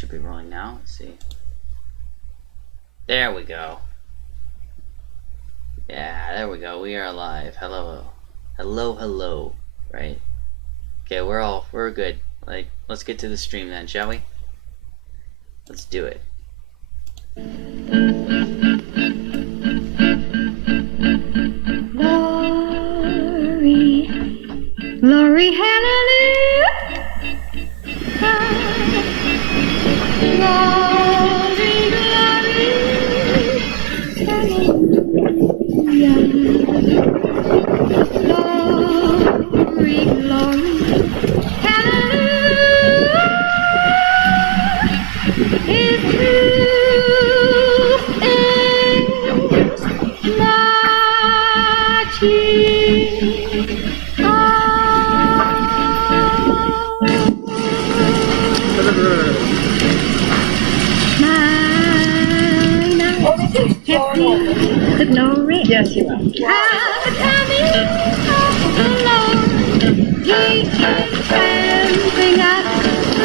should be rolling now. Let's see. There we go. Yeah, there we go. We are alive. Hello. Hello, hello. Right? Okay, we're good. Like, let's get to the stream then, shall we? Let's do it. Glory, hallelujah. Glory, glory, glory, hallelujah. His truth is the glory. Yes, you will. The coming of the Lord. He is trampling up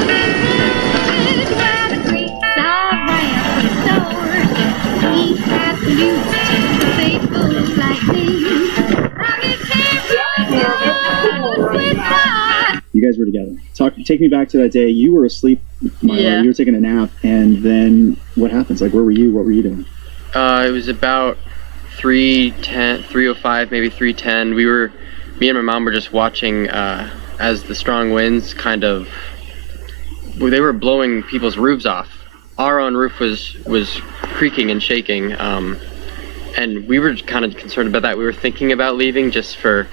where the creeks are rammed restored. He has loosed the faithful lightning. You guys were together. Take me back to that day. You were asleep, Milo. Yeah. You were taking a nap, and then what happens? Like, where were you? What were you doing? It was about 3:05, maybe 3:10. Me and my mom were just watching as the strong winds they were blowing people's roofs off. Our own roof was creaking and shaking, and we were kind of concerned about that. We were thinking about leaving just for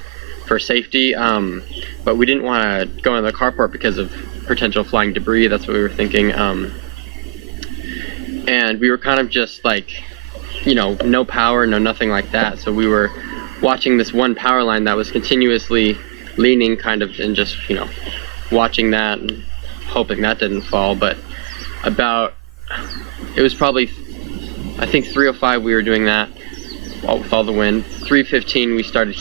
safety, but we didn't want to go in the carport because of potential flying debris. That's what we were thinking, and we were kind of just like, no power, no nothing like that. So we were watching this one power line that was continuously leaning and just, watching that and hoping that didn't fall. But it was probably, I think 3:05 we were doing that with all the wind. 3:15 we started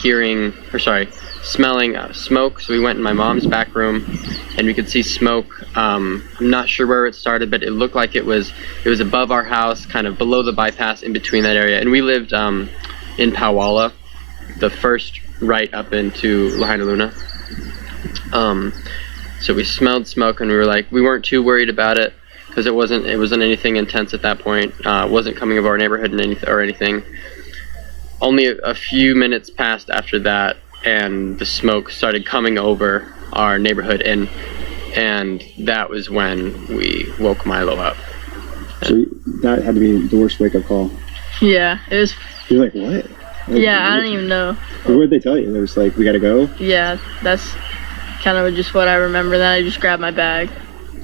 smelling smoke. So we went in my mom's back room and we could see smoke. I'm not sure where it started, but it looked like it was above our house, kind of below the bypass, in between that area. And we lived in Pauala, the first right up into Lahaina Luna. So we smelled smoke and we weren't too worried about it because it wasn't anything intense at that point. It wasn't coming of our neighborhood or anything. Only a few minutes passed after that, and the smoke started coming over our neighborhood, and that was when we woke Milo up. So that had to be the worst wake-up call. Yeah, it was. You're like, what? Yeah, I don't even know. What did they tell you? They was like, we gotta go? Yeah, that's kind of just what I remember. Then I just grabbed my bag.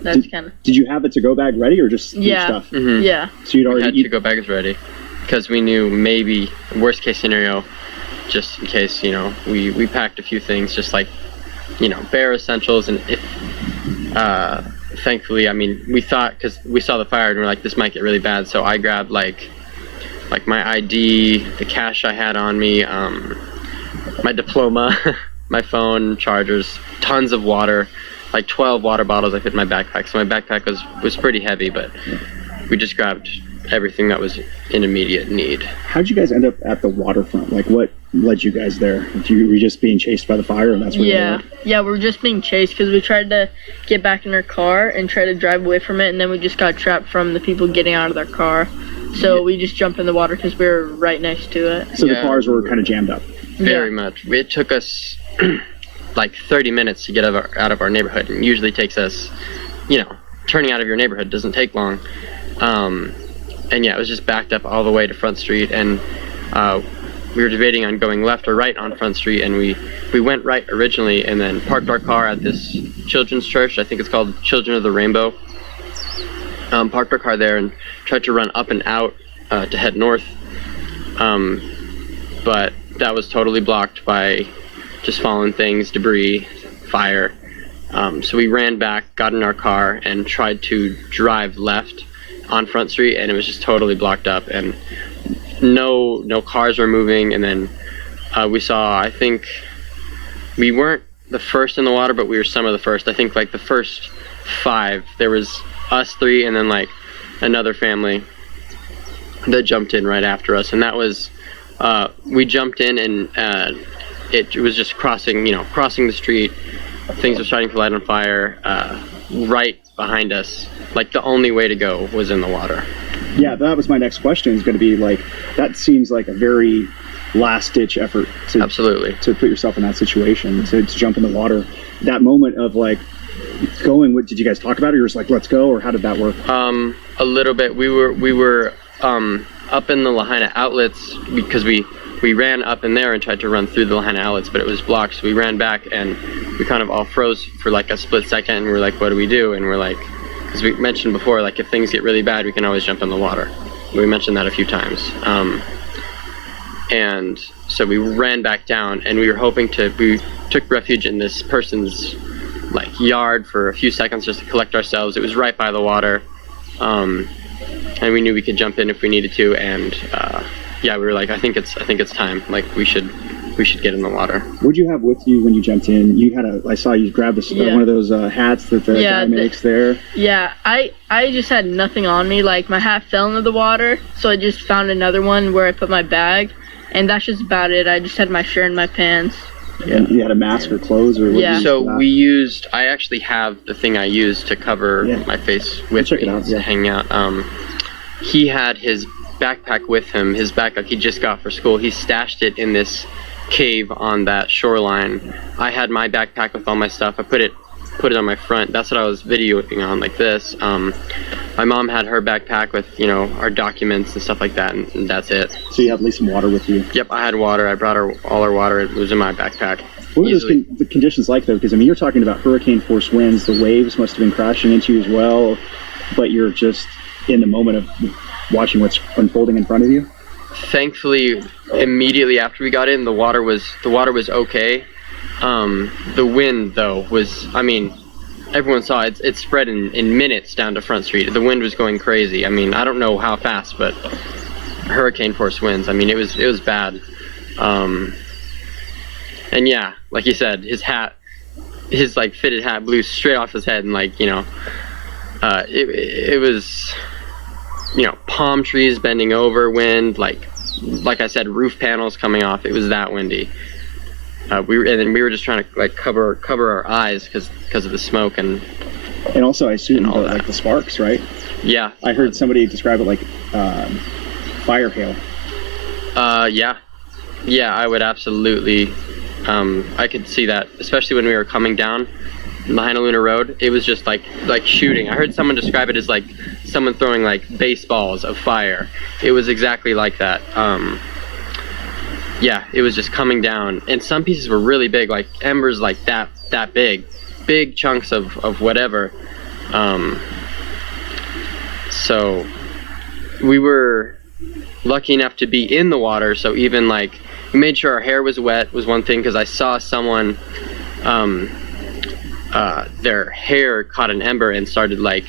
Did you have a to-go bag ready, or just your stuff? Mm-hmm. Yeah. So you'd already had to-go bags ready, because we knew maybe worst case scenario, just in case, we packed a few things, just like, bare essentials. And if thankfully, we thought, because we saw the fire and we're like, this might get really bad, so I grabbed like my ID, the cash I had on me, my diploma, my phone, chargers, tons of water, like 12 water bottles I fit in my backpack. So my backpack was pretty heavy, but we just grabbed everything that was in immediate need. How'd you guys end up at the waterfront? Like, what led you guys there? Were you just being chased by the fire, and that's where you were? Yeah, we were just being chased because we tried to get back in our car and try to drive away from it, and then we just got trapped from the people getting out of their car. So we just jumped in the water because we were right next to it. So the cars were kind of jammed up. Very much. It took us like 30 minutes to get out of our neighborhood. It usually takes us, turning out of your neighborhood doesn't take long. And yeah, it was just backed up all the way to Front Street, and we were debating on going left or right on Front Street, and we went right originally and then parked our car at this children's church. I think it's called Children of the Rainbow. Parked our car there and tried to run up and out to head north, but that was totally blocked by just fallen things, debris, fire. So we ran back, got in our car, and tried to drive left on Front Street, and it was just totally blocked up, and no cars were moving. And then we saw, I think we weren't the first in the water, but we were some of the first. I think like the first 5, there was us three and then like another family that jumped in right after us, and that was we jumped in and it was just crossing the street. Things were starting to light on fire right behind us. Like the only way to go was in the water. Yeah, that was my next question. Is going to be like, that seems like a very last-ditch effort to Absolutely to put yourself in that situation, to jump in the water. That moment of like going. What did you guys talk about? Or you were just like, let's go, or how did that work? A little bit. We were up in the Lahaina outlets because we ran up in there and tried to run through the Lahaina outlets, but it was blocked. So we ran back and we kind of all froze for like a split second, and we were like, what do we do? And we're like, because we mentioned before, like if things get really bad, we can always jump in the water. We mentioned that a few times. And so we ran back down, and we took refuge in this person's like yard for a few seconds just to collect ourselves. It was right by the water. And we knew we could jump in if we needed to, and yeah, we were like, I think it's time. Like we should get in the water. What'd you have with you when you jumped in? You had I saw you grab one of those hats that the guy makes there. Yeah, I just had nothing on me. Like my hat fell into the water, so I just found another one where I put my bag, and that's just about it. I just had my shirt and my pants. Yeah. You had a mask or clothes or what? Yeah. So I actually have the thing I used to cover my face with me to hang out. He had his backpack with him, his backpack he just got for school. He stashed it in this cave on that shoreline. I had my backpack with all my stuff. I put it on my front. That's what I was videoing on, like this. My mom had her backpack with our documents and stuff like that, and that's it. So you have at least some water with you. Yep, I had water. I brought her all our water. It was in my backpack. What were those the conditions like though? Because I mean, you're talking about hurricane force winds. The waves must have been crashing into you as well, but you're just in the moment of watching what's unfolding in front of you. Thankfully, immediately after we got in, the water was okay. The wind though was, I mean, everyone saw it spread in minutes down to Front Street. The wind was going crazy. I mean, I don't know how fast, but hurricane force winds. I mean, it was bad. And yeah, like you said, his like fitted hat blew straight off his head, and like it was palm trees bending over, wind, like I said, roof panels coming off. It was that windy. We were just trying to like cover our eyes because of the smoke and also I assume all that. Like the sparks, right? Yeah, I heard somebody describe it like fire hail. Yeah, I would absolutely. I could see that, especially when we were coming down Lahaina Luna Road. It was just like shooting. I heard someone describe it as like someone throwing like baseballs of fire. It was exactly like that. Yeah, it was just coming down, and some pieces were really big, like embers like that big chunks of whatever. So we were lucky enough to be in the water, so even like we made sure our hair was wet was one thing, because I saw someone their hair caught an ember and started like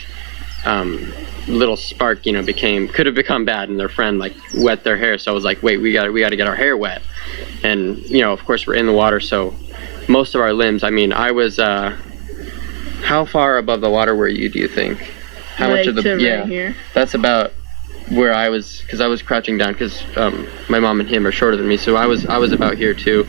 little spark, could have become bad, and their friend like wet their hair. So I was like, wait, we got to get our hair wet. And of course we're in the water, so most of our limbs, I mean, I was how far above the water were you, do you think? How like much of the right here? That's about where I was, because I was crouching down, because my mom and him are shorter than me, so I was about here too.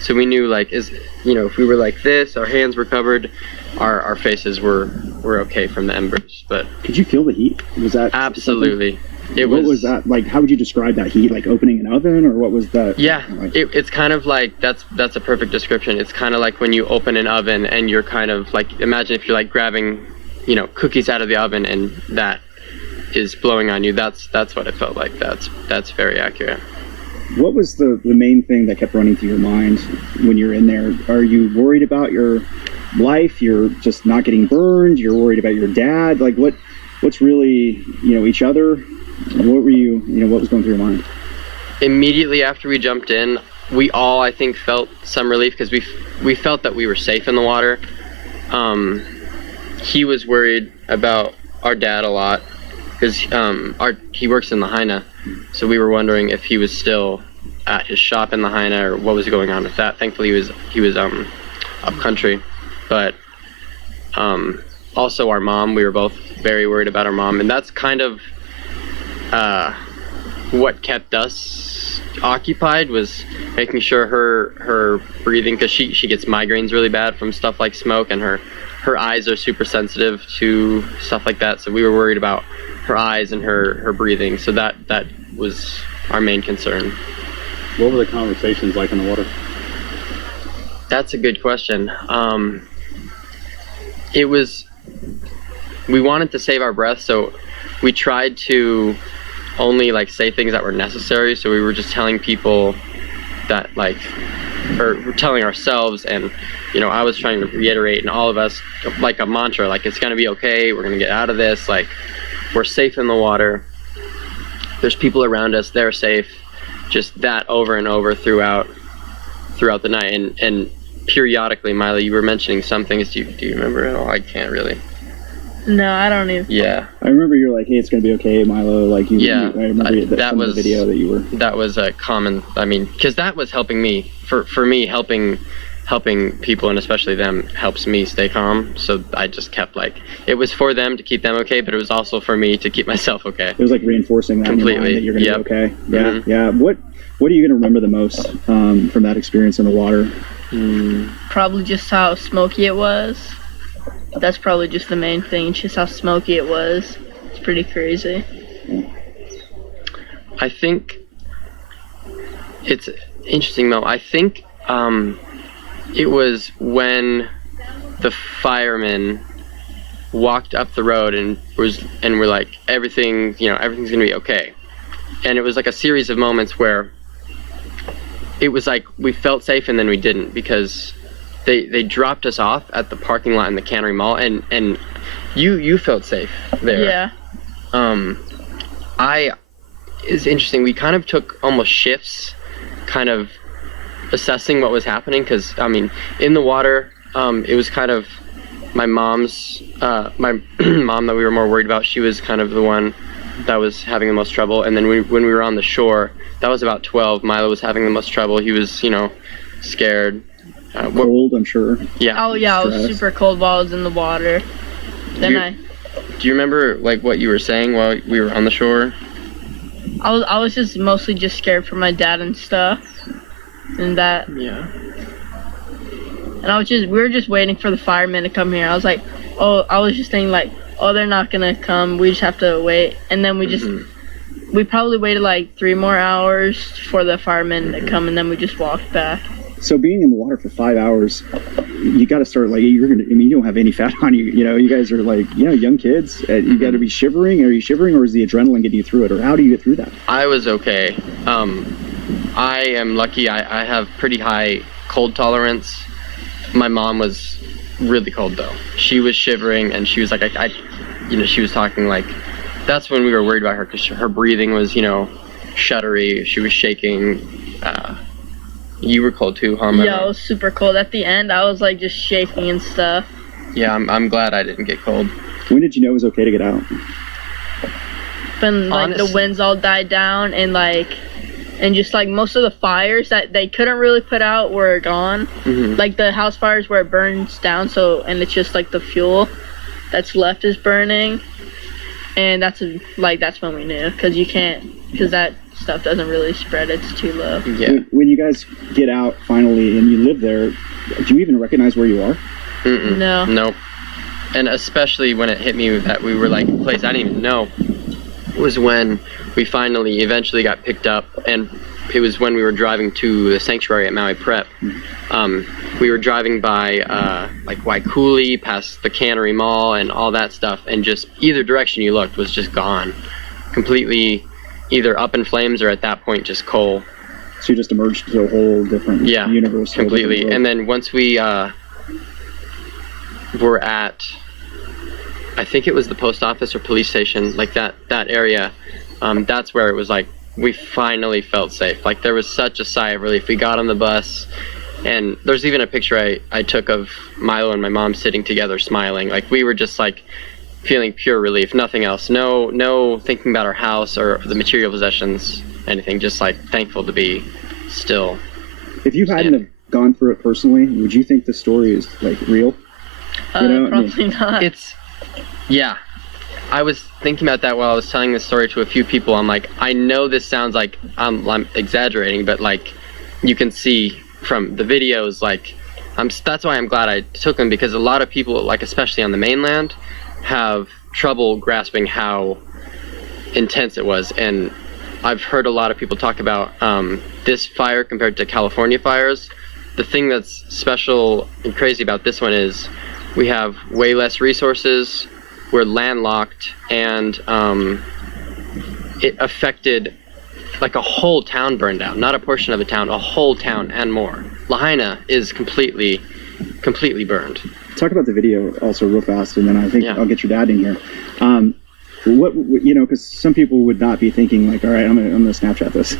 So we knew, like, if we were like this, our hands were covered, our faces were okay from the embers. But could you feel the heat? Was that absolutely? What was that like? How would you describe that heat? Like opening an oven, or what was that? Yeah, like? It's kind of like that's a perfect description. It's kind of like when you open an oven and you're kind of like, imagine if you're like grabbing, cookies out of the oven and that is blowing on you. That's what it felt like. That's very accurate. What was the main thing that kept running through your mind when you're in there? Are you worried about your life? You're just not getting burned? You're worried about your dad? Like what's really, each other? What were you, what was going through your mind? Immediately after we jumped in, we all, I think, felt some relief, because we felt that we were safe in the water. He was worried about our dad a lot, because he works in Lahaina, so we were wondering if he was still at his shop in Lahaina or what was going on with that. Thankfully, he was up country, but also our mom. We were both very worried about our mom, and that's kind of what kept us occupied, was making sure her breathing, because she gets migraines really bad from stuff like smoke, and her eyes are super sensitive to stuff like that. So we were worried about her eyes and her breathing. So that was our main concern. What were the conversations like in the water? That's a good question. We wanted to save our breath, so we tried to only like say things that were necessary. So we were just telling people that, like, or we're telling ourselves, and I was trying to reiterate, and all of us, like a mantra, like, it's gonna be okay, we're gonna get out of this, like, we're safe in the water, there's people around us, they're safe. Just that over and over throughout the night. And periodically, Miley, you were mentioning some things. Do you remember at all? I can't really. No, I don't even. Yeah. I remember you're like, hey, it's gonna be okay, Milo. Like, Yeah. I remember that was the video that you were. That was a common. I mean, because that was helping me. For me, helping people, and especially them, helps me stay calm. So I just kept, like, it was for them to keep them okay, but it was also for me to keep myself okay. It was like reinforcing that Completely. that you're gonna Yep. be okay. Yeah, Mm-hmm. yeah. What are you gonna remember the most from that experience in the water? Probably just how smoky it was. That's probably just the main thing, just how smoky it was. It's pretty crazy. I think it's interesting, Mo. I think it was when the firemen walked up the road and were like, everything's gonna be okay. And it was like a series of moments where it was like we felt safe and then we didn't, because they dropped us off at the parking lot in the Cannery Mall, and you felt safe there. Yeah. It's interesting. We kind of took almost shifts, kind of assessing what was happening, because I mean, in the water, it was kind of my mom's my mom that we were more worried about. She was kind of the one that was having the most trouble, and then when we were on the shore, that was about 12. Milo was having the most trouble. He was, scared. Cold, I'm sure. Yeah. Oh yeah, I was Stress. super cold while I was in the water. Then Do you remember, like, what you were saying while we were on the shore? I was just mostly just scared for my dad and stuff, and that. Yeah. And we were just waiting for the firemen to come here. I was like, I was just thinking like, they're not gonna come. We just have to wait. And then we probably waited like 3 more hours for the firemen to come, and then we just walked back. So being in the water for 5 hours, you got to start like you don't have any fat on you. You guys are like young kids. You got to be shivering. Are you shivering, or is the adrenaline getting you through it, or how do you get through that? I was okay. I am lucky. I have pretty high cold tolerance. My mom was really cold though. She was shivering, and she was like, she was talking like, that's when we were worried about her, because her breathing was, shuddery. She was shaking. You were cold too, huh? Yeah, I was super cold. At the end, I was like just shaking and stuff. Yeah, I'm glad I didn't get cold. When did you know it was okay to get out? When like the winds all died down, and just like most of the fires that they couldn't really put out were gone. Mm-hmm. Like the house fires where it burns down, and it's just like the fuel that's left is burning, and that's when we knew, because that stuff doesn't really spread, it's too low. Yeah. When you guys get out finally and you live there, do you even recognize where you are? Mm-mm. No. Nope. And especially when it hit me that we were like a place I didn't even know, was when we eventually got picked up, and it was when we were driving to the sanctuary at Maui Prep. We were driving by like Waikuli, past the Cannery Mall and all that stuff, and just either direction you looked was just gone. Completely either up in flames or at that point just coal. So you just emerged to a whole different universe. Completely. And then once we were at, I think it was the post office or police station, like that area, that's where it was like we finally felt safe. Like there was such a sigh of relief. We got on the bus, and there's even a picture I took of Milo and my mom sitting together smiling. Like we were just like feeling pure relief, nothing else. No thinking about our house or the material possessions, anything, just like thankful to be still. If you hadn't have gone through it personally, would you think the story is like real? Probably not. It's Yeah, I was thinking about that while I was telling this story to a few people. I'm like, I know this sounds like I'm exaggerating, but like, you can see from the videos, like, that's why I'm glad I took them, because a lot of people, like especially on the mainland, have trouble grasping how intense it was. And I've heard a lot of people talk about this fire compared to California fires. The thing that's special and crazy about this one is we have way less resources, we're landlocked, and it affected, like, a whole town burned down, not a portion of a town, a whole town and more. Lahaina is completely burned. Talk about the video also real fast, and then I think Yeah. I'll get your dad in here. What because some people would not be thinking like, all right, I'm gonna Snapchat this.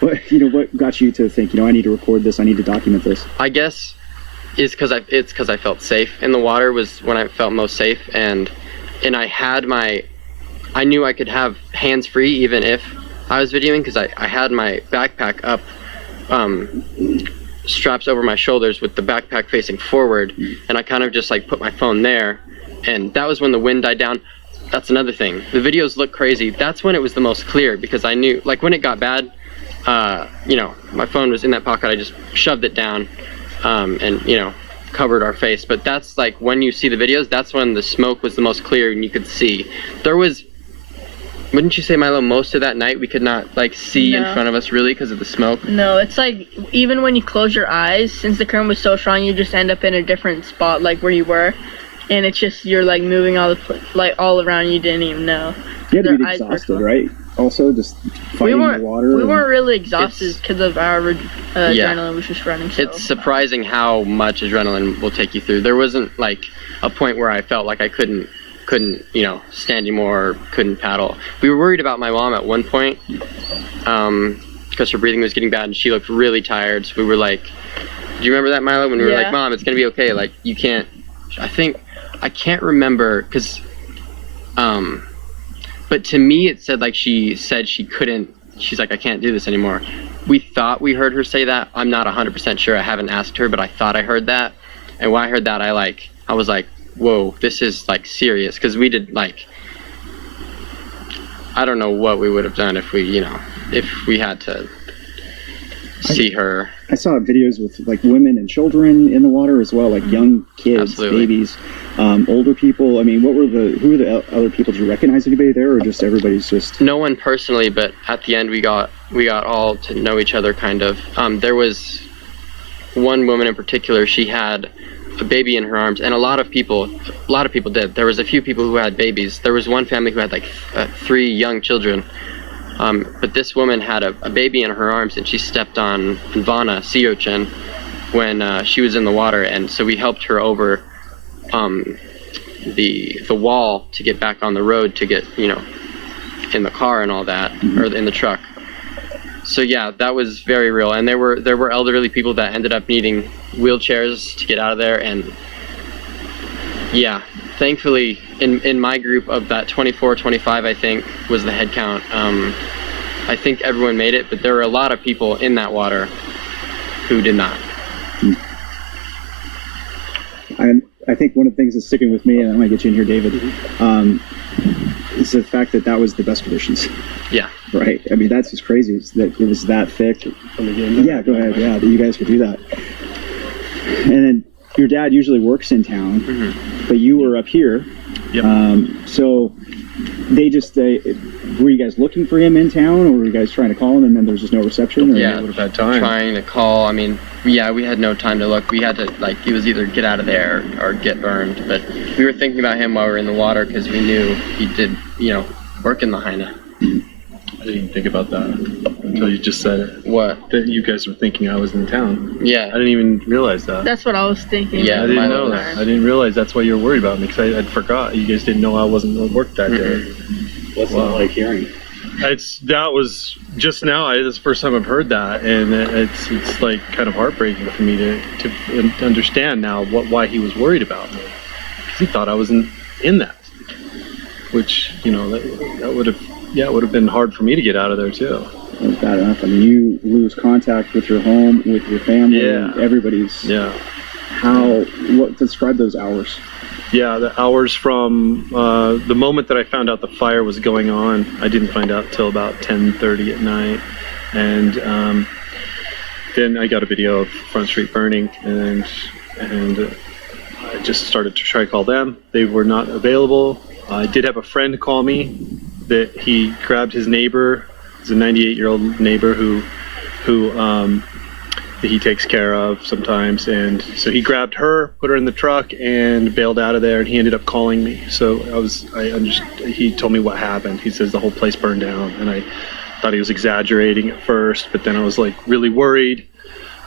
What got you to think, I need to record this, I need to document this? I guess it's because I felt safe in the water was when I felt most safe, and I knew I could have hands free even if I was videoing, because I had my backpack up, straps over my shoulders with the backpack facing forward, and I kind of just like put my phone there, and that was when the wind died down. That's another thing. The videos look crazy. That's when it was the most clear, because I knew, like, when it got bad, my phone was in that pocket. I just shoved it down, and covered our face. But that's like when you see the videos, that's when the smoke was the most clear and you could see. There was, wouldn't you say, Milo, most of that night we could not like see in No. front of us really because of the smoke? No, it's like even when you close your eyes, since the current was so strong, you just end up in a different spot, like where you were, and it's just you're like moving all around. You didn't even know. You had to be Their eyes were exhausted, closed. right? Also, just fighting the water. We and- weren't really exhausted It's- because of our Yeah. adrenaline was just running. So. It's surprising how much adrenaline will take you through. There wasn't like a point where I felt like I couldn't stand anymore, or couldn't paddle. We were worried about my mom at one point, because her breathing was getting bad and she looked really tired. So we were like, do you remember that, Milo, when we were Yeah. like, Mom, it's gonna be okay, like you can't, I can't remember, because but to me it said like she said she couldn't, she's like, I can't do this anymore. We thought we heard her say that. I'm not 100% sure, I haven't asked her, but I thought I heard that. And when I heard that, I was like, whoa, this is like serious, because we did like, I don't know what we would have done if we had to see her. I saw videos with like women and children in the water as well, like young kids, Absolutely. babies, older people. I mean, who were the other people? Did you recognize anybody there, or just everybody's just? No one personally, but at the end we got all to know each other kind of. There was one woman in particular, she had a baby in her arms, and a lot of people did. There was a few people who had babies. There was one family who had like 3 young children. But this woman had a baby in her arms, and she stepped on Ivana, sea urchin, when she was in the water, and so we helped her over the wall to get back on the road to get in the car and all that, or in the truck. So yeah, that was very real, and there were elderly people that ended up needing wheelchairs to get out of there, and yeah, thankfully in my group of that 24, 25 I think was the head count, I think everyone made it, but there were a lot of people in that water who did not. I think one of the things that's sticking with me, and I'm gonna get you in here, David, is the fact that was the best conditions. Yeah. Right. I mean, that's just crazy. It's that it was that thick. Yeah, go ahead. Yeah, that you guys could do that. And then your dad usually works in town, but you were up here. Yep. So were you guys looking for him in town, or were you guys trying to call him and then there was just no reception? Or? Yeah, would have had time. trying to call. I mean, yeah, we had no time to look. We had to, like, it was either get out of there or get burned. But we were thinking about him while we were in the water because we knew he did, work in Lahaina. I didn't even think about that until you just said it. What? That you guys were thinking I was in town. I Yeah. didn't even rerealize that. That's what I was thinking. Yeah, I didn't my know little that. arm. I didn't realize that's why you were worried about me, because I forgot. You guys didn't know I wasn't at work that day. What's that like hearing? That was just now. It's the first time I've heard that, and it's like kind of heartbreaking for me to understand now why he was worried about me, because he thought I was in that, which that would have been hard for me to get out of there too. It was bad enough. I mean, you lose contact with your home, with your family, Yeah. everybody's. Yeah. What describe those hours? Yeah, the hours from the moment that I found out the fire was going on. I didn't find out till about 10:30 at night, and then I got a video of Front Street burning, and I just started to try to call them. They were not available. I did have a friend call me that he grabbed his neighbor. He's a 98-year-old neighbor who that he takes care of sometimes, and so he grabbed her, put her in the truck, and bailed out of there. And he ended up calling me. So he told me what happened. He says the whole place burned down, and I thought he was exaggerating at first, but then I was like really worried,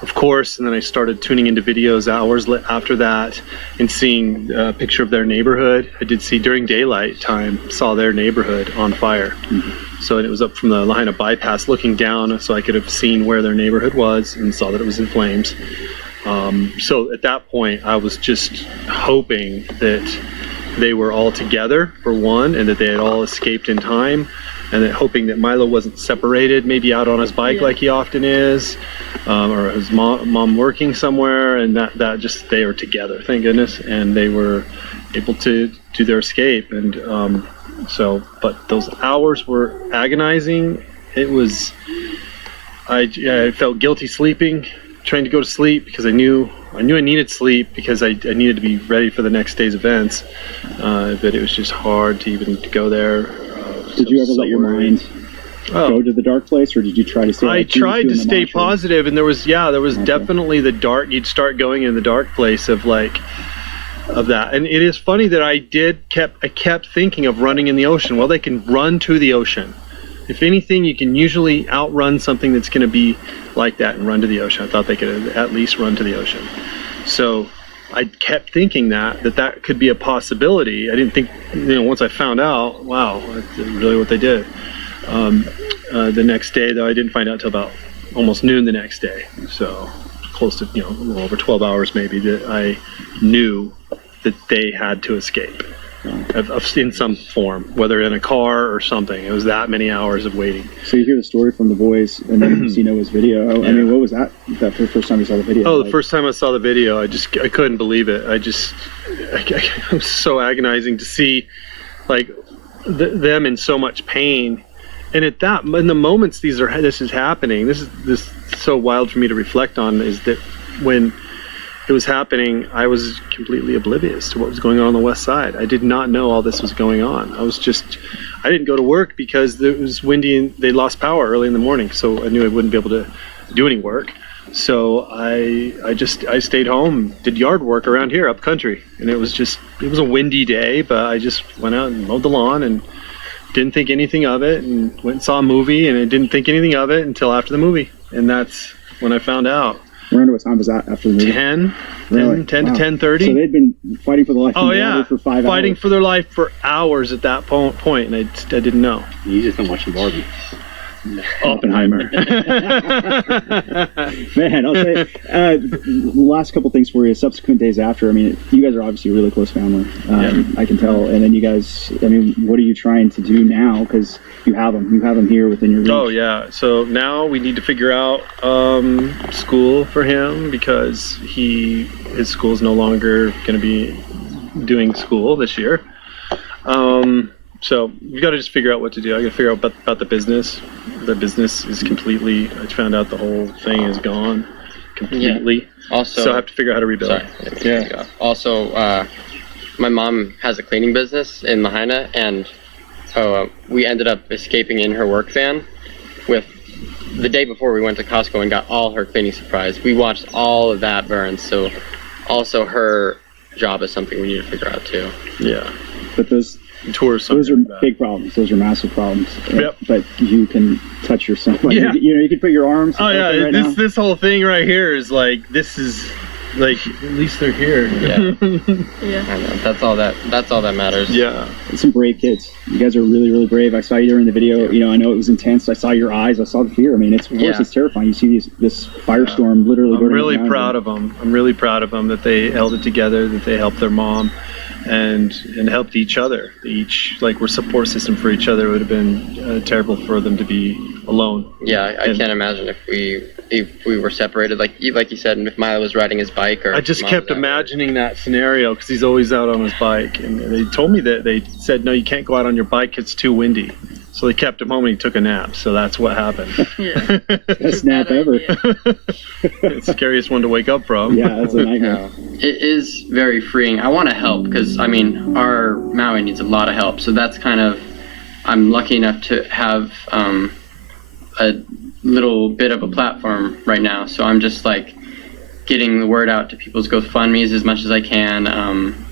of course. And then I started tuning into videos hours after that and seeing a picture of their neighborhood. I did see during daylight time, saw their neighborhood on fire. So it was up from the Lahaina bypass looking down, so I could have seen where their neighborhood was and saw that it was in flames. So at that point, I was just hoping that they were all together, for one, and that they had all escaped in time, and that hoping that Milo wasn't separated, maybe out on his bike like he often is, or his mom working somewhere, and that just they were together, thank goodness, and they were able to do their escape. And but those hours were agonizing. It was, I felt guilty sleeping, trying to go to sleep, because I knew I needed sleep, because I needed to be ready for the next day's events. But it was just hard to even go there. Did you ever let your mind go to the dark place, or did you try to stay? I tried to stay positive, and there was definitely the dark. You'd start going in the dark place of that. And it is funny that I kept thinking of running in the ocean. Well, they can run to the ocean. If anything, you can usually outrun something that's going to be like that and run to the ocean. I thought they could at least run to the ocean. So I kept thinking that could be a possibility. I didn't think, once I found out, wow, that's really what they did. The next day, though, I didn't find out until about almost noon the next day. So close to, a little over 12 hours maybe, that I knew that they had to escape in some form, whether in a car or something. It was that many hours of waiting. So you hear the story from the boys, and then you see Noah's video. I mean, what was that for the first time you saw the video? Oh, the first time I saw the video, I couldn't believe it. It was so agonizing to see, them in so much pain. And in the moments this is happening, this is so wild for me to reflect on, is that when it was happening, I was completely oblivious to what was going on the west side. I did not know all this was going on. I didn't go to work because it was windy and they lost power early in the morning, so I knew I wouldn't be able to do any work. So I stayed home, did yard work around here up country, and it was a windy day, but I just went out and mowed the lawn and didn't think anything of it, and went and saw a movie, and I didn't think anything of it until after the movie, and that's when I found out. Remember what time was that after the movie? 10 Really? to Wow. 10:30. So they'd been fighting for the life of the water for 5 hours. Fighting for their life for hours at that point, and I didn't know. You just been watching Barbie. Oppenheimer. Man, I'll say, last couple things for you. Subsequent days after, I mean, you guys are obviously a really close family. I can tell. And then you guys, I mean, what are you trying to do now? Because you have them here within your reach. Oh yeah. So now we need to figure out school for him, because his school is no longer going to be doing school this year. So we've got to just figure out what to do. I got to figure out about the business. The business is completely, I found out the whole thing is gone completely. Yeah. Also, so I have to figure out how to rebuild. Sorry. Also, my mom has a cleaning business in Lahaina, and we ended up escaping in her work van with the day before we went to Costco and got all her cleaning supplies. We watched all of that burn. So also her job is something we need to figure out too. Yeah. But those are big problems. Those are massive problems. Yep. But you can touch your son. Yeah. You can put your arms. Oh yeah. Right now. This whole thing right here is this is at least they're here. Yeah. Yeah. I know. That's all that matters. Yeah. Some brave kids. You guys are really, really brave. I saw you during the video. I know it was intense. I saw your eyes. I saw the fear. I mean, it's terrifying. You see this firestorm literally. I'm really proud of them. I'm really proud of them that they held it together, that they helped their mom, and helped each other. We're support system for each other. It would have been terrible for them to be alone. Yeah, I can't imagine if we if we were separated, like you said, and if Milo was riding his bike, or I just Mom kept was out, imagining that scenario because he's always out on his bike, and they told me that they said no, you can't go out on your bike; it's too windy. So they kept him home and he took a nap. So that's what happened. Yeah. Best nap ever. It's the scariest one to wake up from. Yeah, that's a nightmare. It is very freeing. I want to help because, I mean, our Maui needs a lot of help. So that's kind of, I'm lucky enough to have a little bit of a platform right now. So I'm just like getting the word out to people's GoFundMe's as much as I can,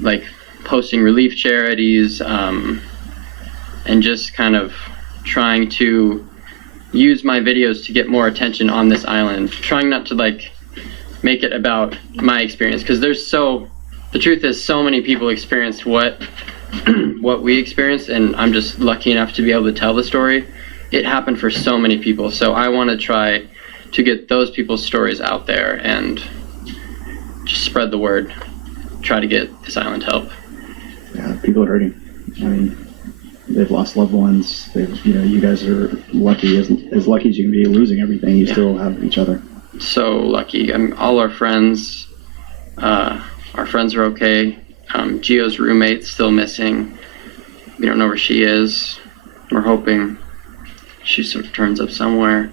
like posting relief charities, and just kind of trying to use my videos to get more attention on this island. Trying not to like make it about my experience, because the truth is so many people experienced what we experienced, and I'm just lucky enough to be able to tell the story. It happened for so many people, so I want to try to get those people's stories out there and just spread the word. Try to get this island help. Yeah, people are hurting. I mean, they've lost loved ones. You guys are lucky, as lucky as you can be, losing everything. You still have each other. So lucky. I mean, all our friends are okay. Gio's roommate's still missing. We don't know where she is. We're hoping she sort of turns up somewhere.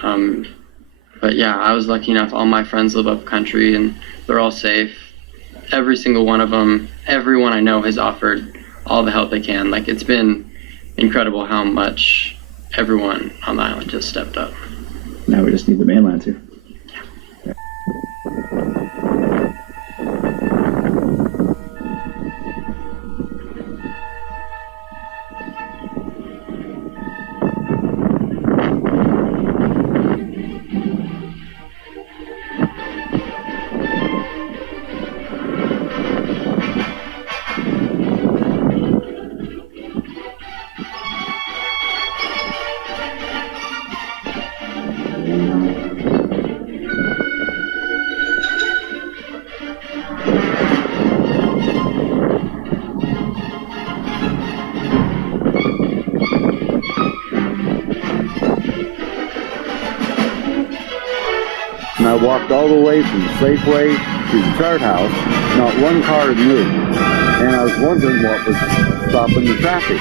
But yeah, I was lucky enough. All my friends live up country and they're all safe. Every single one of them, everyone I know has offered all the help they can. Like, it's been incredible how much everyone on the island just stepped up. Now we just need the mainland to. And I walked all the way from Safeway to the chart house. Not one car had moved. And I was wondering what was stopping the traffic.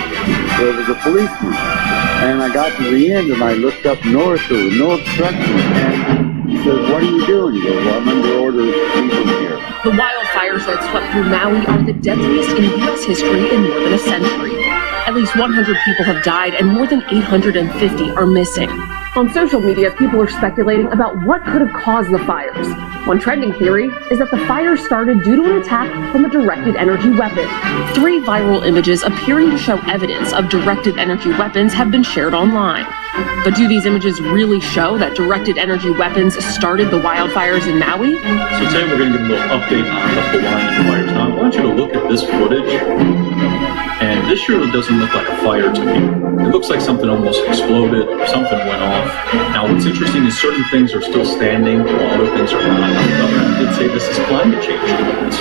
There was a policeman. And I got to the end and I looked up north, there was no obstruction. And he said, "What are you doing?" He goes, "Well, I'm under order to leave from here." The wildfires that swept through Maui are the deadliest in U.S. history in more than a century. At least 100 people have died and more than 850 are missing. On social media, people are speculating about what could have caused the fires. One trending theory is that the fires started due to an attack from a directed energy weapon. 3 viral images appearing to show evidence of directed energy weapons have been shared online. But do these images really show that directed energy weapons started the wildfires in Maui? So today we're going to get a little update on the Hawaiian fires. Now I want you to look at this footage, and this surely doesn't look like a fire to me. It looks like something almost exploded, something went off. Now what's interesting is certain things are still standing while other things are not. The government did say this is climate change. It's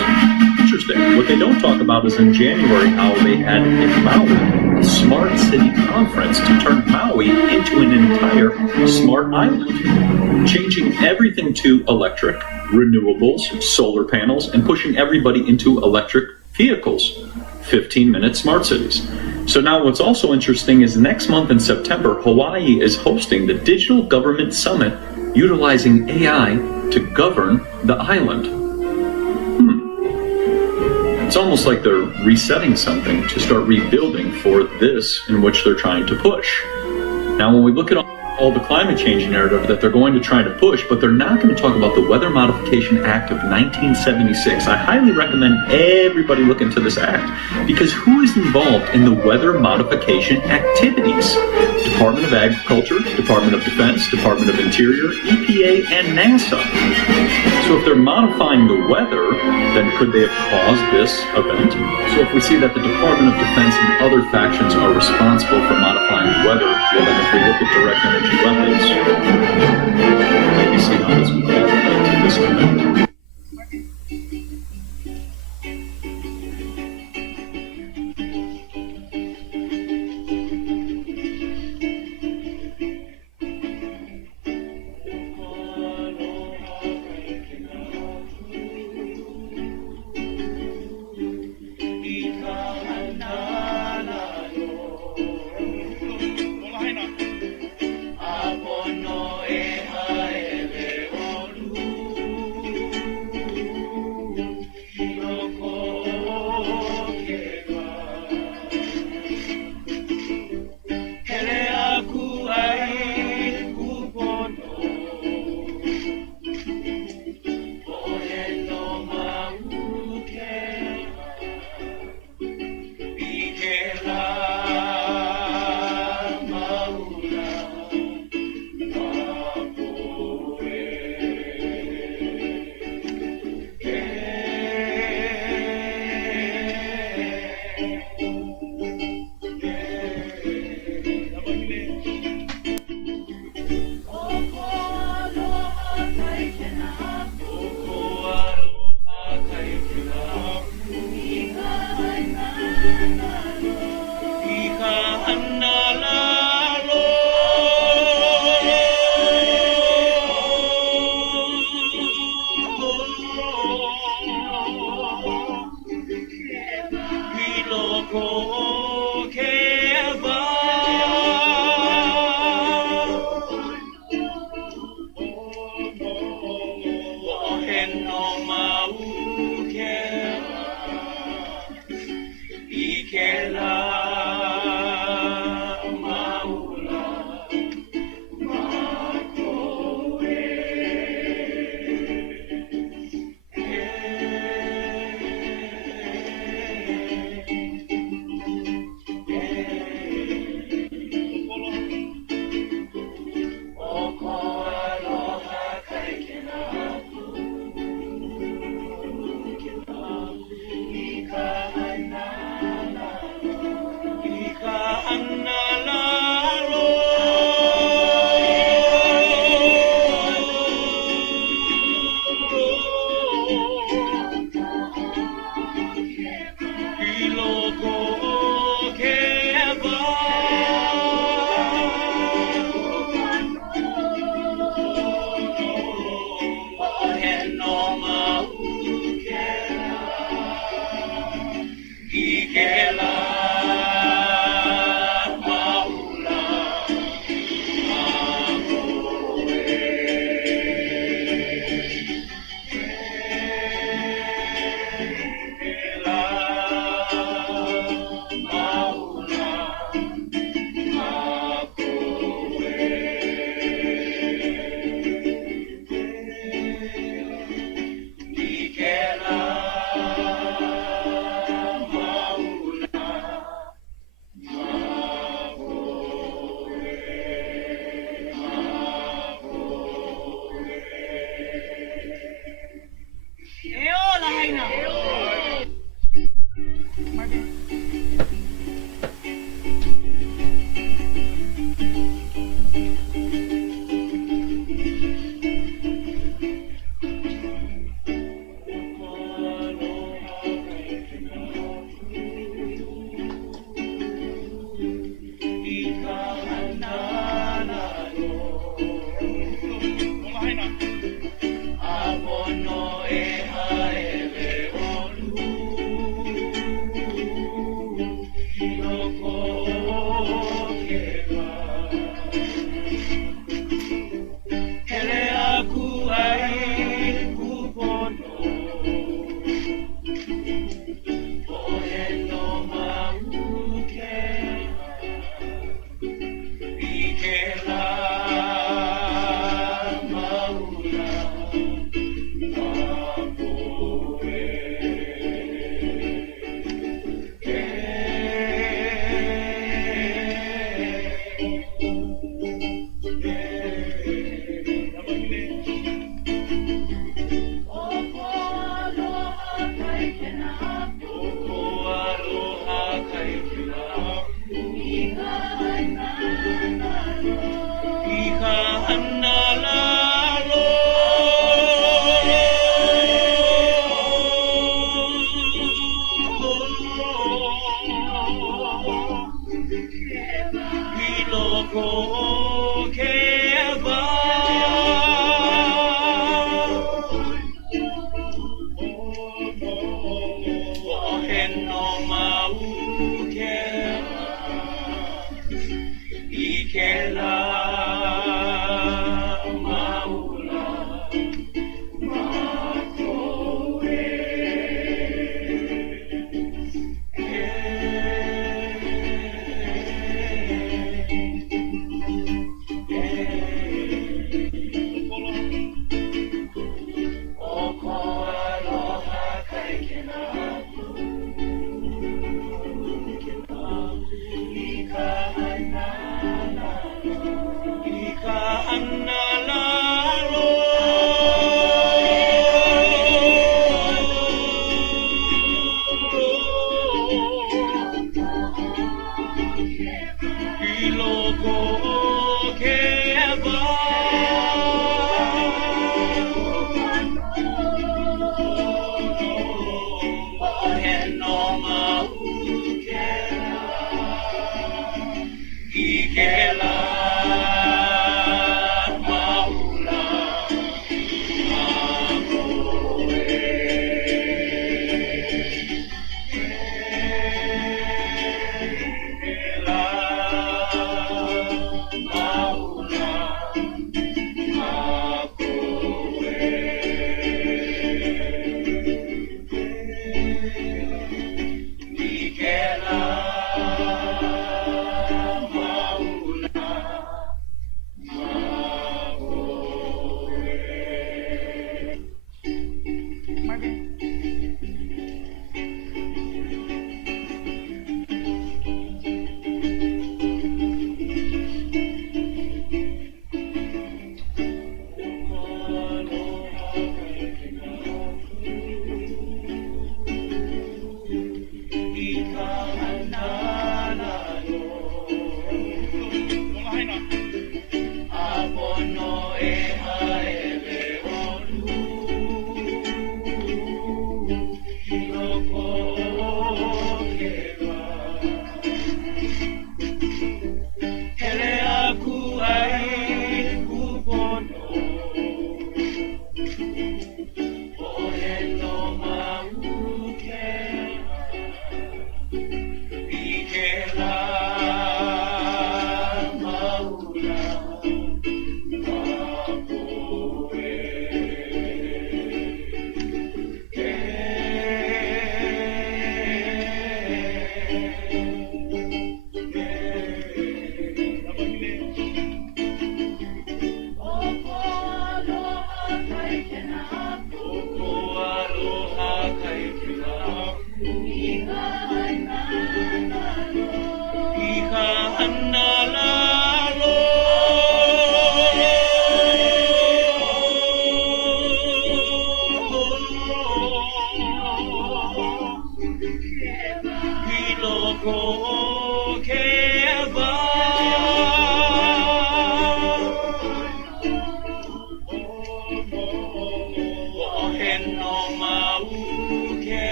interesting. What they don't talk about is in January how they had in Maui a smart city conference to turn Maui into an entire smart island, changing everything to electric, renewables, solar panels, and pushing everybody into electric vehicles. 15-minute smart cities. So now what's also interesting is next month in September, Hawaii is hosting the Digital Government Summit utilizing AI to govern the island. It's almost like they're resetting something to start rebuilding for this in which they're trying to push. Now when we look at all the climate change narrative that they're going to try to push, but they're not going to talk about the Weather Modification Act of 1976. I highly recommend everybody look into this act, because who is involved in the weather modification activities? Department of Agriculture, Department of Defense, Department of Interior, EPA, and NASA. So if they're modifying the weather, then could they have caused this event? So if we see that the Department of Defense and other factions are responsible for modifying the weather, well then if we look at direct energy weapons, maybe see how this would all relate to this event.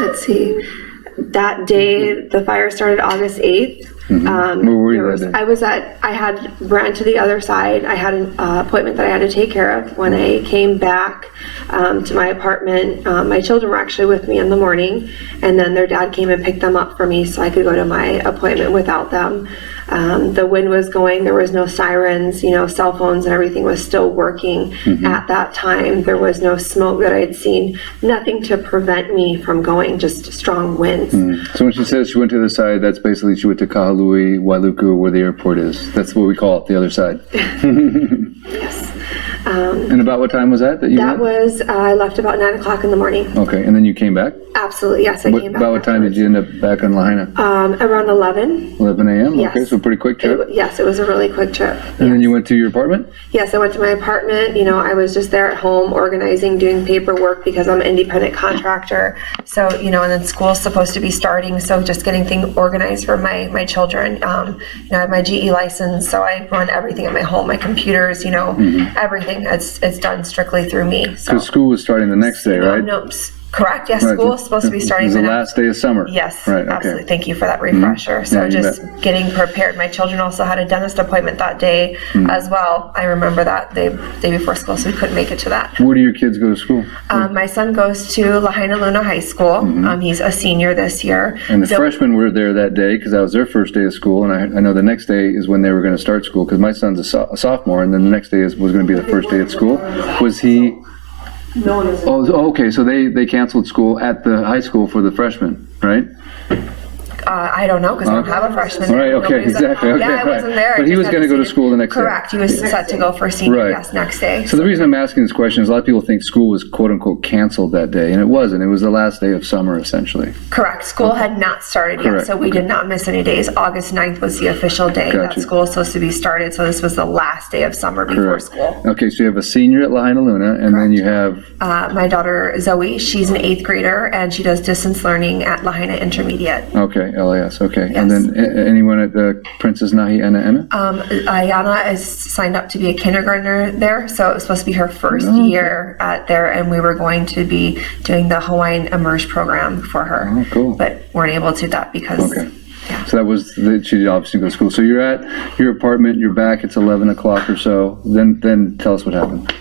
Let's see. That day, the fire started August 8th. Where were you that day? I had ran to the other side. I had an appointment that I had to take care of. When I came back to my apartment, my children were actually with me in the morning, and then their dad came and picked them up for me so I could go to my appointment without them. The wind was going, there was no sirens, cell phones and everything was still working at that time. There was no smoke that I had seen, nothing to prevent me from going, just strong winds. So when she says she went to the side, that's basically she went to Kahului, Wailuku, where the airport is. That's what we call it, the other side. Yes. And about what time was that you That went? was, I left about 9 o'clock in the morning. Okay, and then you came back? Absolutely, yes, I came back. About what time did you end up back on Lahaina? Around 11. 11 a.m.? Yes. Okay, so pretty quick trip. Yes, it was a really quick trip. And then you went to your apartment? Yes, I went to my apartment. I was just there at home organizing, doing paperwork because I'm an independent contractor. So, and then school's supposed to be starting. So just getting things organized for my children. I have my GE license, so I run everything at my home, my computers, everything. It's done strictly through me. So Because school was starting the next day, right? No, correct. Yes, Right, school is supposed to be starting It was the last day of summer. Yes, Right, okay. absolutely. Thank you for that refresher. So Yeah, you just bet. getting prepared. My children also had a dentist appointment that day as well. I remember that day before school, so we couldn't make it to that. Where do your kids go to school? My son goes to Lahaina Luna High School. He's a senior this year. And the freshmen were there that day because that was their first day of school, and I know the next day is when they were going to start school because my son's a sophomore, and then the next day was going to be the first day at school. Was he? No one is. Oh, okay. So they canceled school at the high school for the freshmen, right? I don't know because I don't have a freshman. All right, there. okay, Nobody's exactly. Okay, yeah, I right. wasn't there. But he was going to go to school the next day. Correct. He was set to go for senior Right. yes next day. So the reason I'm asking this question is a lot of people think school was quote unquote canceled that day, and it wasn't. It was the last day of summer essentially. Correct. School had not started yet, Correct. so we did not miss any days. August 9th was the official day Gotcha. that school was supposed to be started, so this was the last day of summer before Correct. school. Okay, so you have a senior at Lahaina Luna, and then you have My daughter Zoe, she's an 8th grader, and she does distance learning at Lahaina Intermediate. okay LAS. Okay, Yes. and then anyone at the Princess Nahi Ana? Ayana is signed up to be a kindergartner there, so it was supposed to be her first year there, and we were going to be doing the Hawaiian Immerse program for her. Oh, cool. But weren't able to do that because. Okay. So that was she obviously goes to school. So you're at your apartment. You're back. It's 11 o'clock or so. Then tell us what happened.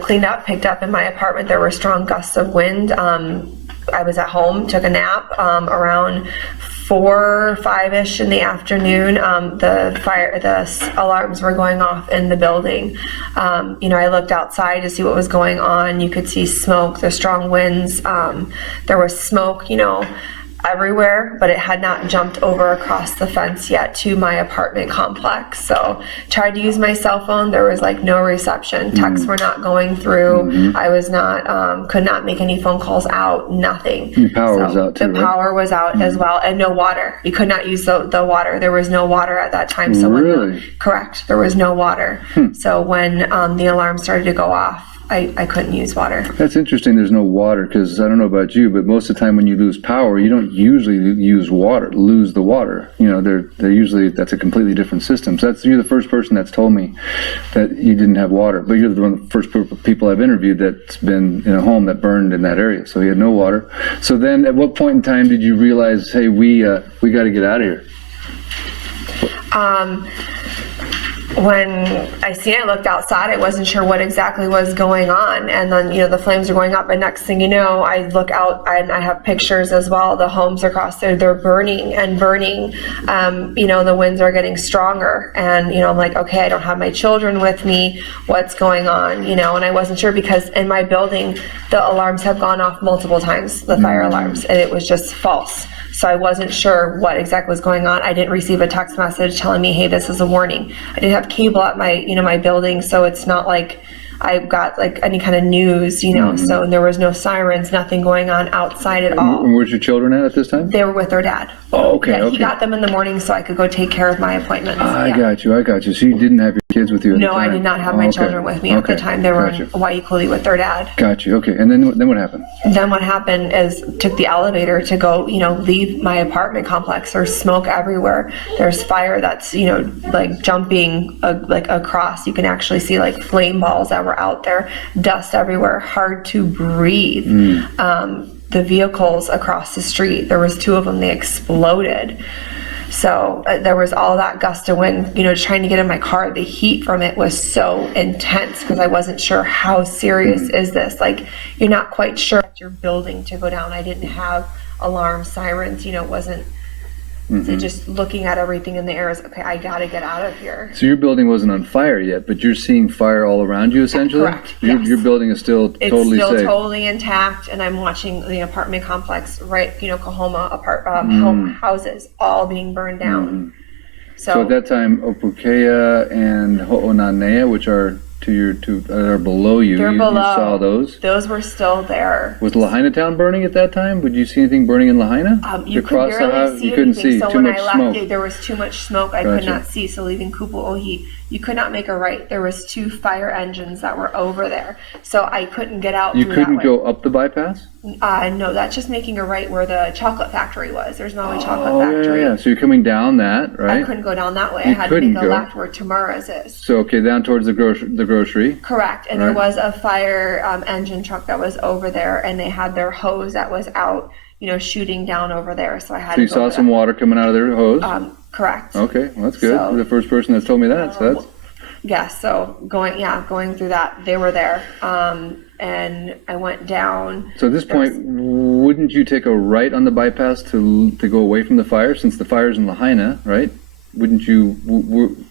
Cleaned up, picked up in my apartment. There were strong gusts of wind. I was at home, took a nap around 4, 5-ish in the afternoon. The alarms were going off in the building. I looked outside to see what was going on. You could see smoke, the strong winds. There was smoke, everywhere, but it had not jumped over across the fence yet to my apartment complex. So tried to use my cell phone. There was no reception. Texts were not going through. I was not, could not make any phone calls out, nothing. The power was out too, The right? power was out as well, and no water. You could not use the water. There was no water at that time. So Really? Correct. There was no water. So when the alarm started to go off, I couldn't use water. That's interesting. There's no water because I don't know about you, but most of the time when you lose power, you don't usually lose the water. They're usually that's a completely different system. So you're the first person that's told me that you didn't have water, but you're one of the first people I've interviewed that's been in a home that burned in that area. So he had no water. So then, at what point in time did you realize, hey, we got to get out of here? When I seen it, I looked outside. I wasn't sure what exactly was going on, and then the flames are going up. And next thing you know, I look out and I have pictures as well. The homes across there, they're burning and burning. The winds are getting stronger, and I'm like, okay, I don't have my children with me. What's going on? And I wasn't sure because in my building, the alarms have gone off multiple times, the fire alarms, and it was just false. So I wasn't sure what exactly was going on. I didn't receive a text message telling me, hey, this is a warning. I didn't have cable at my, my building, so it's not like I got like any kind of news, so there was no sirens, nothing going on outside at all. And where's your children at this time? They were with their dad. Oh, okay, Yeah, okay. he got them in the morning so I could go take care of my appointments. I got you. So you didn't have your kids with you at the No, time? I did not have my children with me at the time. They were in Waikuli with their dad. Got you. Okay, and then what happened? Then what happened is took the elevator to go, leave my apartment complex. There's smoke everywhere. There's fire that's, like jumping across. You can actually see like flame balls that were out there, dust everywhere, hard to breathe. The vehicles across the street, there was 2 of them, they exploded. So there was all that gust of wind, trying to get in my car. The heat from it was so intense because I wasn't sure how serious is this. Like, you're not quite sure what your building to go down. I didn't have alarm sirens, it wasn't. So just looking at everything in the air is, okay, I gotta get out of here. So your building wasn't on fire yet, but you're seeing fire all around you essentially? Correct, Your, yes. your building is still totally It's still safe? totally intact, and I'm watching the apartment complex, right, Kahoma houses all being burned down. So at that time, Opukea and Ho'onanea, which are are below you, They're you below. saw those? Those were still there. Was Lahaina town burning at that time? Would you see anything burning in Lahaina? You could Across the barely house? see You couldn't anything. see, So too when much I left, smoke. there was too much smoke. I could Gotcha. not see. So leaving Kupu'ohi, you could not make a right. There was 2 fire engines that were over there, so I couldn't get out. You through couldn't that go up the bypass? No, that's just making a right where the chocolate factory was. There's Maui Chocolate Oh, Factory. yeah. So you're coming down that, I right? couldn't go down that way. You I had to couldn't make a go. left where Tamara's is. So, okay, down towards the grocery. Correct. And Right. there was a fire engine truck that was over there, and they had their hose that was out, shooting down over there. So I had So to you go saw for some that. water coming out of their hose? Correct. Okay, well, that's good. So- You're the first person that's told me that, so that's... Yeah, so going through that, they were there. And I went down. So at this point, wouldn't you take a right on the bypass to go away from the fire, since the fire's in Lahaina, right? Wouldn't you,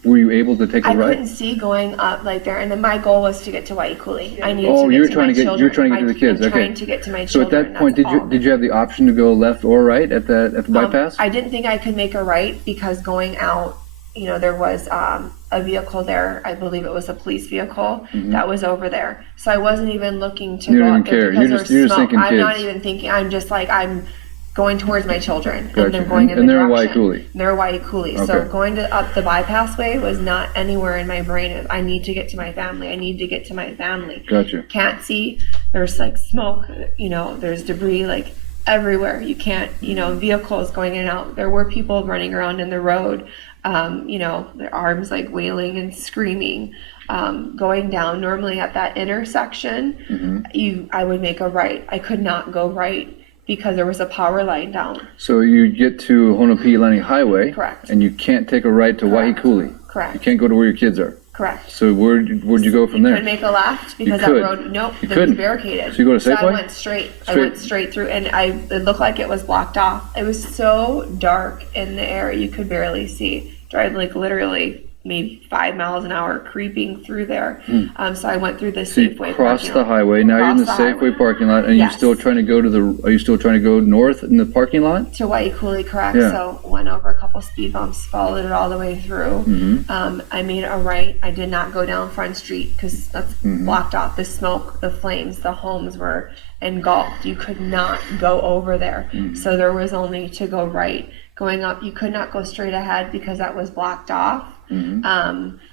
were you able to take a I right? couldn't see going up like there, and then my goal was to get to Waikuli. I needed Oh, to get you were to trying my to get, children. you were trying to get to the kids, I'm okay. trying to get to my So at children. that point, that's all. did you have the option to go left or right at the bypass? I didn't think I could make a right because going out, there was a vehicle there. I believe it was a police vehicle that was over there. So I wasn't even looking to You go don't out even there care. because You're there's just smoke. thinking I'm not kids. even thinking. I'm just like, I'm going towards my children, Gotcha. and they're going in And the they're in direction. Waikuli. They're Waikuli. So Okay. going up the bypass way was not anywhere in my brain. I need to get to my family. I need to get to my family. Gotcha. Can't see. There's like smoke. There's debris like everywhere. You can't. Vehicles going in and out. There were people running around in the road. Their arms like wailing and screaming. Going down normally at that intersection, I would make a right. I could not go right because there was a power line down. So you get to Honopi'ilani Highway. Correct. And you can't take a right to Correct. Waikuli. Correct. You can't go to where your kids are. Correct. So where'd you go from there? Could make a left because You that could. road. Nope, You it was couldn't. barricaded. So you go to So I Safeway? went straight. I Straight. went straight through, and it looked like it was blocked off. It was so dark in the air, you could barely see. Driving like literally maybe 5 miles an hour, creeping through there. So I went through the So you Safeway. crossed parking the lot. highway. Now you're in the Crossed the Safeway highway. parking lot, and Yes. Are you still trying to go north in the parking lot? To Waikuli, correct. Yeah. So went over a couple speed bumps, followed it all the way through. I made a right. I did not go down Front Street because that's blocked off. The smoke, the flames, the homes were engulfed. You could not go over there. So there was only to go right. Going up, you could not go straight ahead because that was blocked off. And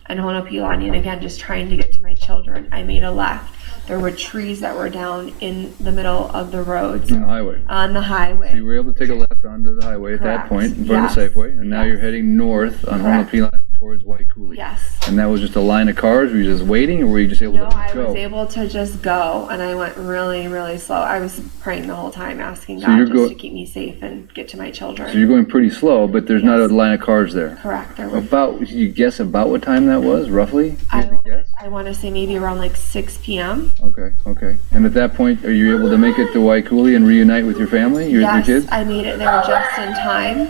Honopi'ilani, and again, just trying to get to my children, I made a left. There were trees that were down in the middle of the roads. On the highway. On the highway. So you were able to take a left onto the highway at that Correct. point in front of Yes. the Safeway, and now Yes. you're heading north on Correct. Honopi'ilani towards Waikuli. Yes. And that was just a line of cars? Were you just waiting, or were you just able No, to I go? was able to just go, and I went really, really slow. I was praying the whole time, asking So God you're just to keep me safe and get to my children. So you're going pretty slow, but there's not a Yes. line of cars there. Correct. There were, About, you guess about what time that was, roughly? If you had to guess? I want to say maybe around like 6 p.m. Okay. And at that point, are you able to make it to Waikuli and reunite with your family, your Yes, kids? I made it there just in time.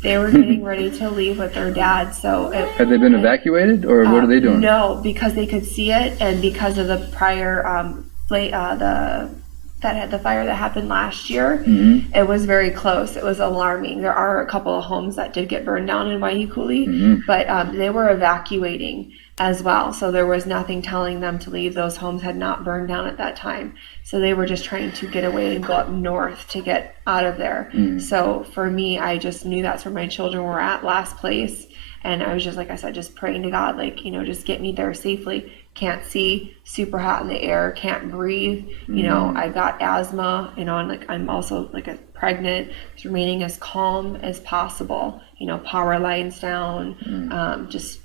They were getting ready to leave with their dad, so Had they been evacuated, or what are they doing? No, because they could see it, and because of the prior the fire that happened last year, it was very close. It was alarming. There are a couple of homes that did get burned down in Waikuli, but they were evacuating as well. So there was nothing telling them to leave. Those homes had not burned down at that time. So they were just trying to get away and go up north to get out of there. So for me, I just knew that's where my children were at, last place. And I was just, like I said, just praying to God, like, just get me there safely. Can't see, super hot in the air, can't breathe. I've got asthma, and I'm also pregnant, just remaining as calm as possible. Power lines down.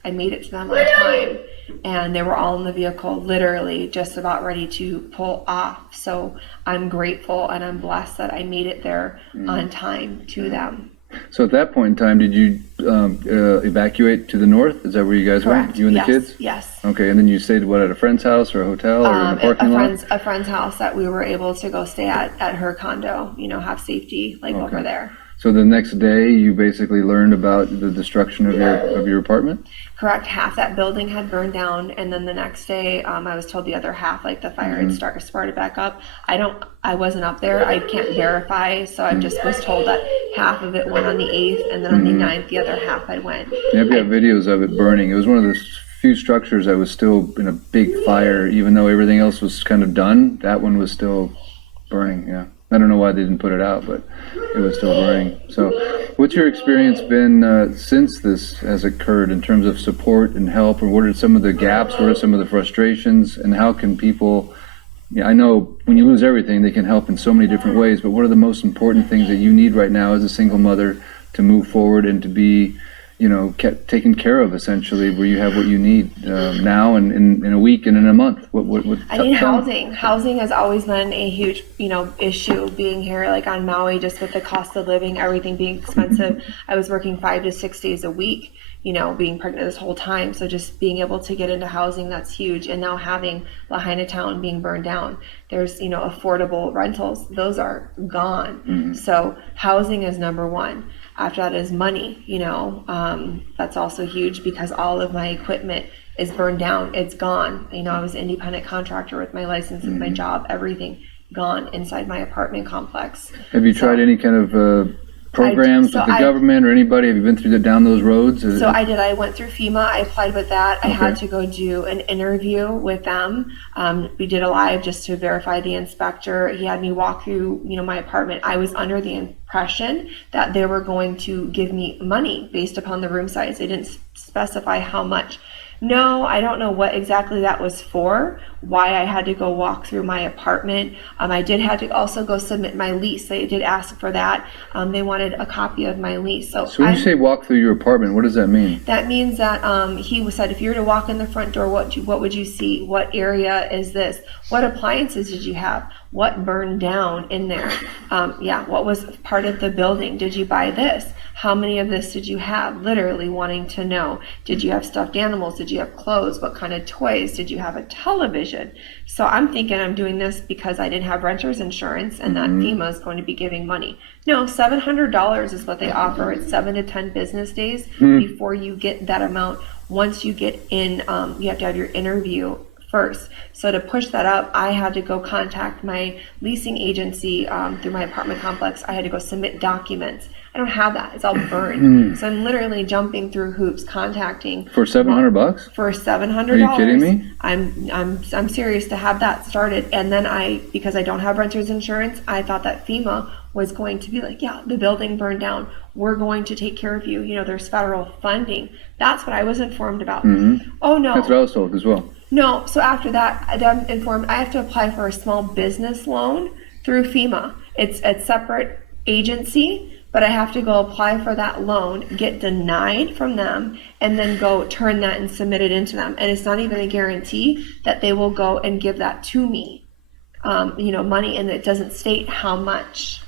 I made it to them on time, and they were all in the vehicle, literally just about ready to pull off. So I'm grateful and I'm blessed that I made it there on time to them. So at that point in time, did you evacuate to the north? Is that where you guys Correct. went? You and Yes. the kids? Yes. Okay, and then you stayed, at a friend's house or a hotel or in a parking lot? A friend's house that we were able to go stay at her condo, have safety over there. So the next day, you basically learned about the destruction of your apartment? Correct. Half that building had burned down, and then the next day, I was told the other half, the fire had started back up. I wasn't up there. I can't verify, so I just was told that half of it went on the 8th, and then on the 9th, the other half had went. Yeah, I've got videos of it burning. It was one of the few structures that was still in a big fire, even though everything else was kind of done. That one was still burning, yeah. I don't know why they didn't put it out, but it was still burning. So what's your experience been since this has occurred in terms of support and help, or what are some of the gaps, what are some of the frustrations, and how can people, I know when you lose everything, they can help in so many different ways, but what are the most important things that you need right now as a single mother to move forward and to be, kept taken care of, essentially, where you have what you need now and in a week and in a month? I need housing. Housing has always been a huge, issue being here, on Maui, just with the cost of living, everything being expensive. I was working 5 to 6 days a week, being pregnant this whole time. So just being able to get into housing, that's huge. And now having Lahaina town being burned down, there's, affordable rentals. Those are gone. So housing is number one. After that is money, that's also huge because all of my equipment is burned down. It's gone. I was an independent contractor with my license, with my job, everything gone inside my apartment complex. Have you tried any kind of programs with the government or anybody? Have you been down those roads? So I did. I went through FEMA. I applied with that. I had to go do an interview with them. We did a live just to verify the inspector. He had me walk through, my apartment. I was under the impression that they were going to give me money based upon the room size. They didn't specify how much. No, I don't know what exactly that was for, why I had to go walk through my apartment. I did have to also go submit my lease. They did ask for that. They wanted a copy of my lease. So when you say walk through your apartment, what does that mean? That means that he said, if you were to walk in the front door, what would you see? What area is this? What appliances did you have? What burned down in there? What was part of the building? Did you buy this? How many of this did you have? Literally wanting to know. Did you have stuffed animals? Did you have clothes? What kind of toys? Did you have a television? So I'm thinking I'm doing this because I didn't have renter's insurance and that FEMA is going to be giving money. No, $700 is what they offer. It's 7 to 10 business days before you get that amount. Once you get in, you have to have your interview first. So to push that up, I had to go contact my leasing agency through my apartment complex. I had to go submit documents. I don't have that. It's all burned. So I'm literally jumping through hoops, contacting for $700. For $700. Are you kidding me? I'm serious to have that started. And then because I don't have renter's insurance, I thought that FEMA was going to be like, yeah, the building burned down. We're going to take care of you. There's federal funding. That's what I was informed about. Oh no. That's what I was told as well. No. So after that, I'm informed I have to apply for a small business loan through FEMA. It's a separate agency, but I have to go apply for that loan, get denied from them, and then go turn that and submit it into them. And it's not even a guarantee that they will go and give that to me, money, and it doesn't state how much.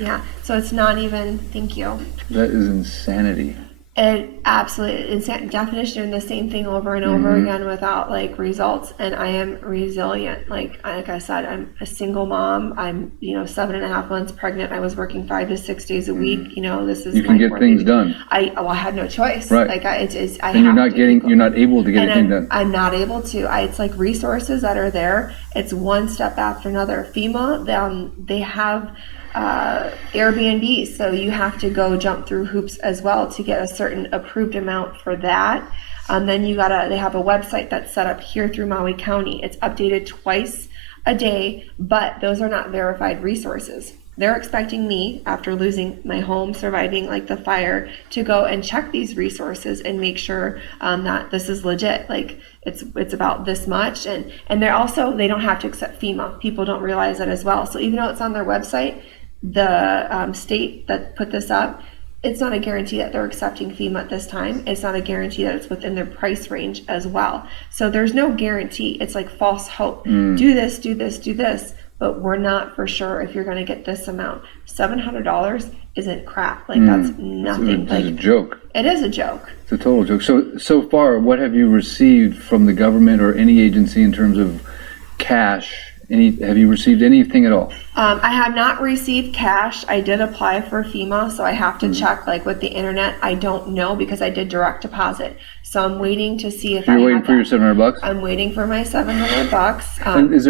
Yeah, so it's not even, thank you. That is insanity. It absolutely, definition doing the same thing over and over again without like results. And I am resilient. Like I said, I'm a single mom. I'm 7.5 months pregnant. I was working 5 to 6 days a week. This is you can get things done. I had no choice. Right. Like and you're not able to get anything done. I'm not able to. It's like resources that are there. It's one step after another. FEMA, they have Airbnb, so you have to go jump through hoops as well to get a certain approved amount for that. Then they have a website that's set up here through Maui County. It's updated twice a day, but those are not verified resources. They're expecting me, after losing my home, surviving like the fire, to go and check these resources and make sure that this is legit. Like it's about this much, and they don't have to accept FEMA. People don't realize that as well. So even though it's on their website, the state that put this up, it's not a guarantee that they're accepting FEMA at this time. It's not a guarantee that it's within their price range as well. So there's no guarantee. It's like false hope. Do this, do this, do this, but we're not for sure if you're going to get this amount. $700 isn't crap. Like that's nothing. It's a joke. It is a joke. It's a total joke. So far, what have you received from the government or any agency in terms of cash? Have you received anything at all? I have not received cash. I did apply for FEMA, so I have to check like with the internet. I don't know because I did direct deposit. So I'm waiting to see if You're waiting for your $700? I'm waiting for my $700. And is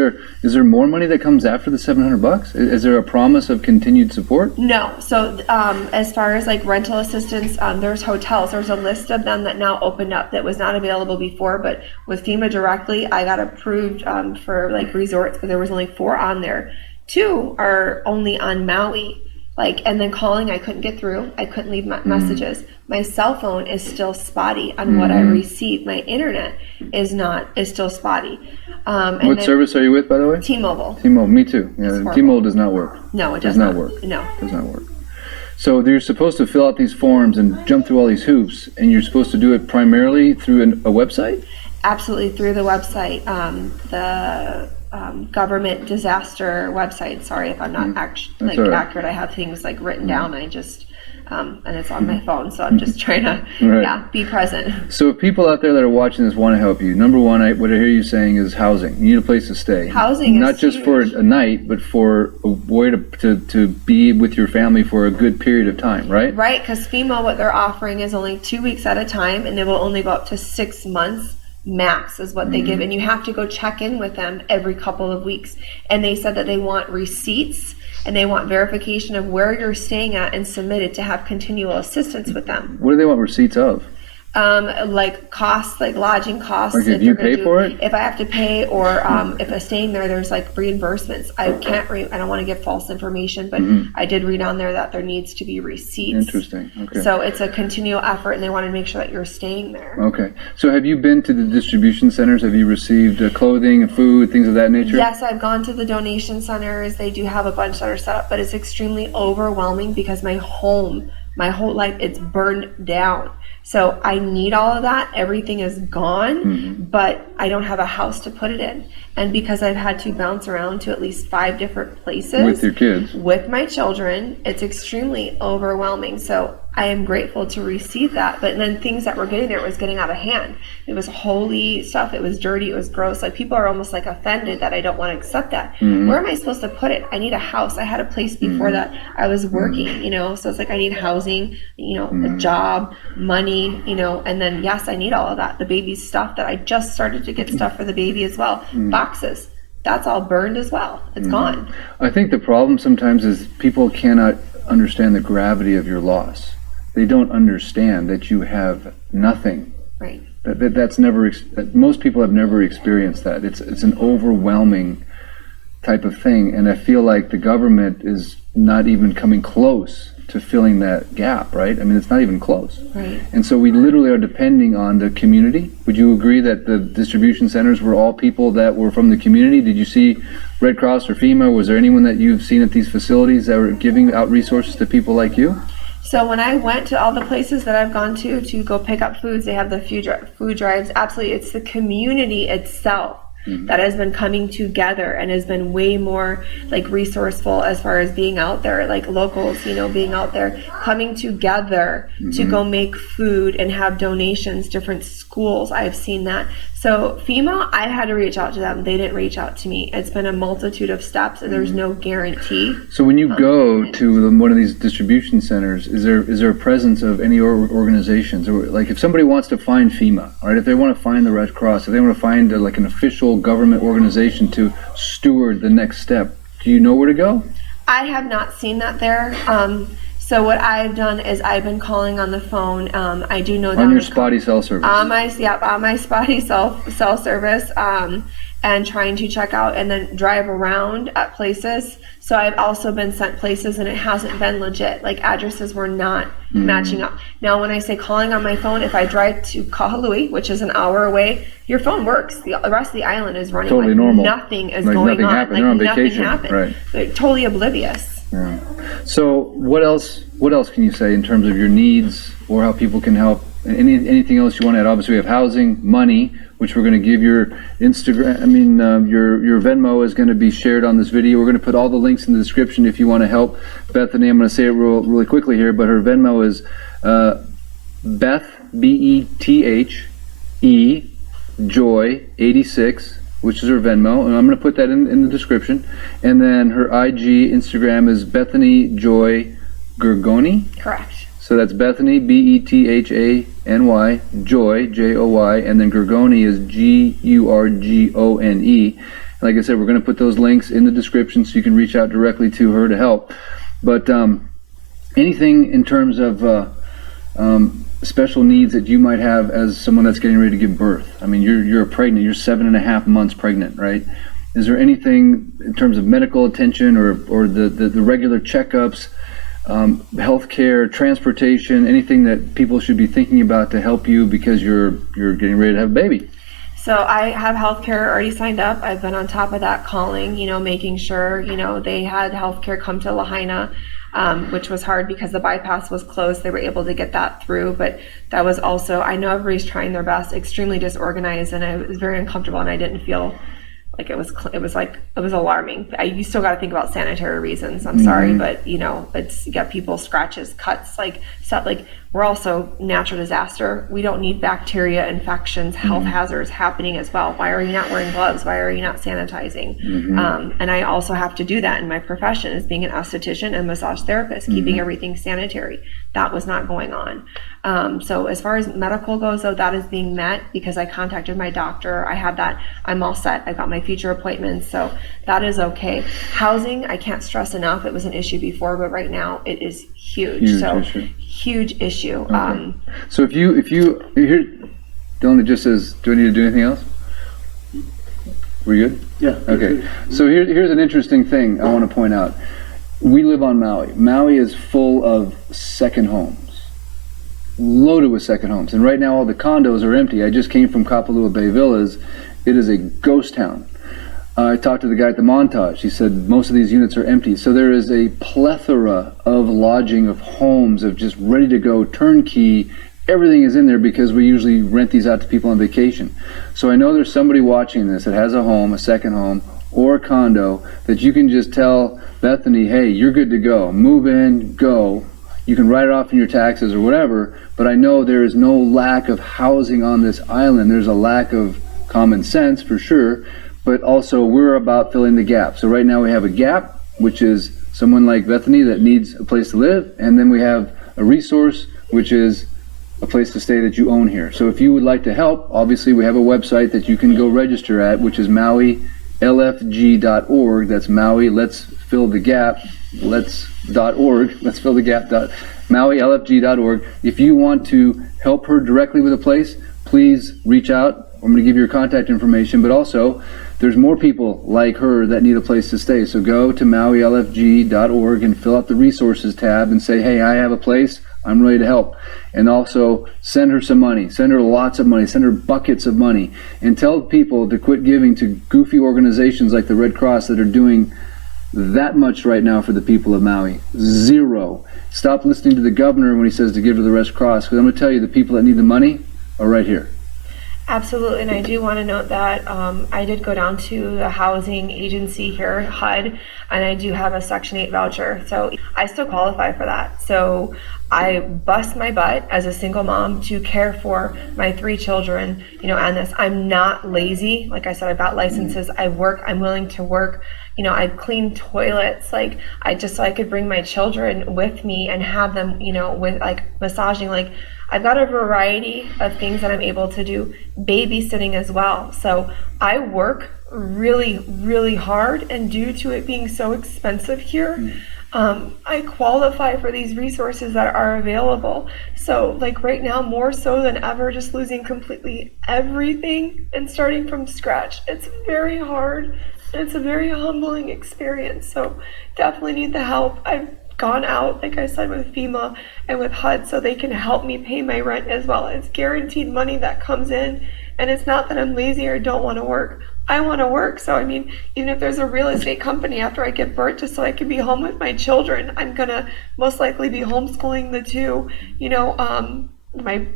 there more money that comes after the $700? Is there a promise of continued support? No. So as far as like rental assistance, there's hotels. There's a list of them that now opened up that was not available before, but with FEMA directly, I got approved for like resorts, but there was only 4 on there. 2 are only on Maui. And then calling, I couldn't get through. I couldn't leave messages. My cell phone is still spotty on what I receive. My internet is still spotty. What service are you with, by the way? T-Mobile. T-Mobile, me too. Yeah, T-Mobile does not work. No, it does not work. No. It does not work. So you're supposed to fill out these forms and jump through all these hoops, and you're supposed to do it primarily through a website? Absolutely, through the website. The government disaster website. Sorry if I'm not accurate. I have things like written down. I just and it's on my phone, so I'm just trying to be present. So if people out there that are watching this want to help you, number one, what I hear you saying is housing. You need a place to stay. Housing is not just huge. for a night, but for a way to be with your family for a good period of time, right? Right, because FEMA, what they're offering is only 2 weeks at a time, and they will only go up to 6 months. Max is what they give, and you have to go check in with them every couple of weeks. And they said that they want receipts and they want verification of where you're staying at and submitted to have continual assistance with them. What do they want receipts of? Like costs, like lodging costs. Like if you pay for it? If I have to pay, or if I'm staying there, there's like reimbursements. I don't want to give false information, but I did read on there that there needs to be receipts. Interesting. Okay. So it's a continual effort, and they want to make sure that you're staying there. Okay. So have you been to the distribution centers? Have you received clothing and food, things of that nature? Yes, I've gone to the donation centers. They do have a bunch that are set up, but it's extremely overwhelming because my whole life, it's burned down. So I need all of that. Everything is gone, but I don't have a house to put it in. And because I've had to bounce around to at least 5 different places with your kids, with my children, it's extremely overwhelming. So I am grateful to receive that. But then things that were getting there, it was getting out of hand. It was holy stuff. It was dirty. It was gross. Like people are almost like offended that I don't want to accept that. Where am I supposed to put it? I need a house. I had a place before that. I was working, so it's like I need housing, a job, money, and then yes, I need all of that. The baby's stuff that I just started to get stuff for the baby as well. Boxes. That's all burned as well. It's gone. I think the problem sometimes is people cannot understand the gravity of your loss. They don't understand that you have nothing. Right. That's never. Most people have never experienced that. It's an overwhelming type of thing, and I feel like the government is not even coming close to filling that gap. Right? I mean, it's not even close. Right. And so we literally are depending on the community. Would you agree that the distribution centers were all people that were from the community? Did you see Red Cross or FEMA? Was there anyone that you've seen at these facilities that were giving out resources to people like you? So when I went to all the places that I've gone to go pick up foods, they have the food drives. Absolutely, it's the community itself that has been coming together and has been way more like resourceful as far as being out there, like locals, you know, being out there, coming together to go make food and have donations, different schools. I've seen that. So FEMA, I had to reach out to them. They didn't reach out to me. It's been a multitude of steps, and there's no guarantee. So when you go to one of these distribution centers, is there a presence of any organizations? Or like if somebody wants to find FEMA, right? If they want to find the Red Cross, if they want to find like an official government organization to steward the next step, do you know where to go? I have not seen that there. So what I've done is I've been calling on the phone. I do know that on your spotty cell service. On my spotty cell service, and trying to check out and then drive around at places. So I've also been sent places and it hasn't been legit. Like addresses were not matching up. Now when I say calling on my phone, if I drive to Kahului, which is an hour away, your phone works. The rest of the island is running totally like normal. Nothing is like going nothing on. Happened. Like They're on nothing vacation. happened. Right. They're totally oblivious. Yeah. So what else can you say in terms of your needs or how people can help? Anything else you want to add? Obviously we have housing, money, which we're going to give your Instagram, your Venmo is going to be shared on this video. We're going to put all the links in the description if you want to help Bethany. I'm going to say it really quickly here, but her Venmo is Beth, BETHE, Joy 86, which is her Venmo, and I'm going to put that in the description. And then her IG Instagram is Bethany Joy Gurgoni. Correct. So that's Bethany, BETHANY, Joy, JOY, and then Gurgoni is GURGONE. Like I said, we're going to put those links in the description so you can reach out directly to her to help. But anything in terms of special needs that you might have as someone that's getting ready to give birth? I mean, you're pregnant, you're 7.5 months pregnant, right? Is there anything in terms of medical attention or the regular checkups, healthcare, transportation, anything that people should be thinking about to help you because you're getting ready to have a baby? So I have healthcare already signed up. I've been on top of that, calling, making sure, they had healthcare come to Lahaina, which was hard because the bypass was closed. They were able to get that through, but that was also, I know everybody's trying their best, extremely disorganized, and I was very uncomfortable, and I didn't feel like it was alarming. You still got to think about sanitary reasons. I'm sorry, but it's, you got people scratches, cuts, like stuff. Like, we're also natural disaster. We don't need bacteria infections, health hazards happening as well. Why are you not wearing gloves? Why are you not sanitizing? And I also have to do that in my profession as being an esthetician and massage therapist, keeping everything sanitary. That was not going on. So as far as medical goes, though, that is being met because I contacted my doctor. I have that. I'm all set. I got my future appointments, so that is okay. Housing, I can't stress enough. It was an issue before, but right now it is huge. Huge issue. Okay. So if you here, Dylan, it just says, do I need to do anything else? We good? Yeah. Okay. So here's an interesting thing I want to point out. We live on Maui. Maui is full of second homes, loaded with second homes. And right now all the condos are empty. I just came from Kapalua Bay Villas. It is a ghost town. I talked to the guy at the Montage. He said most of these units are empty. So there is a plethora of lodging, of homes, of just ready to go, turnkey. Everything is in there because we usually rent these out to people on vacation. So I know there's somebody watching this that has a home, a second home, or a condo that you can just tell Bethany, hey, you're good to go. Move in, go. You can write it off in your taxes or whatever, but I know there is no lack of housing on this island. There's a lack of common sense for sure, but also we're about filling the gap. So right now we have a gap, which is someone like Bethany that needs a place to live, and then we have a resource, which is a place to stay that you own here. So if you would like to help, obviously we have a website that you can go register at, which is MauiLFG.org. That's Maui, let's fill the gap, let's.org, let's fill the gap. MauiLFG.org. If you want to help her directly with a place, please reach out. I'm going to give you your contact information, but also there's more people like her that need a place to stay. So go to MauiLFG.org and fill out the resources tab and say, hey, I have a place. I'm ready to help. And also send her some money, send her lots of money, send her buckets of money, and tell people to quit giving to goofy organizations like the Red Cross that are doing that much right now for the people of Maui. Zero. Stop listening to the governor when he says to give to the Red Cross, because I'm going to tell you, the people that need the money are right here. Absolutely, and I do want to note that I did go down to the housing agency here, HUD, and I do have a Section 8 voucher, so I still qualify for that. So I bust my butt as a single mom to care for my 3 children, and this. I'm not lazy. Like I said, I've got licenses. I work. I'm willing to work. I clean toilets, like so I could bring my children with me and have them, with like massaging, like I've got a variety of things that I'm able to do, babysitting as well. So I work really, really hard, and due to it being so expensive here, I qualify for these resources that are available. So like right now, more so than ever, just losing completely everything and starting from scratch, it's very hard. It's a very humbling experience, so definitely need the help. I've gone out, like I said, with FEMA and with HUD so they can help me pay my rent as well. It's guaranteed money that comes in, and it's not that I'm lazy or don't want to work. I want to work, so I mean, even if there's a real estate company after I give birth just so I can be home with my children, I'm gonna most likely be homeschooling the 2,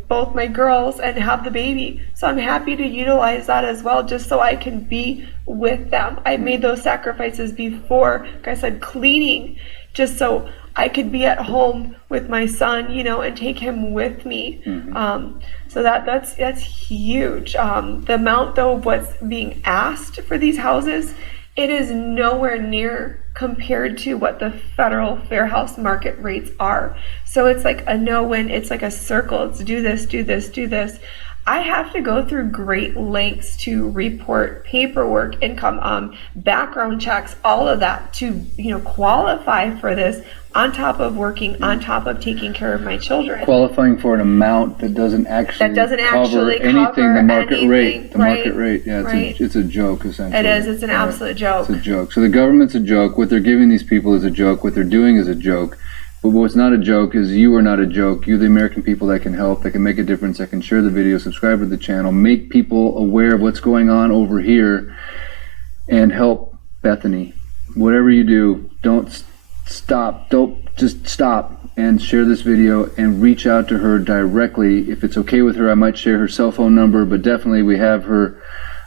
both my girls and have the baby. So I'm happy to utilize that as well, just so I can be with them. I made those sacrifices before, like I said, cleaning, just so I could be at home with my son, and take him with me. So that's huge. The amount though of what's being asked for these houses, it is nowhere near compared to what the federal fair house market rates are. So it's like a no-win. It's like a circle. It's do this, do this, do this. I have to go through great lengths to report paperwork, income, background checks, all of that to, qualify for this, on top of working, on top of taking care of my children. Qualifying for an amount that doesn't actually cover anything, the market rate. The market rate, yeah, it's a joke, essentially. It is, it's an absolute joke. It's a joke. So the government's a joke. What they're giving these people is a joke. What they're doing is a joke. But what's not a joke is you are not a joke. You, the American people that can help, that can make a difference, that can share the video, subscribe to the channel, make people aware of what's going on over here, and help Bethany. Whatever you do, don't stop. Just stop and share this video and reach out to her directly. If it's okay with her, I might share her cell phone number, but definitely we have her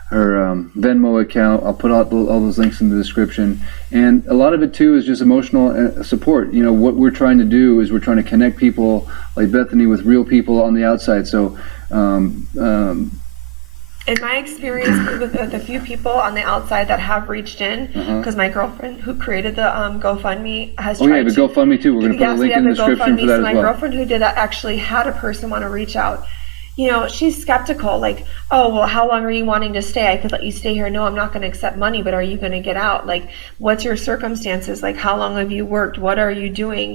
Venmo account. I'll put all those links in the description. And a lot of it too is just emotional support. What we're trying to do is we're trying to connect people like Bethany with real people on the outside. So in my experience with a few people on the outside that have reached in, because my girlfriend who created the GoFundMe has tried the GoFundMe too. We're going to put a link in the description for that as well. My girlfriend who did that actually had a person want to reach out. She's skeptical, like, oh, well, how long are you wanting to stay? I could let you stay here. No, I'm not going to accept money, but are you going to get out? Like, what's your circumstances? Like, how long have you worked? What are you doing?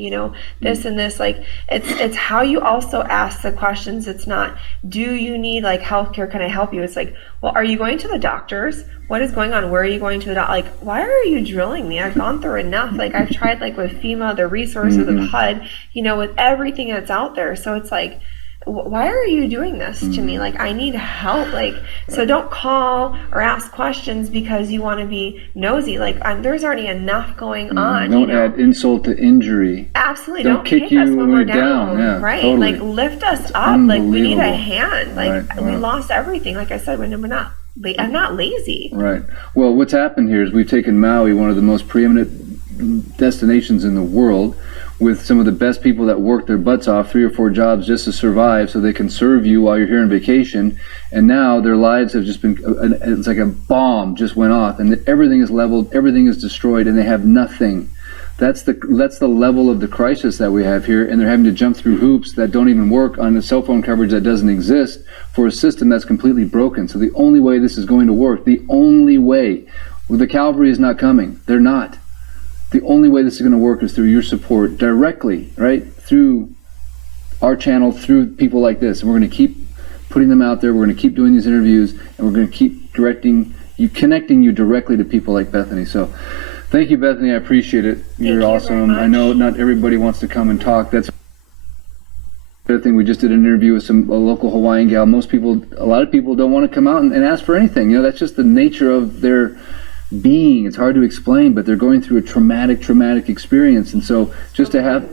This and this. Like, it's how you also ask the questions. It's not, do you need, like, healthcare? Can I help you? It's like, well, are you going to the doctors? What is going on? Where are you going to the doctor? Like, why are you drilling me? I've gone through enough. Like, I've tried, like, with FEMA, the resources of HUD, with everything that's out there. So it's like, why are you doing this to me? Like, I need help. Like, so don't call or ask questions because you want to be nosy. Like, there's already enough going on. Don't add insult to injury. Absolutely. Don't kick us when we're down. Yeah, right. Totally. Like, lift us up. Like, we need a hand. Like, we lost everything. Like I said, I'm not lazy. Right. Well, what's happened here is we've taken Maui, one of the most preeminent destinations in the world, with some of the best people that work their butts off, 3 or 4 jobs just to survive so they can serve you while you're here on vacation. And now their lives have just been, it's like a bomb just went off and everything is leveled, everything is destroyed, and they have nothing. That's the level of the crisis that we have here, and they're having to jump through hoops that don't even work on a cell phone coverage that doesn't exist for a system that's completely broken. So the only way this is going to work, the only way, the cavalry is not coming. They're not. The only way this is going to work is through your support directly, right? Through our channel, through people like this. And we're going to keep putting them out there. We're going to keep doing these interviews, and we're going to keep connecting you directly to people like Bethany. So thank you, Bethany. I appreciate it. You're awesome. I know not everybody wants to come and talk. The other thing, we just did an interview with a local Hawaiian gal. A lot of people don't want to come out and ask for anything. You know, that's just the nature of their being. It's hard to explain, but they're going through a traumatic experience. And so just to have,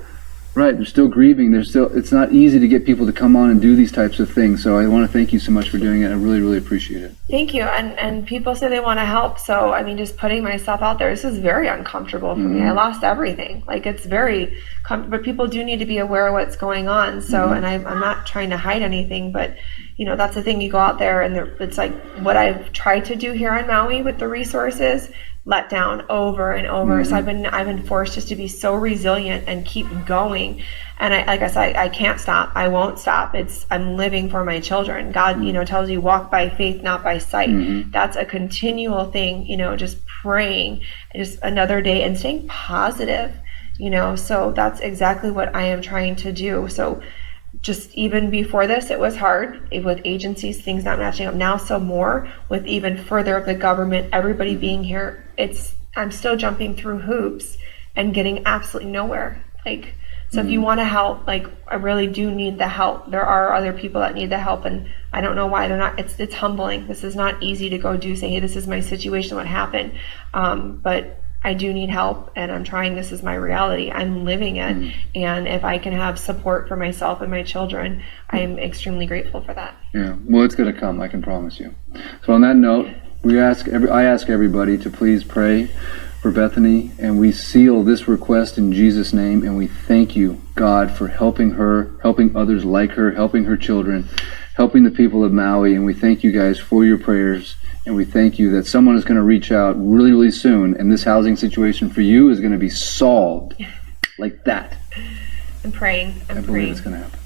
right, they're still grieving. It's not easy to get people to come on and do these types of things. So I want to thank you so much for doing it. I really, really appreciate it. Thank you. And people say they want to help. So, I mean, just putting myself out there, this is very uncomfortable for me. I lost everything. Like, it's very but people do need to be aware of what's going on. So, and I'm not trying to hide anything, but you know, that's the thing. You go out there and it's like what I've tried to do here on Maui with the resources, let down over and over. So I've been forced just to be so resilient and keep going. And like I said, I can't stop. I won't stop. I'm living for my children. God, you know, tells you walk by faith, not by sight. That's a continual thing, you know, just praying, just another day and staying positive, you know. So that's exactly what I am trying to do. So just even before this, it was hard with agencies, things not matching up. Now, so more with even further of the government, everybody being here, I'm still jumping through hoops and getting absolutely nowhere. Like, so if you want to help, like, I really do need the help. There are other people that need the help, and I don't know why they're not. It's humbling. This is not easy to go do, say, hey, this is my situation, what happened. But I do need help, and I'm trying. This is my reality. I'm living it, and if I can have support for myself and my children, I'm extremely grateful for that. Yeah, well, it's going to come, I can promise you. So on that note, I ask everybody to please pray for Bethany, and we seal this request in Jesus' name, and we thank you, God, for helping her, helping others like her, helping her children, helping the people of Maui, and we thank you guys for your prayers. And we thank you that someone is going to reach out really, really soon, and this housing situation for you is going to be solved like that. I'm praying. I believe it's going to happen.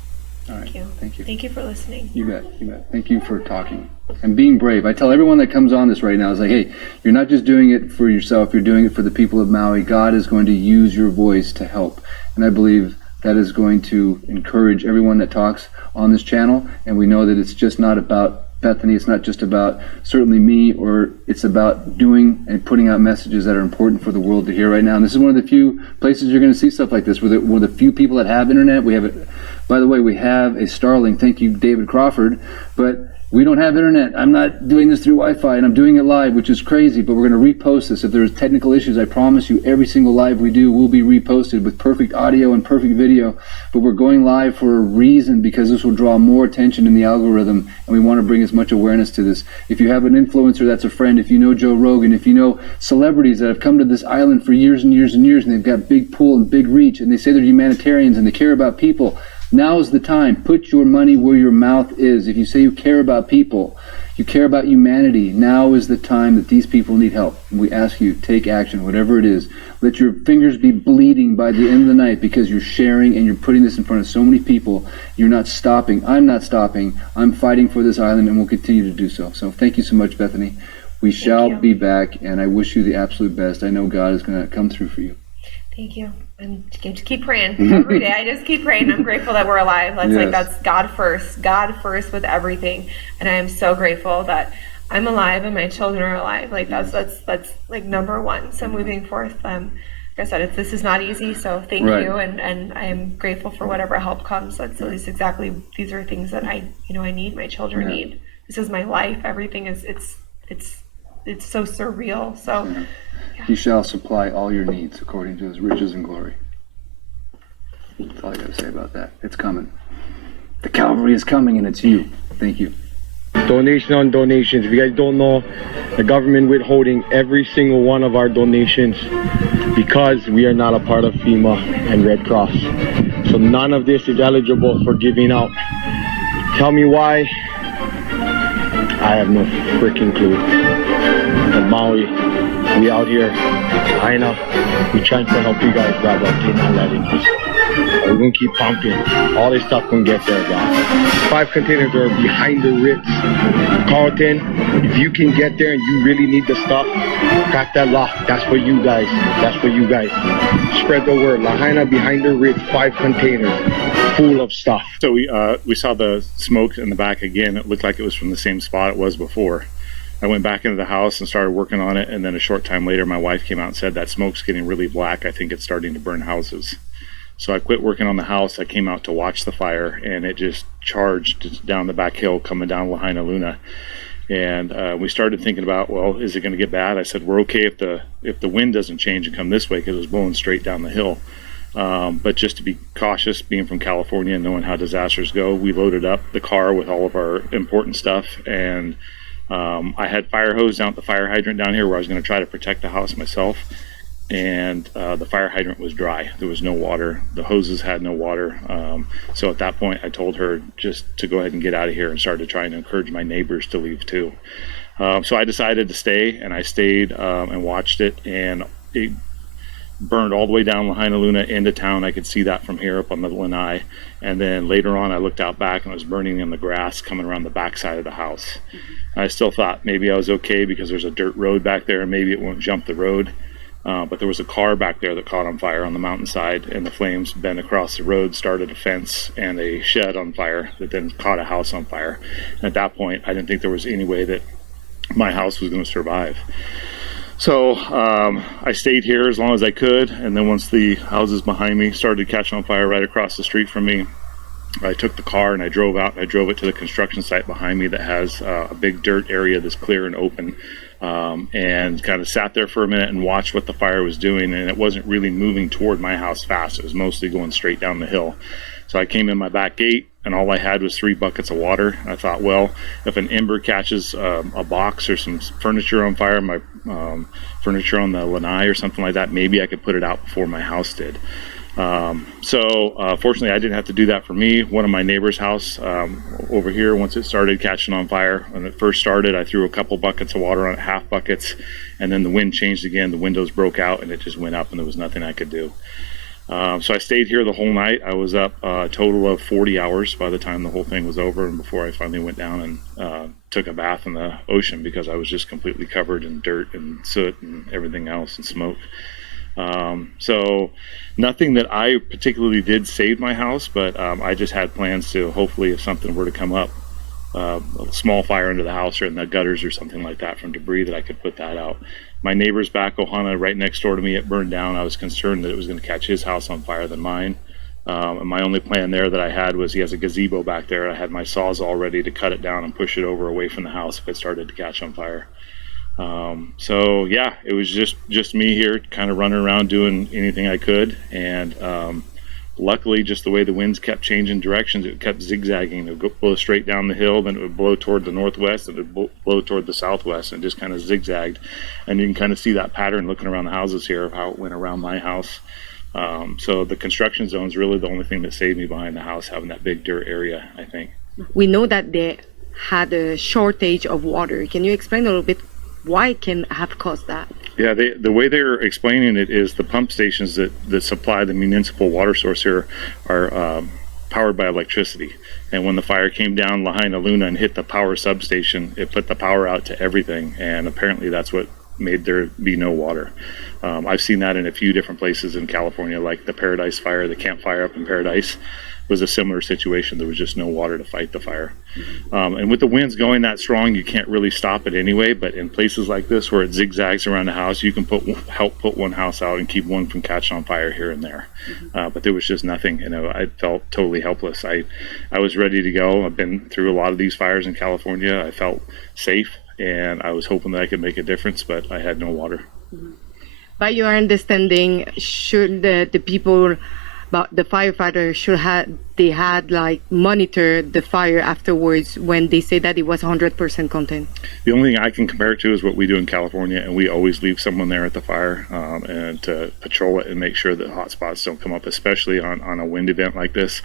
All right. Thank you. Thank you for listening. You bet. You bet. Thank you for talking and being brave. I tell everyone that comes on this right now, is like, hey, you're not just doing it for yourself, you're doing it for the people of Maui. God is going to use your voice to help. And I believe that is going to encourage everyone that talks on this channel. And we know that it's just not about Bethany, it's not just about certainly me, or it's about doing and putting out messages that are important for the world to hear right now. And this is one of the few places you're going to see stuff like this. We're one of the few people that have internet. We have it. By the way, we have a Starlink. Thank you, David Crawford. But we don't have internet. I'm not doing this through Wi-Fi, and I'm doing it live, which is crazy, but we're going to repost this. If there's technical issues, I promise you every single live we do will be reposted with perfect audio and perfect video. But we're going live for a reason, because this will draw more attention in the algorithm, and we want to bring as much awareness to this. If you have an influencer that's a friend, if you know Joe Rogan, if you know celebrities that have come to this island for years and years and years, and they've got big pull and big reach, and they say they're humanitarians and they care about people, now is the time. Put your money where your mouth is. If you say you care about people, you care about humanity, now is the time that these people need help. And we ask you, take action, whatever it is. Let your fingers be bleeding by the end of the night, because you're sharing and you're putting this in front of so many people. You're not stopping. I'm not stopping. I'm fighting for this island, and we'll continue to do so. So thank you so much, Bethany. We shall be back, and I wish you the absolute best. I know God is going to come through for you. Thank you. And just keep praying every day. I just keep praying. I'm grateful that we're alive. That's God first with everything. And I am so grateful that I'm alive and my children are alive. Like that's like number one. So moving forth, like I said, this is not easy. So thank you, and I am grateful for whatever help comes. That's at least exactly, these are things that I need. My children need. This is my life. Everything is it's so surreal. So. Yeah. He shall supply all your needs according to his riches and glory. That's all I got to say about that. It's coming. The Calvary is coming, and it's you. Thank you. Donation on donations. If you guys don't know, the government withholding every single one of our donations because we are not a part of FEMA and Red Cross. So none of this is eligible for giving out. Tell me why. I have no freaking clue. But Maui, we out here, I know, we trying to help you guys, God, but they're not letting us. We're gonna keep pumping. All this stuff gonna get there, God. 5 containers are behind the Ritz. Carlton, if you can get there and you really need the stuff, crack that lock. That's for you guys. That's for you guys. Spread the word. Lahaina behind the Ritz, 5 containers full of stuff. So we saw the smoke in the back again. It looked like it was from the same spot it was before. I went back into the house and started working on it, and then a short time later my wife came out and said that smoke's getting really black. I think it's starting to burn houses. So I quit working on the house. I came out to watch the fire, and it just charged down the back hill coming down Lahaina Luna. And we started thinking about, well, is it going to get bad? I said, we're okay if the wind doesn't change and come this way, because it was blowing straight down the hill. But just to be cautious, being from California and knowing how disasters go, we loaded up the car with all of our important stuff. And I had fire hose down at the fire hydrant down here where I was going to try to protect the house myself. And the fire hydrant was dry. There was no water. The hoses had no water. So at that point, I told her just to go ahead and get out of here, and started trying to encourage my neighbors to leave too. So I decided to stay, and I stayed and watched it, and it burned all the way down Lahaina Luna into town. I could see that from here up on the lanai. And then later on, I looked out back, and it was burning in the grass coming around the back side of the house. I still thought maybe I was okay because there's a dirt road back there, and maybe it won't jump the road. But there was a car back there that caught on fire on the mountainside, and the flames bent across the road, started a fence and a shed on fire that then caught a house on fire. And at that point, I didn't think there was any way that my house was going to survive. So I stayed here as long as I could, and then once the houses behind me started to catch on fire right across the street from me, I took the car and I drove out, and I drove it to the construction site behind me that has a big dirt area that's clear and open. And kind of sat there for a minute and watched what the fire was doing, and it wasn't really moving toward my house fast. It was mostly going straight down the hill. So I came in my back gate, and all I had was 3 buckets of water. I thought, well, if an ember catches a box or some furniture on fire, my furniture on the lanai or something like that, maybe I could put it out before my house did. Fortunately, I didn't have to do that for me. One of my neighbor's house over here, once it started catching on fire, when it first started, I threw a couple buckets of water on it, half buckets, and then the wind changed again, the windows broke out, and it just went up, and there was nothing I could do. So I stayed here the whole night. I was up a total of 40 hours by the time the whole thing was over, and before I finally went down and took a bath in the ocean, because I was just completely covered in dirt and soot and everything else and smoke. So nothing that I particularly did saved my house, but I just had plans to, hopefully, if something were to come up, a small fire under the house or in the gutters or something like that from debris, that I could put that out. My neighbor's back, Ohana, right next door to me, it burned down. I was concerned that it was going to catch his house on fire than mine. And my only plan there that I had was, he has a gazebo back there. I had my saws all ready to cut it down and push it over away from the house if it started to catch on fire. So yeah, it was just me here kind of running around doing anything I could. And luckily, just the way the winds kept changing directions, it kept zigzagging. It would blow straight down the hill, then it would blow toward the northwest, and it would blow toward the southwest, and just kind of zigzagged. And you can kind of see that pattern looking around the houses here of how it went around my house. So the construction zone is really the only thing that saved me behind the house, having that big dirt area, I think. We know that they had a shortage of water. Can you explain a little bit why can have caused that? Yeah, the way they're explaining it is the pump stations that supply the municipal water source here are powered by electricity. And when the fire came down Lahaina Luna and hit the power substation, it put the power out to everything. And apparently that's what made there be no water. I've seen that in a few different places in California, like the Paradise Fire, the Camp Fire up in Paradise was a similar situation. There was just no water to fight the fire. And with the winds going that strong, you can't really stop it anyway. But in places like this where it zigzags around the house, you can help put one house out and keep one from catching on fire here and there. But there was just nothing. You know, I felt totally helpless. I was ready to go. I've been through a lot of these fires in California. I felt safe, and I was hoping that I could make a difference, but I had no water. By your understanding, should the people, but the firefighters had like monitored the fire afterwards when they say that it was 100% contained? The only thing I can compare it to is what we do in California, and we always leave someone there at the fire and to patrol it and make sure that hot spots don't come up, especially on a wind event like this.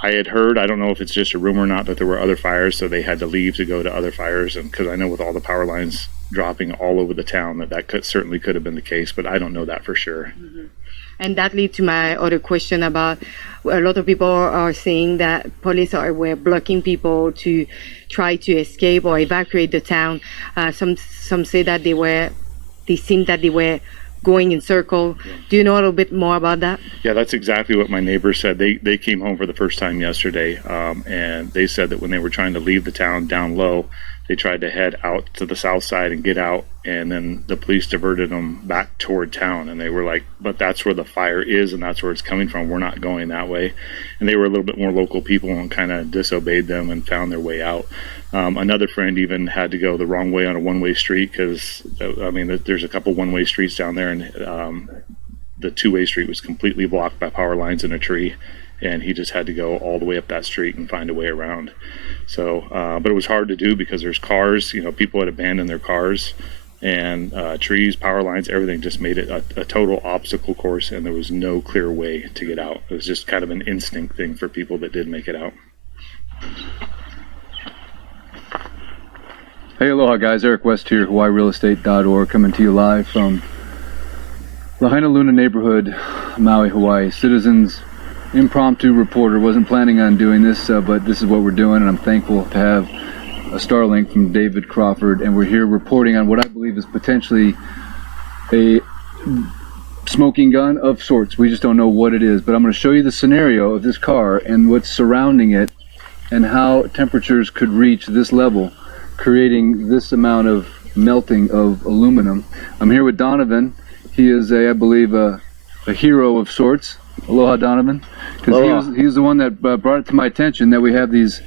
I had heard, I don't know if it's just a rumor or not, that there were other fires, so they had to leave to go to other fires. And because I know with all the power lines dropping all over the town, that certainly could have been the case, but I don't know that for sure. And that leads to my other question about, a lot of people are saying that police were blocking people to try to escape or evacuate the town. Some say that they seemed that they were going in circle. Do you know a little bit more about that? Yeah, that's exactly what my neighbors said. They came home for the first time yesterday, and they said that when they were trying to leave the town down low, they tried to head out to the south side and get out, and then the police diverted them back toward town, and they were like, but that's where the fire is and that's where it's coming from, we're not going that way. And they were a little bit more local people and kind of disobeyed them and found their way out. Another friend even had to go the wrong way on a one-way street because, I mean, there's a couple one-way streets down there, and the two-way street was completely blocked by power lines and a tree, and he just had to go all the way up that street and find a way around. So, but it was hard to do because there's cars, you know, people had abandoned their cars, and trees, power lines, everything just made it a total obstacle course, and there was no clear way to get out. It was just kind of an instinct thing for people that did make it out. Hey, aloha guys, Eric West here, HawaiiRealEstate.org, coming to you live from Lahaina Luna neighborhood, Maui, Hawaii. Citizens impromptu reporter, wasn't planning on doing this, but this is what we're doing, and I'm thankful to have a Starlink from David Crawford, and we're here reporting on what I believe is potentially a smoking gun of sorts. We just don't know what it is, but I'm going to show you the scenario of this car and what's surrounding it and how temperatures could reach this level, creating this amount of melting of aluminum. I'm here with Donovan. He is I believe a hero of sorts. Aloha, Donovan, because he was the one that brought it to my attention that we have these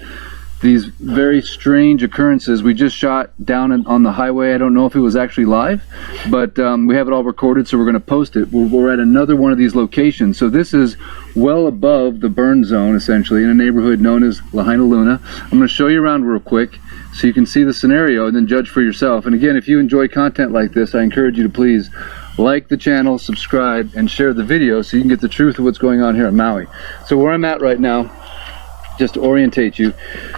very strange occurrences. We just shot down on the highway. I don't know if it was actually live, but we have it all recorded, so we're going to post it. We're at another one of these locations. So this is well above the burn zone, essentially, in a neighborhood known as Lahaina Luna. I'm going to show you around real quick so you can see the scenario and then judge for yourself. And again, if you enjoy content like this, I encourage you to please like the channel, subscribe, and share the video so you can get the truth of what's going on here at Maui. So where I'm at right now, just to orientate you,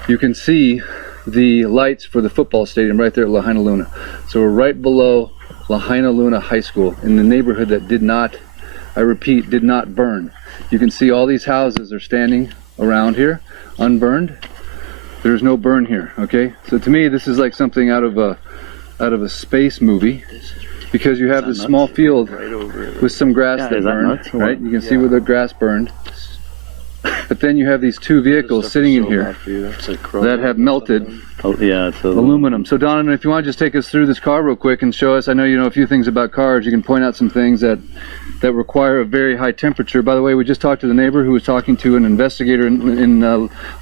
you can see the lights for the football stadium right there at Lahaina Luna. So we're right below Lahaina Luna High School in the neighborhood that did not, I repeat, did not burn. You can see all these houses are standing around here, unburned. There's no burn here, okay? So to me, this is like something out of a space movie, because you have this small field with some grass that burned, right? You can see where the grass burned. But then you have these two vehicles sitting in here that have melted aluminum. So Donovan, if you want to just take us through this car real quick and show us, I know you know a few things about cars, you can point out some things that require a very high temperature. By the way, we just talked to the neighbor who was talking to an investigator in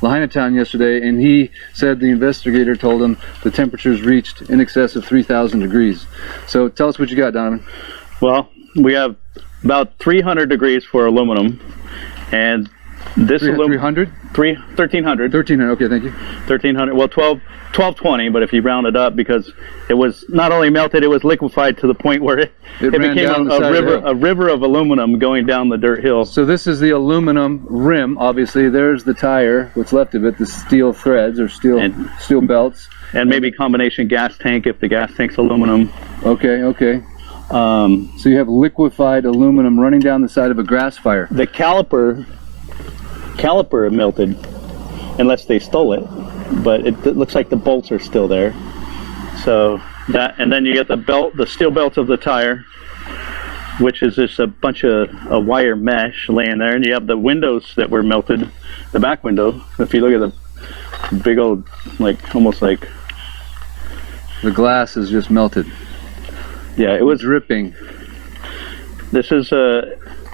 Lahaina Town yesterday, and he said the investigator told him the temperatures reached in excess of 3,000 degrees. So tell us what you got, Donovan. Well, we have about 300 degrees for aluminum, and this 300? 1,300. 1,300, okay, thank you. 1,300, well, 1220, but if you round it up, because it was not only melted, it was liquefied to the point where it became a river of aluminum going down the dirt hill. So this is the aluminum rim, obviously. There's the tire, what's left of it, the steel threads or steel belts. And maybe combination gas tank if the gas tank's aluminum. Okay, okay. So you have liquefied aluminum running down the side of a grass fire. The caliper melted, unless they stole it, but it looks like the bolts are still there. So that, and then you get the steel belts of the tire, which is just a bunch of wire mesh laying there, and you have the windows that were melted, the back window. If you look at the big old, like almost like the glass is just melted. Yeah, it was dripping. This is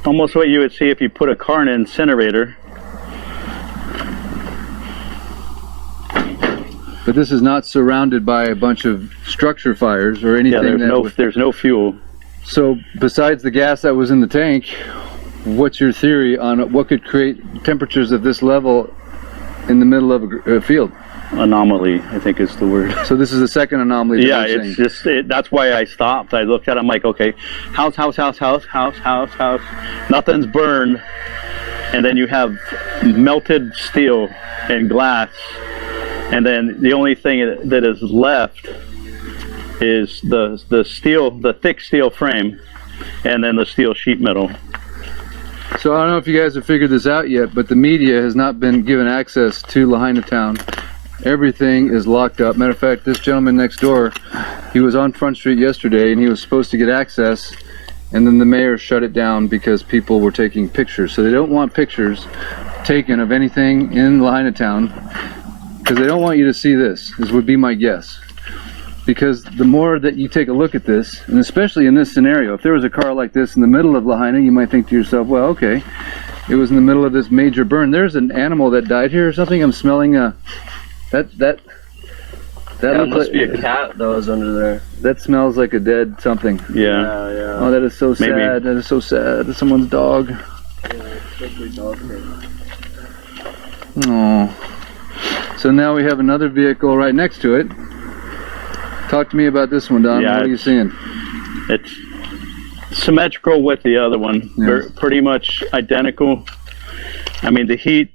almost what you would see if you put a car in an incinerator. But this is not surrounded by a bunch of structure fires or anything. Yeah, there's no fuel. So besides the gas that was in the tank, what's your theory on what could create temperatures of this level in the middle of a field? Anomaly, I think is the word. So this is the second anomaly. Yeah, it's just that's why I stopped. I looked at it, I'm like, okay, house. Nothing's burned, and then you have melted steel and glass. And then the only thing that is left is the thick steel frame, and then the steel sheet metal. So I don't know if you guys have figured this out yet, but the media has not been given access to Lahaina Town. Everything is locked up. Matter of fact, this gentleman next door, he was on Front Street yesterday, and he was supposed to get access, and then the mayor shut it down because people were taking pictures. So they don't want pictures taken of anything in Lahaina Town. because they don't want you to see this. This would be my guess. Because the more that you take a look at this, and especially in this scenario, if there was a car like this in the middle of Lahaina, you might think to yourself, well, okay, it was in the middle of this major burn. There's an animal that died here or something. I'm smelling that must be a cat that was under there. That smells like a dead something. Yeah. Oh, that is so sad. Maybe. That is so sad. That's someone's dog. Oh. So now we have another vehicle right next to it. Talk to me about this one, Don. What are you seeing? It's symmetrical with the other one. Yes. They're pretty much identical. I mean, the heat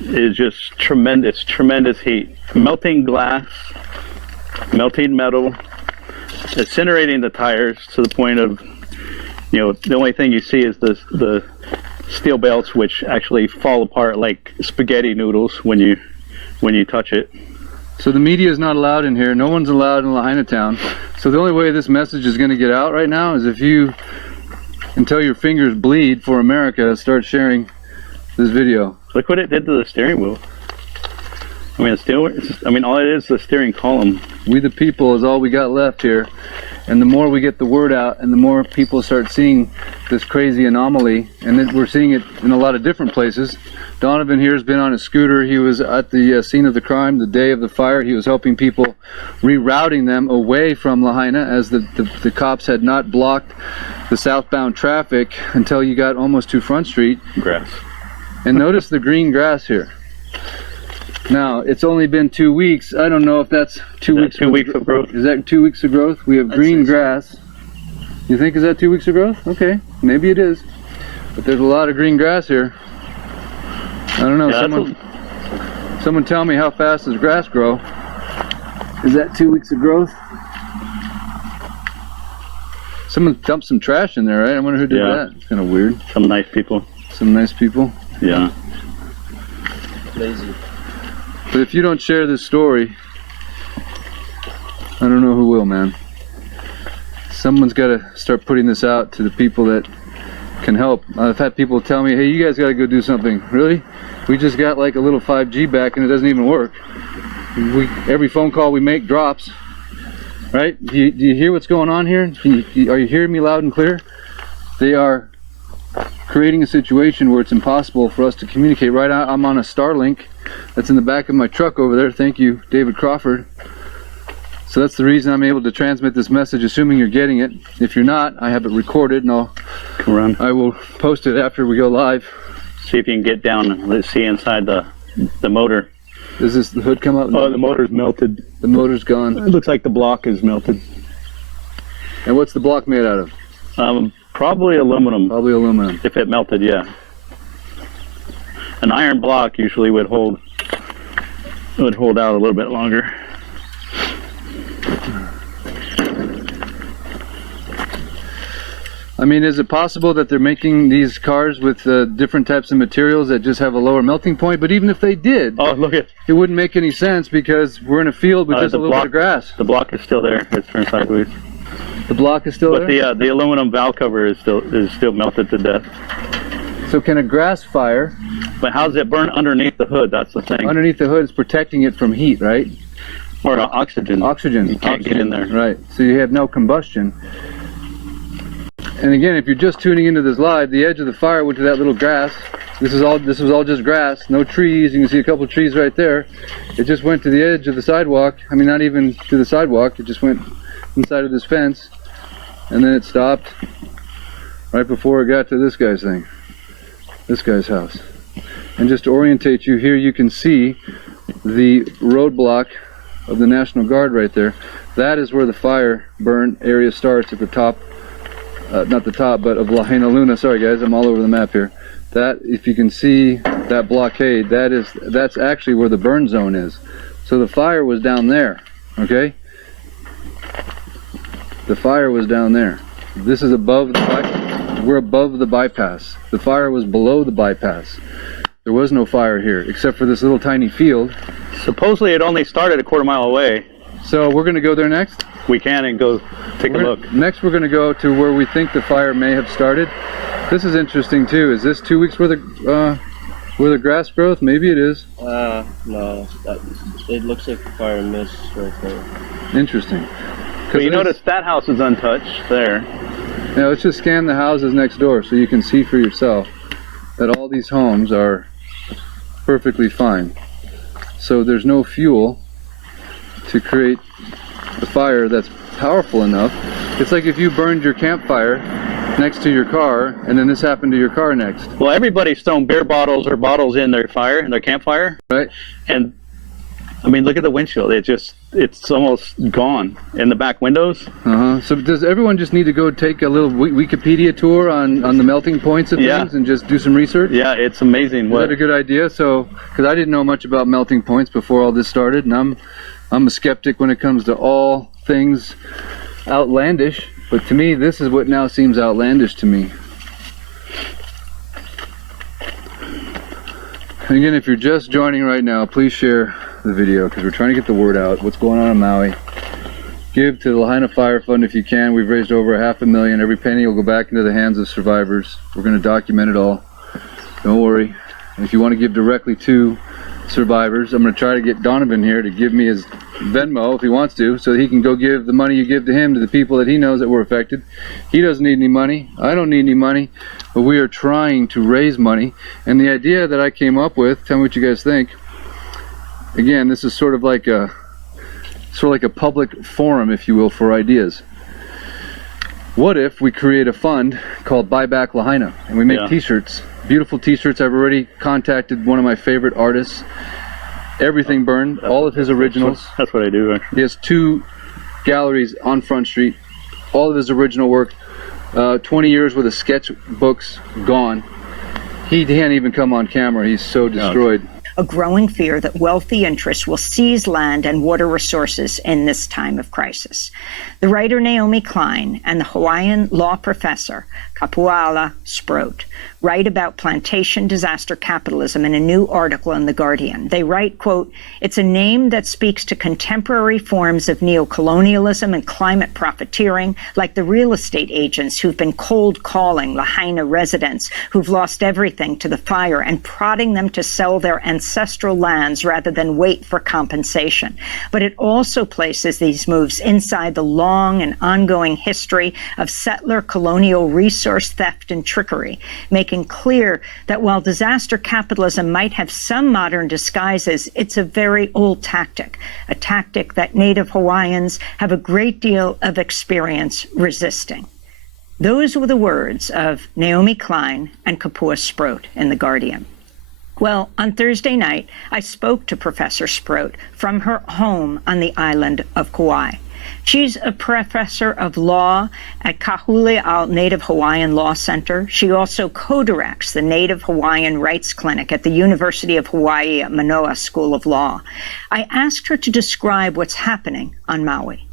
is just tremendous, tremendous heat. Melting glass, melting metal, incinerating the tires to the point of, the only thing you see is the steel belts, which actually fall apart like spaghetti noodles when you touch it. So the media is not allowed in here. No one's allowed in Lahaina town. So the only way this message is going to get out right now is if you, until your fingers bleed for America, start sharing this video. Look what it did to the steering wheel. I mean, all it is the steering column. We the people is all we got left here. And the more we get the word out and the more people start seeing this crazy anomaly, and then we're seeing it in a lot of different places. Donovan here has been on a scooter. He was at the scene of the crime the day of the fire. He was helping people, rerouting them away from Lahaina, as the cops had not blocked the southbound traffic until you got almost to Front Street. Grass. And notice the green grass here. Now, it's only been 2 weeks. I don't know if that's 2 weeks. 2 weeks of growth. Is that 2 weeks of growth? We have green grass. You think is that 2 weeks of growth? Okay, maybe it is. But there's a lot of green grass here. I don't know. Yeah, someone tell me how fast does grass grow? Is that 2 weeks of growth? Someone dumped some trash in there, right? I wonder who did that. It's kind of weird. Some nice people. Some nice people. Yeah. Lazy. But if you don't share this story, I don't know who will, man. Someone's got to start putting this out to the people that can help. I've had people tell me, hey, you guys got to go do something. Really? We just got like a little 5G back and it doesn't even work. Every phone call we make drops. Right? Do you hear what's going on here? Are you hearing me loud and clear? They are creating a situation where it's impossible for us to communicate. Right now, I'm on a Starlink that's in the back of my truck over there. Thank you, David Crawford. So that's the reason I'm able to transmit this message, assuming you're getting it. If you're not, I have it recorded, and I will post it after we go live. See if you can get down and let's see inside the motor. Does the hood come up? Oh, the motor's melted. The motor's gone. It looks like the block is melted. And what's the block made out of? Probably aluminum. Probably aluminum. If it melted, yeah. An iron block usually would hold out a little bit longer. I mean, is it possible that they're making these cars with different types of materials that just have a lower melting point? But even if they did, it wouldn't make any sense because we're in a field with just a little bit of grass. The block is still there. It's turned sideways. The block is still there? But the aluminum valve cover is still melted to death. So can a grass fire... But how does it burn underneath the hood? That's the thing. Underneath the hood is protecting it from heat, right? Or oxygen. Oxygen. You can't get in there. Right. So you have no combustion. And again, if you're just tuning into this live, the edge of the fire went to that little grass. This was all just grass, no trees. You can see a couple of trees right there. It just went to the edge of the sidewalk. I mean, not even to the sidewalk. It just went inside of this fence, and then it stopped right before it got to this guy's thing, this guy's house. And just to orientate you, here you can see the roadblock of the National Guard right there. That is where the fire burn area starts, at the top, not the top, but of Lahaina Luna. Sorry guys, I'm all over the map here. That, if you can see that blockade, that's actually where the burn zone is. So the fire was down there, okay? The fire was down there. This is above we're above the bypass. The fire was below the bypass. There was no fire here, except for this little tiny field. Supposedly it only started a quarter mile away. So we're going to go there next? We can and go take a look. Next we're going to go to where we think the fire may have started. This is interesting too. Is this 2 weeks worth of With a grass growth, maybe it is. No, it looks like fire mist right there. Interesting. But you notice that house is untouched there. Yeah, let's just scan the houses next door so you can see for yourself that all these homes are perfectly fine. So there's no fuel to create a fire that's powerful enough. It's like if you burned your campfire next to your car and then this happened to your car next. Well, everybody's thrown beer bottles or bottles in their campfire. Right. And I mean, look at the windshield. It's almost gone in the back windows. So does everyone just need to go take a little Wikipedia tour on the melting points of things and just do some research? Yeah, it's amazing. Is that a good idea? So, because I didn't know much about melting points before all this started, and I'm a skeptic when it comes to all things outlandish. But to me, this is what now seems outlandish to me. And again, if you're just joining right now, please share the video because we're trying to get the word out. What's going on in Maui? Give to the Lahaina Fire Fund if you can. We've raised over $500,000. Every penny will go back into the hands of survivors. We're going to document it all. Don't worry. And if you want to give directly to survivors, I'm going to try to get Donovan here to give me his Venmo if he wants to, so that he can go give the money you give to him to the people that he knows that were affected. He doesn't need any money. I don't need any money. But we are trying to raise money. And the idea that I came up with, tell me what you guys think. Again, this is sort of like a public forum, if you will, for ideas. What if we create a fund called Buy Back Lahaina, and we make t-shirts, beautiful t-shirts. I've already contacted one of my favorite artists. Everything burned, all of his originals. That's what I do, actually. He has 2 galleries on Front Street, all of his original work. 20 years worth of sketchbooks gone. He can't even come on camera. He's so destroyed. A growing fear that wealthy interests will seize land and water resources in this time of crisis. The writer Naomi Klein and the Hawaiian law professor Kapuala Sproat write about plantation disaster capitalism in a new article in The Guardian. They write, quote, "It's a name that speaks to contemporary forms of neocolonialism and climate profiteering, like the real estate agents who've been cold calling Lahaina residents who've lost everything to the fire and prodding them to sell their ancestral lands rather than wait for compensation. But it also places these moves inside the long and ongoing history of settler colonial resource theft and trickery, making clear that while disaster capitalism might have some modern disguises, it's a very old tactic, a tactic that Native Hawaiians have a great deal of experience resisting." Those were the words of Naomi Klein and Kapua Sproat in The Guardian. Well, on Thursday night, I spoke to Professor Sproat from her home on the island of Kauai. She's a professor of law at Kahuli'au Native Hawaiian Law Center. She also co-directs the Native Hawaiian Rights Clinic at the University of Hawaii at Manoa School of Law. I asked her to describe what's happening on Maui.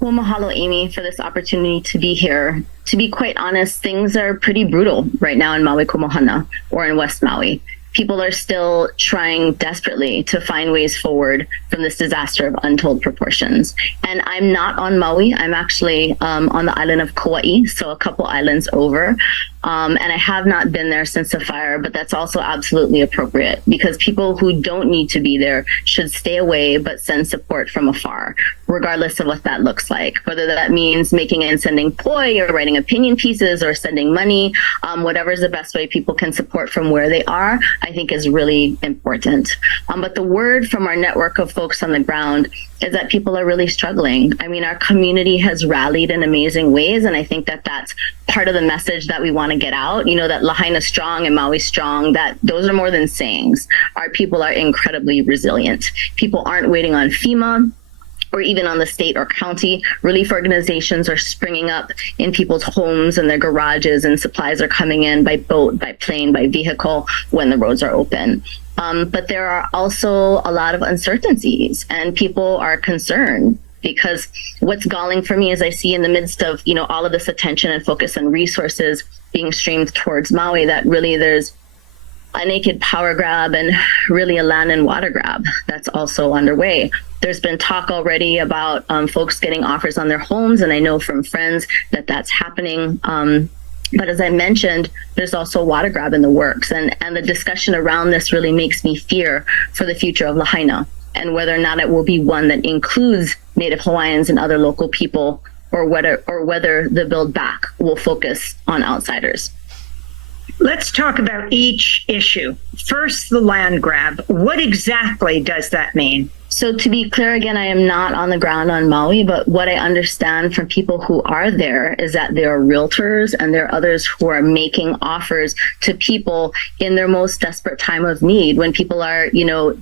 Well, mahalo, Amy, for this opportunity to be here. To be quite honest, things are pretty brutal right now in Maui Komohana, or in West Maui. People are still trying desperately to find ways forward from this disaster of untold proportions. And I'm not on Maui. I'm actually on the island of Kauai, so a couple islands over. And I have not been there since the fire, but that's also absolutely appropriate because people who don't need to be there should stay away but send support from afar, regardless of what that looks like. Whether that means making and sending poi or writing opinion pieces or sending money, whatever is the best way people can support from where they are, I think is really important. But the word from our network of folks on the ground is that people are really struggling. I mean, our community has rallied in amazing ways, and I think that that's part of the message that we want to get out, you know, that Lahaina strong and Maui strong, that those are more than sayings. Our people are incredibly resilient. People aren't waiting on FEMA or even on the state or county. Relief organizations are springing up in people's homes and their garages, and supplies are coming in by boat, by plane, by vehicle when the roads are open. But there are also a lot of uncertainties, and people are concerned. Because what's galling for me is I see in the midst of, you know, all of this attention and focus and resources being streamed towards Maui, that really there's a naked power grab and really a land and water grab that's also underway. There's been talk already about folks getting offers on their homes, and I know from friends that that's happening But as I mentioned, there's also water grab in the works. And the discussion around this really makes me fear for the future of Lahaina and whether or not it will be one that includes Native Hawaiians and other local people, or whether the Build Back will focus on outsiders. Let's talk about each issue. First, the land grab. What exactly does that mean? So to be clear again, I am not on the ground on Maui, but what I understand from people who are there is that there are realtors and there are others who are making offers to people in their most desperate time of need, when people are,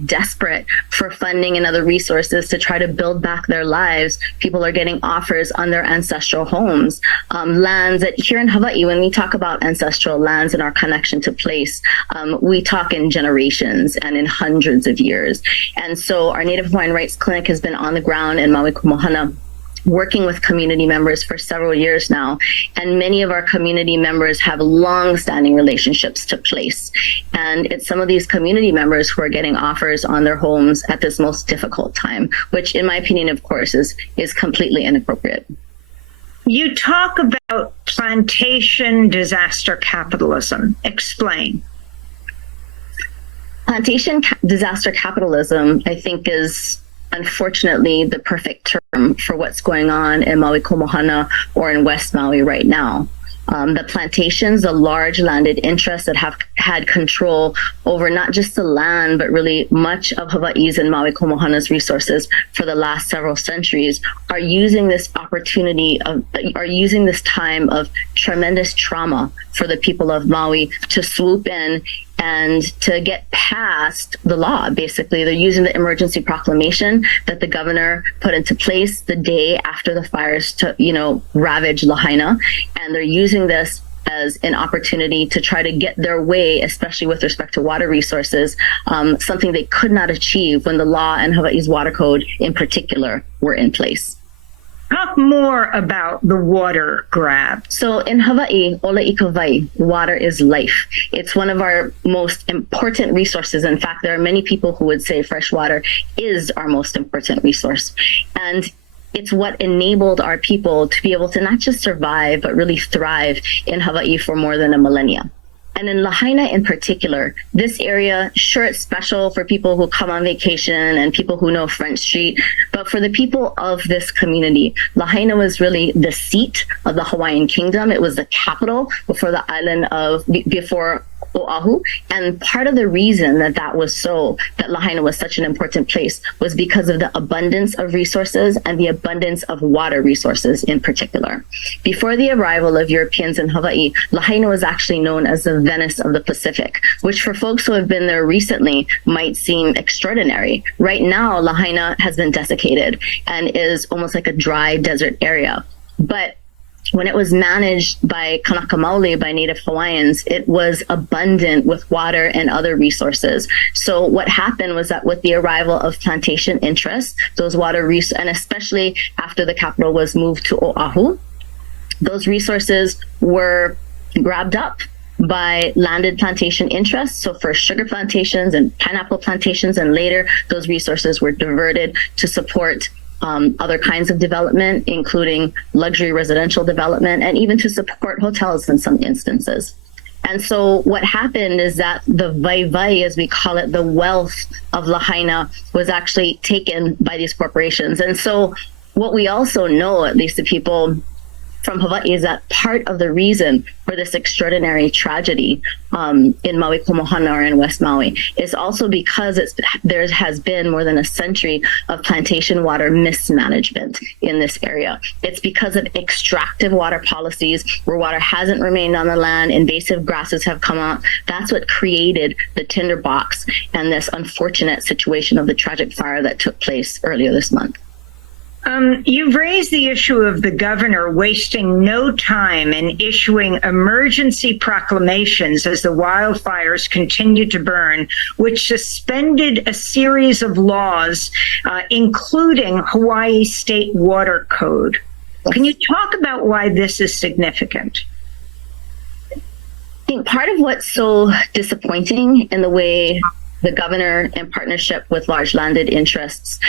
desperate for funding and other resources to try to build back their lives. People are getting offers on their ancestral homes, lands that here in Hawaii, when we talk about ancestral lands and our connection to place, we talk in generations and in hundreds of years. And so our Native Hawaiian Rights Clinic has been on the ground in Maui Kumohana, working with community members for several years now. And many of our community members have long-standing relationships to place. And it's some of these community members who are getting offers on their homes at this most difficult time, which in my opinion, of course, is completely inappropriate. You talk about plantation disaster capitalism. Explain. Plantation disaster capitalism, I think, is unfortunately the perfect term for what's going on in Maui Komohana or in West Maui right now. The plantations, the large landed interests that have had control over not just the land, but really much of Hawaii's and Maui Komohana's resources for the last several centuries, are using this time of tremendous trauma for the people of Maui to swoop in and to get past the law. Basically, they're using the emergency proclamation that the governor put into place the day after the fires ravaged Lahaina, and they're using this as an opportunity to try to get their way, especially with respect to water resources, something they could not achieve when the law and Hawaii's water code in particular were in place. Talk more about the water grab. So in Hawaii, ola ika wai, water is life. It's one of our most important resources. In fact, there are many people who would say fresh water is our most important resource. And it's what enabled our people to be able to not just survive, but really thrive in Hawaii for more than a millennia. And in Lahaina in particular, this area, sure, it's special for people who come on vacation and people who know Front Street, but for the people of this community, Lahaina was really the seat of the Hawaiian kingdom. It was the capital before Oahu. And part of the reason that Lahaina was such an important place was because of the abundance of resources and the abundance of water resources in particular. Before the arrival of Europeans in Hawaii, Lahaina was actually known as the Venice of the Pacific, which for folks who have been there recently might seem extraordinary. Right now, Lahaina has been desiccated and is almost like a dry desert area. But when it was managed by Kanaka Maoli, by Native Hawaiians, it was abundant with water and other resources. So what happened was that with the arrival of plantation interests, those and especially after the capital was moved to Oahu, those resources were grabbed up by landed plantation interests. So first sugar plantations and pineapple plantations, and later those resources were diverted to support other kinds of development, including luxury residential development, and even to support hotels in some instances. And so what happened is that the vai, as we call it, the wealth of Lahaina, was actually taken by these corporations. And so what we also know, at least the people from Hawaii, is that part of the reason for this extraordinary tragedy in Maui Komohana or in West Maui is also because there has been more than a century of plantation water mismanagement in this area. It's because of extractive water policies where water hasn't remained on the land, invasive grasses have come out. That's what created the tinderbox and this unfortunate situation of the tragic fire that took place earlier this month. You've raised the issue of the governor wasting no time in issuing emergency proclamations as the wildfires continue to burn, which suspended a series of laws, including Hawaii State Water Code. Can you talk about why this is significant? I think part of what's so disappointing in the way the governor, in partnership with large landed interests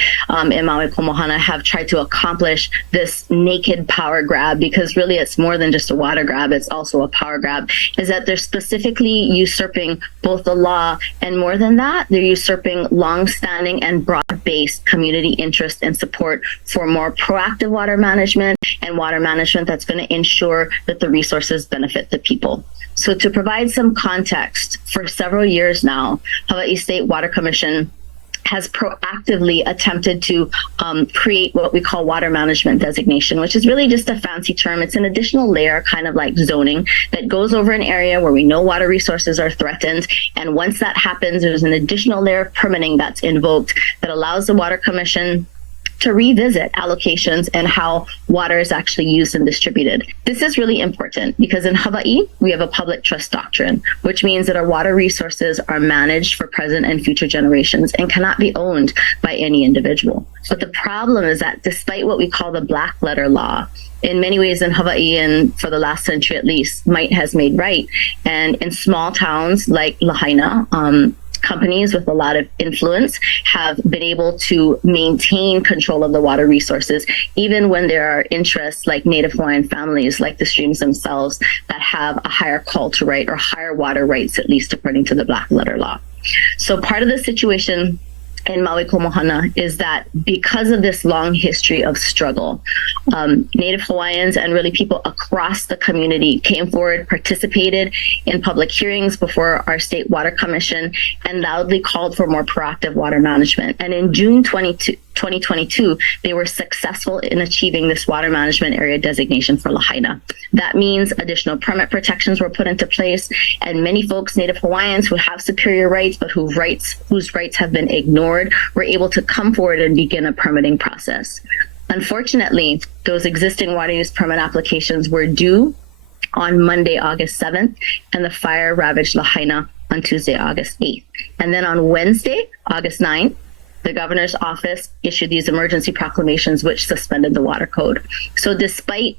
in Maui Komohana, have tried to accomplish this naked power grab, because really it's more than just a water grab, it's also a power grab, is that they're specifically usurping both the law, and more than that, they're usurping long-standing and broad-based community interest and support for more proactive water management and water management that's going to ensure that the resources benefit the people. So to provide some context, for several years now, Hawaii State Water Commission has proactively attempted to create what we call water management designation, which is really just a fancy term. It's an additional layer, kind of like zoning, that goes over an area where we know water resources are threatened. And once that happens, there's an additional layer of permitting that's invoked that allows the Water Commission to revisit allocations and how water is actually used and distributed. This is really important because in Hawaii, we have a public trust doctrine, which means that our water resources are managed for present and future generations and cannot be owned by any individual. But the problem is that despite what we call the black letter law, in many ways in Hawaii, and for the last century at least, might has made right. And in small towns like Lahaina, companies with a lot of influence have been able to maintain control of the water resources, even when there are interests like Native Hawaiian families, like the streams themselves, that have a higher call to right or higher water rights, at least according to the black letter law. So part of the situation in Maui Komohana is that because of this long history of struggle, Native Hawaiians and really people across the community came forward, participated in public hearings before our state water commission, and loudly called for more proactive water management. And in June 2022, they were successful in achieving this water management area designation for Lahaina. That means additional permit protections were put into place, and many folks, Native Hawaiians who have superior rights, but whose rights have been ignored, were able to come forward and begin a permitting process. Unfortunately, those existing water use permit applications were due on Monday, August 7th, and the fire ravaged Lahaina on Tuesday, August 8th. And then on Wednesday, August 9th, the governor's office issued these emergency proclamations which suspended the water code. So despite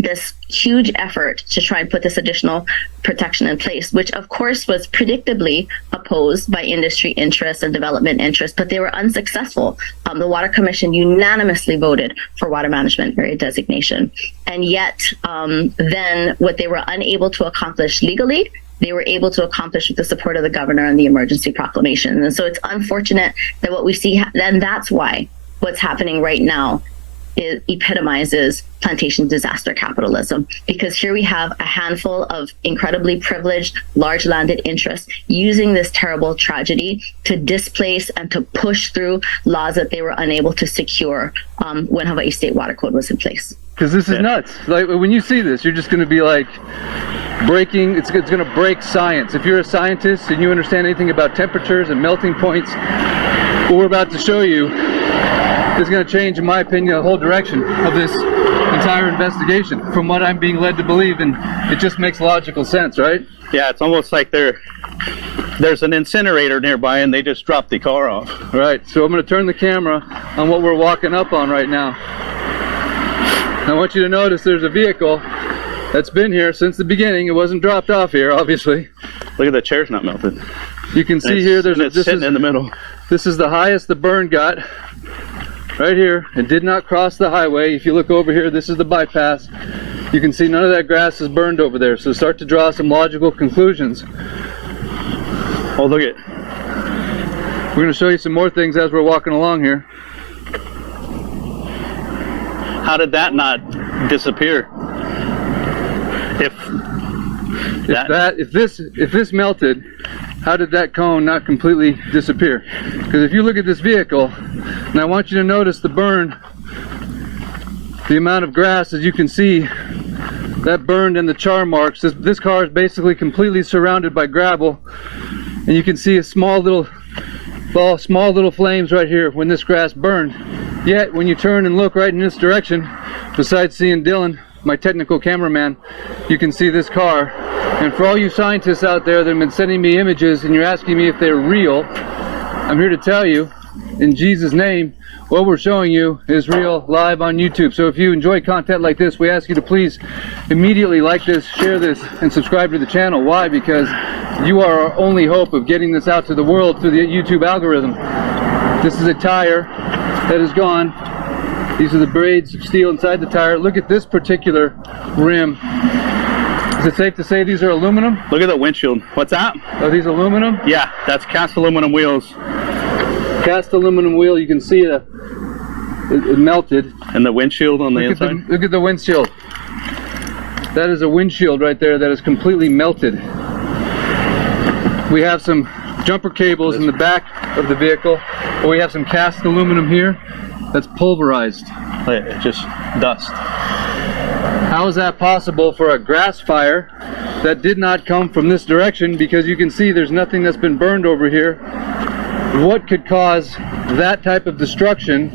this huge effort to try and put this additional protection in place, which of course was predictably opposed by industry interests and development interests, but they were unsuccessful. The Water Commission unanimously voted for water management area designation. And yet then what they were unable to accomplish legally, they were able to accomplish with the support of the governor and the emergency proclamation. And so it's unfortunate that what we see, and that's why what's happening right now it epitomizes plantation disaster capitalism, because here we have a handful of incredibly privileged, large landed interests using this terrible tragedy to displace and to push through laws that they were unable to secure when Hawaii State Water Code was in place. Because this is nuts. Like when you see this, you're just going to be like breaking. It's going to break science. If you're a scientist and you understand anything about temperatures and melting points, what we're about to show you is going to change, in my opinion, the whole direction of this entire investigation from what I'm being led to believe, and it just makes logical sense, right? Yeah, it's almost like there's an incinerator nearby and they just dropped the car off. Right, so I'm going to turn the camera on what we're walking up on right now. I want you to notice there's a vehicle that's been here since the beginning. It wasn't dropped off here, obviously. Look at the chair's not melted. You can see here it's sitting in the middle. This is the highest the burn got. Right here, it did not cross the highway. If you look over here, this is the bypass. You can see none of that grass is burned over there, so start to draw some logical conclusions. Oh, look at it. We're going to show you some more things as we're walking along here. How did that not disappear? If this melted, how did that cone not completely disappear? Because if you look at this vehicle, and I want you to notice the burn, the amount of grass, as you can see, that burned and the char marks. This car is basically completely surrounded by gravel, and you can see a small little flames right here when this grass burned. Yet when you turn and look right in this direction, besides seeing Dylan, my technical cameraman, you can see this car. And for all you scientists out there that have been sending me images and you're asking me if they're real, I'm here to tell you, in Jesus' name, what we're showing you is real, live on YouTube. So if you enjoy content like this, we ask you to please immediately like this, share this, and subscribe to the channel. Why? Because You are our only hope of getting this out to the world through the YouTube algorithm. This is a tire that is gone. These are the braids of steel inside the tire. Look at this particular rim. Is it safe to say these are aluminum? Look at the windshield. What's that? Are these aluminum? Yeah, that's cast aluminum wheels. Cast aluminum wheel, you can see it melted. And the windshield on the inside? Look at the windshield. That is a windshield right there that is completely melted. We have some jumper cables in the back of the vehicle, but we have some cast aluminum here that's pulverized. Just dust. How is that possible for a grass fire that did not come from this direction? Because you can see there's nothing that's been burned over here. What could cause that type of destruction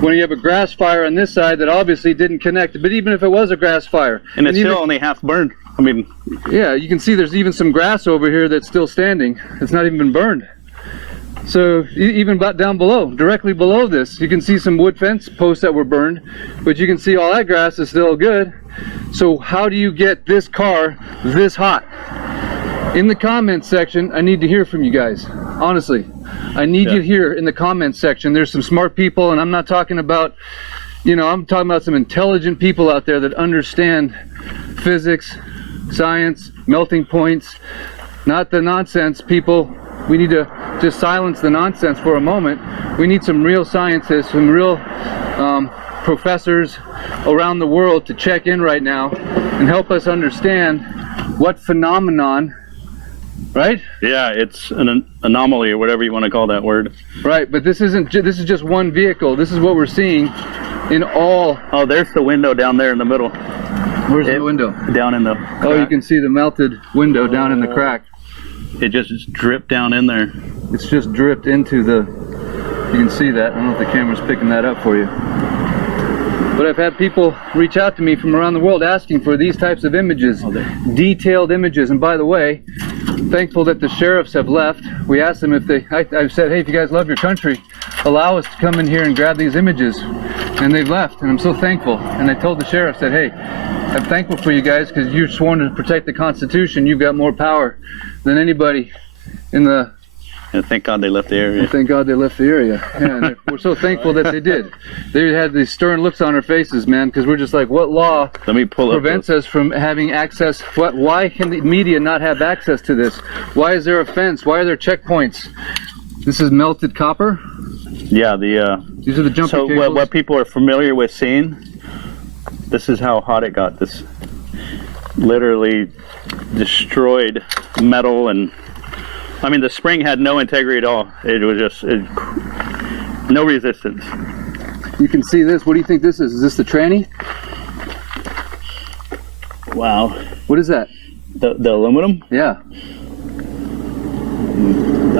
when you have a grass fire on this side that obviously didn't connect? But even if it was a grass fire, and it's still only half burned. I mean, yeah, you can see there's even some grass over here that's still standing. It's not even been burned. So even down below, directly below this, you can see some wood fence posts that were burned, but you can see all that grass is still good. So how do you get this car this hot? In the comments section, I need to hear from you guys. Honestly, I need you here in the comments section. There's some smart people, and I'm not talking about, I'm talking about some intelligent people out there that understand physics, science, melting points, not the nonsense people. We need to just silence the nonsense for a moment. We need some real scientists, some real professors around the world to check in right now and help us understand what phenomenon, right? Yeah, it's an anomaly or whatever you want to call that word. Right, but this is just one vehicle. This is what we're seeing in all. Oh, there's the window down there in the middle. Where's the window? Down in the crack. Oh, you can see the melted window down in the crack. It just dripped down in there. It's just dripped into the, you can see that. I don't know if the camera's picking that up for you. But I've had people reach out to me from around the world asking for these types of images, detailed images. And by the way, thankful that the sheriffs have left. We asked them if I've said, hey, if you guys love your country, allow us to come in here and grab these images. And they've left, and I'm so thankful. And I told the sheriff, said, hey, I'm thankful for you guys because you're sworn to protect the Constitution. You've got more power than anybody in the... And thank God they left the area. And thank God they left the area. Yeah, we're so thankful that they did. They had these stern looks on their faces, man, because we're just like, what law prevents us from having access? Why can the media not have access to this? Why is there a fence? Why are there checkpoints? This is melted copper? Yeah, these are the jumper cables. So what people are familiar with seeing, this is how hot it got. This literally destroyed metal, and I mean the spring had no integrity at all. It was just no resistance. You can see this. What do you think this is? Is this the tranny? Wow. What is that? The aluminum? Yeah.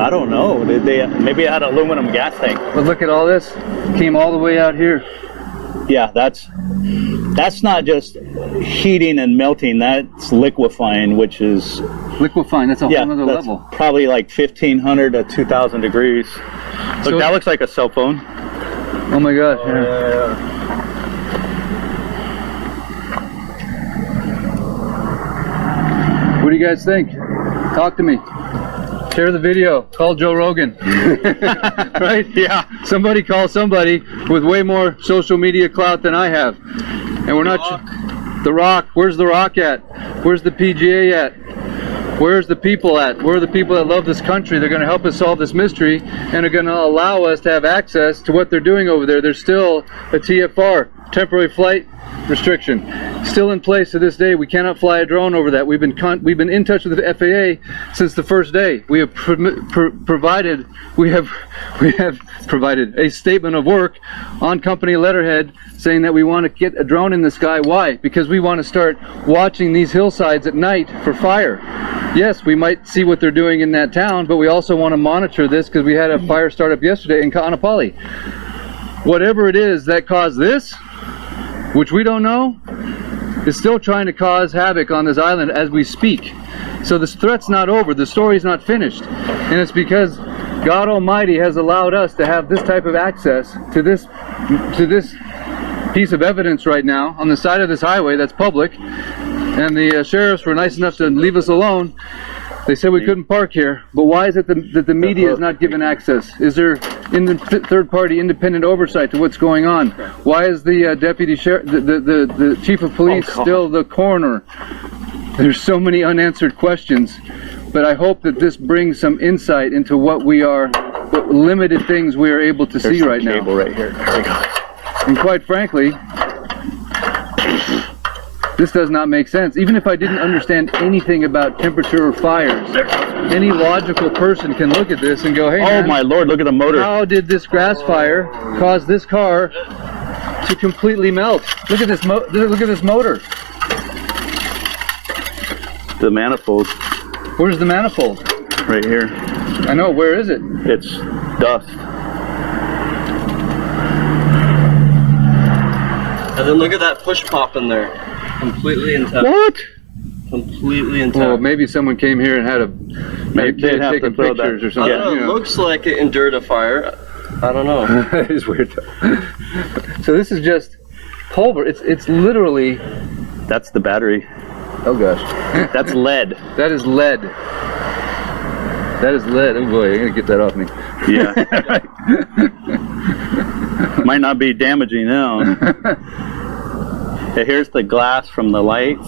I don't know. Maybe it had an aluminum gas tank. But look at all this. Came all the way out here. Yeah, that's not just heating and melting. That's liquefying, which is liquefying. That's a whole other level. Probably like 1,500 to 2,000 degrees. Look, so that looks like a cell phone. Oh my gosh! Oh, yeah. What do you guys think? Talk to me. Share the video. Call Joe Rogan. Right? Yeah. Somebody call somebody with way more social media clout than I have. And we're not... The Rock. Where's The Rock at? Where's the PGA at? Where's the people at? Where are the people that love this country? They're going to help us solve this mystery and are going to allow us to have access to what they're doing over there. There's still a TFR, temporary flight restriction, still in place to this day. We cannot fly a drone over that. We've been in touch with the FAA since the first day. We have provided a statement of work on company letterhead saying that we want to get a drone in the sky. Why? Because we want to start watching these hillsides at night for fire. Yes, we might see what they're doing in that town, but we also want to monitor this because we had a fire start up yesterday in Ka'anapali. Whatever it is that caused this, which we don't know, is still trying to cause havoc on this island as we speak. So this threat's not over, the story's not finished. And it's because God Almighty has allowed us to have this type of access to this piece of evidence right now on the side of this highway that's public. And the sheriffs were nice enough to leave us alone. They said we couldn't park here, but why is it that the media is not given access? Is there third-party independent oversight to what's going on? Why is the deputy sheriff, the chief of police still the coroner? There's so many unanswered questions, but I hope that this brings some insight into what limited things we are able to see right now. Right here. There we go. And quite frankly, this does not make sense. Even if I didn't understand anything about temperature or fires, any logical person can look at this and go, hey, man, my Lord, look at the motor. How did this grass fire cause this car to completely melt? Look at this look at this motor. The manifold. Where's the manifold? Right here. I know, where is it? It's dust. And then look at that push pop in there. Completely intact. What? Completely intact. Well, maybe someone came here and had taken pictures or something. I don't know, it looks like it endured a fire. I don't know. It is weird though. So this is just pulver. It's literally. That's the battery. Oh gosh. That's lead. That is lead. That is lead. Oh boy, I'm gonna get that off me. Yeah. Might not be damaging now. Here's the glass from the lights.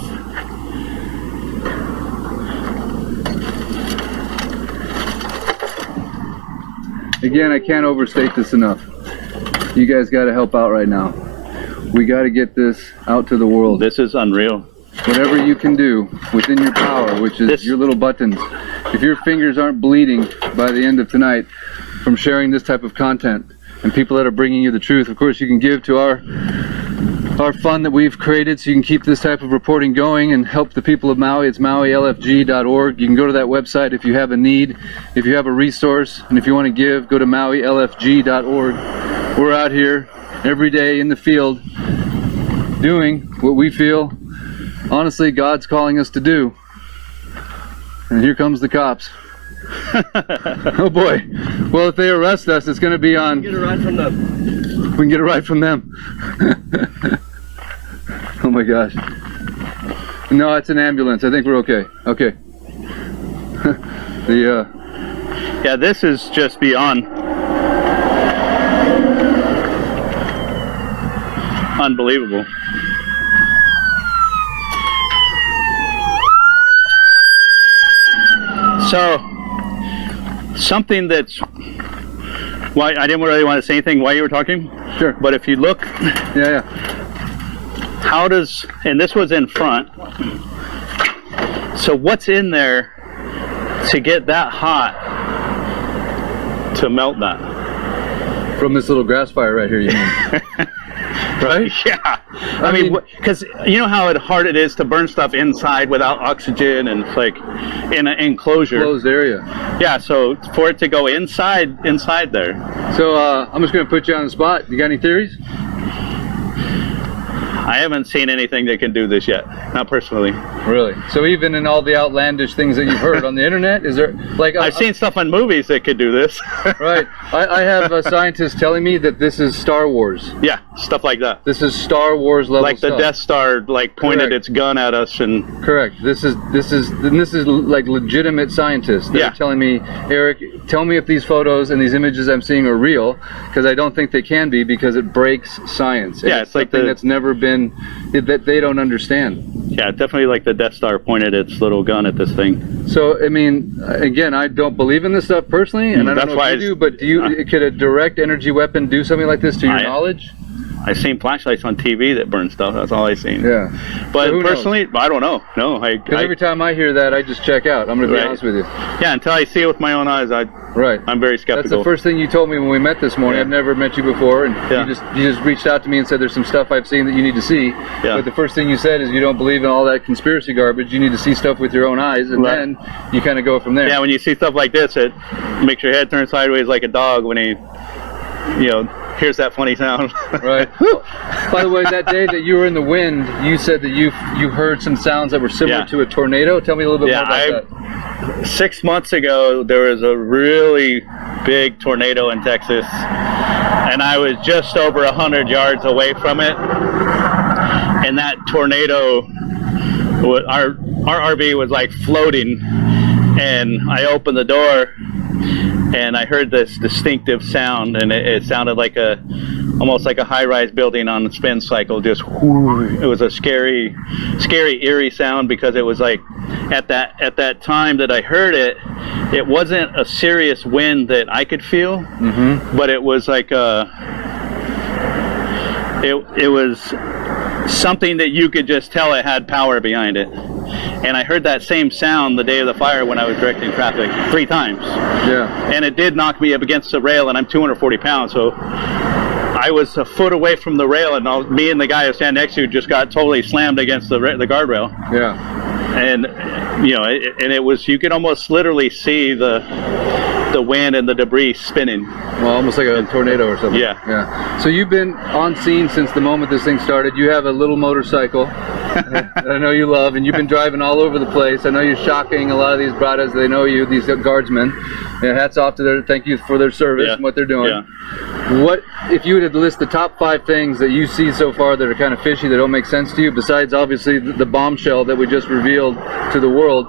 Again, I can't overstate this enough. You guys got to help out right now. We got to get this out to the world. This is unreal. Whatever you can do within your power, which is your little buttons. If your fingers aren't bleeding by the end of tonight from sharing this type of content and people that are bringing you the truth, of course you can give to our fund that we've created so you can keep this type of reporting going and help the people of Maui. It's mauilfg.org. You can go to that website if you have a need, if you have a resource, and if you want to give, go to mauilfg.org. We're out here every day in the field doing what we feel, honestly, God's calling us to do. And here comes the cops. Oh boy. Well, if they arrest us, it's going to be on... Get a ride from them. We can get a ride from them. Oh my gosh. No, it's an ambulance. I think we're okay. Okay. Yeah, this is just beyond unbelievable. So, something that's why I didn't really want to say anything while you were talking. Sure. But if you look, yeah. How does, and this was in front. So what's in there to get that hot to melt that? From this little grass fire right here, you mean? Right? Yeah. I mean, because you know how hard it is to burn stuff inside without oxygen, and it's like in an enclosure, closed area. Yeah. So for it to go inside there. So I'm just going to put you on the spot. You got any theories? I haven't seen anything that can do this yet, not personally. Really? So even in all the outlandish things that you've heard on the internet, is there like I've seen stuff on movies that could do this. Right. I have scientists telling me that this is Star Wars. Yeah, stuff like that. This is Star Wars level like the stuff. Death Star like pointed Correct. its gun at us and correct. This is like legitimate scientists that are telling me, Eric, tell me if these photos and these images I'm seeing are real, because I don't think they can be, because it breaks science. Yeah, it's like something that's never been, that they don't understand. Yeah, definitely like the Death Star pointed its little gun at this thing. So, I mean, again, I don't believe in this stuff personally, and I don't know if you do, but could a direct energy weapon do something like this to your knowledge? I've seen flashlights on TV that burn stuff. That's all I've seen. Yeah. But So personally, I don't know. No, Because every time I hear that, I just check out. I'm going to be honest with you. Yeah, until I see it with my own eyes, I'm very skeptical. That's the first thing you told me when we met this morning. I've never met you before, and you just reached out to me and said there's some stuff I've seen that you need to see. Yeah. But the first thing you said is you don't believe in all that conspiracy garbage. You need to see stuff with your own eyes, and then you kind of go from there. Yeah, when you see stuff like this, it makes your head turn sideways like a dog when he, hears that funny sound. Right. By the way, that day that you were in the wind, you said that you heard some sounds that were similar to a tornado. Tell me a little bit more about that. 6 months ago, there was a really big tornado in Texas, and I was just over 100 yards away from it. And that tornado, our RV was like floating and I opened the door, and I heard this distinctive sound, and it sounded like almost like a high-rise building on a spin cycle. Just whoo. It was a scary, eerie sound, because it was like at that time that I heard it, it wasn't a serious wind that I could feel, but it was like it was something that you could just tell it had power behind it. And I heard that same sound the day of the fire when I was directing traffic 3 times. Yeah. And it did knock me up against the rail, and I'm 240 pounds, so I was a foot away from the rail, and me and the guy who stand next to just got totally slammed against the guardrail. Yeah. And it was, you could almost literally see the wind and the debris spinning. Well, almost like a tornado or something. Yeah. Yeah. So you've been on scene since the moment this thing started. You have a little motorcycle that I know you love, and you've been driving all over the place. I know you're shocking a lot of these bratas. They know you, these guardsmen. Yeah, hats off to them. Thank you for their service and what they're doing. Yeah. What, if you were to list the top 5 things that you see so far that are kind of fishy, that don't make sense to you, besides obviously the bombshell that we just revealed to the world,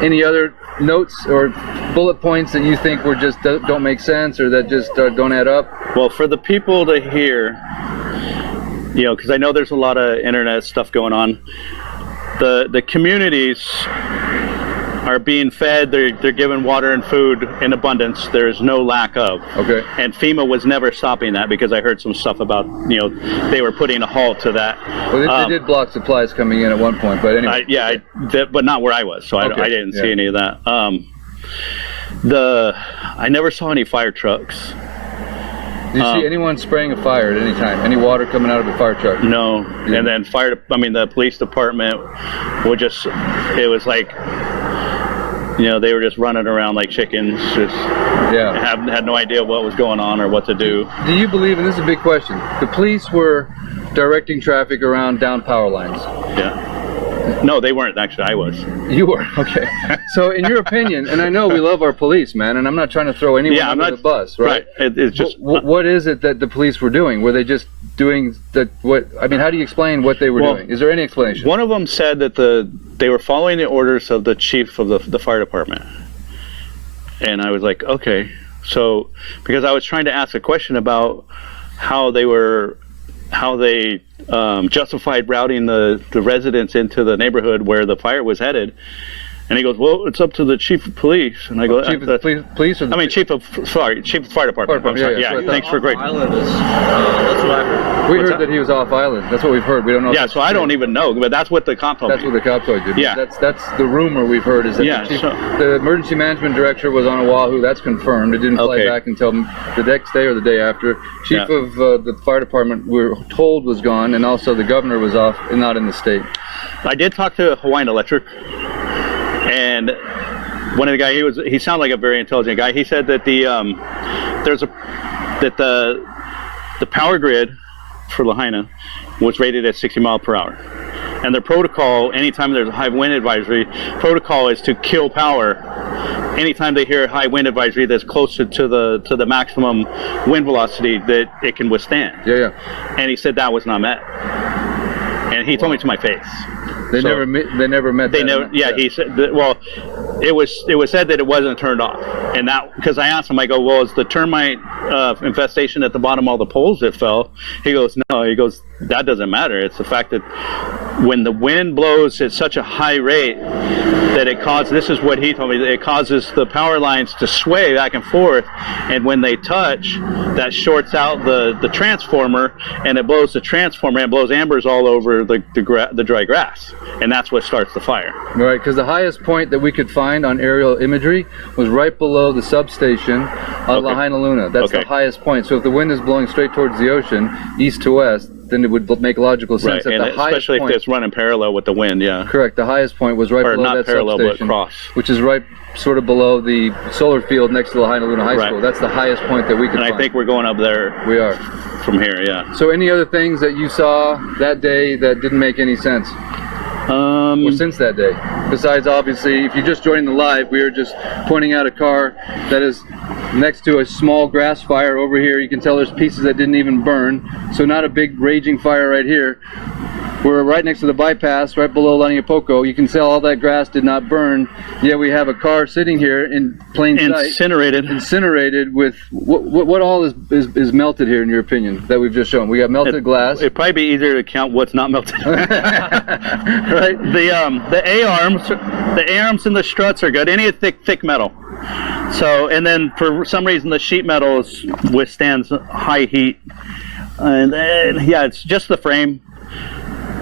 any other notes or bullet points that you think were just don't make sense, or that just don't add up? Well, for the people to hear, because I know there's a lot of internet stuff going on, the communities are being fed, they're given water and food in abundance. There is no lack of. Okay. And FEMA was never stopping that, because I heard some stuff about, they were putting a halt to that. Well, they did block supplies coming in at one point, but anyway. But not where I was, so I didn't see any of that. I never saw any fire trucks. Did you see anyone spraying a fire at any time? Any water coming out of a fire truck? No. Yeah. And then the police department would it was like, they were just running around like chickens, just had no idea what was going on or what to do. Do you believe, and this is a big question, the police were directing traffic around down power lines? Yeah. No, they weren't. Actually, I was. You were? Okay. So in your opinion, and I know we love our police, man, and I'm not trying to throw anyone under the bus, right? It's just... What is it that the police were doing? Were they just doing how do you explain what they were doing? Is there any explanation? One of them said that they were following the orders of the chief of the fire department. And I was like, okay. So, because I was trying to ask a question about how they justified routing the residents into the neighborhood where the fire was headed. And he goes, well, it's up to the chief of police. And I go, chief of police, or chief of fire department. I'm sorry. Yeah, thanks for great. Island is, that's what I heard. We heard that he was off island. That's what we've heard. We don't know. Yeah, so I don't even know, but that's what the cop told me. That's what the cop told you. Yeah. That's the rumor we've heard, is that the emergency management director was on Oahu. That's confirmed. It didn't fly back until the next day or the day after. Chief of the fire department, we're told, was gone, and also the governor was off and not in the state. I did talk to Hawaiian Electric. And one of the guys, he sounded like a very intelligent guy. He said that the power grid for Lahaina was rated at 60 miles per hour. And their protocol, anytime there's a high wind advisory, protocol is to kill power anytime they hear a high wind advisory that's closer to the maximum wind velocity that it can withstand. Yeah. And he said that was not met. And he told me to my face. They never met. They never. Yeah, he said. Well, it was said that it wasn't turned off, and that, because I asked him, I go, well, is the termite infestation at the bottom of all the poles that fell? He goes, no. He goes, that doesn't matter. It's the fact that when the wind blows at such a high rate that it causes. This is what he told me. It causes the power lines to sway back and forth, and when they touch, that shorts out the transformer, and it blows the transformer, and it blows ambers all over the dry grass. And that's what starts the fire. Right, because the highest point that we could find on aerial imagery was right below the substation on Lahaina Luna. That's the highest point. So if the wind is blowing straight towards the ocean, east to west, then it would make logical sense. Right, that and especially if it's running parallel with the wind, yeah. Correct. The highest point was right below that parallel, substation, but cross, which is right sort of below the solar field next to Lahaina Luna High School. That's the highest point that we could find. I think we're going up there. We are. From here, yeah. So any other things that you saw that day that didn't make any sense? Or since that day? Besides, obviously, if you just joined the live, we were just pointing out a car that is next to a small grass fire over here. You can tell there's pieces that didn't even burn. So not a big raging fire right here. We're right next to the bypass, right below Laniapoco. You can tell all that grass did not burn. Yet we have a car sitting here in plain sight. Incinerated with what all is melted here in your opinion that we've just shown? We got melted glass. It'd probably be easier to count what's not melted. Right. The A-arms and the struts are good. Any thick metal. So, and then for some reason the sheet metal withstands high heat. And then, yeah, it's just the frame.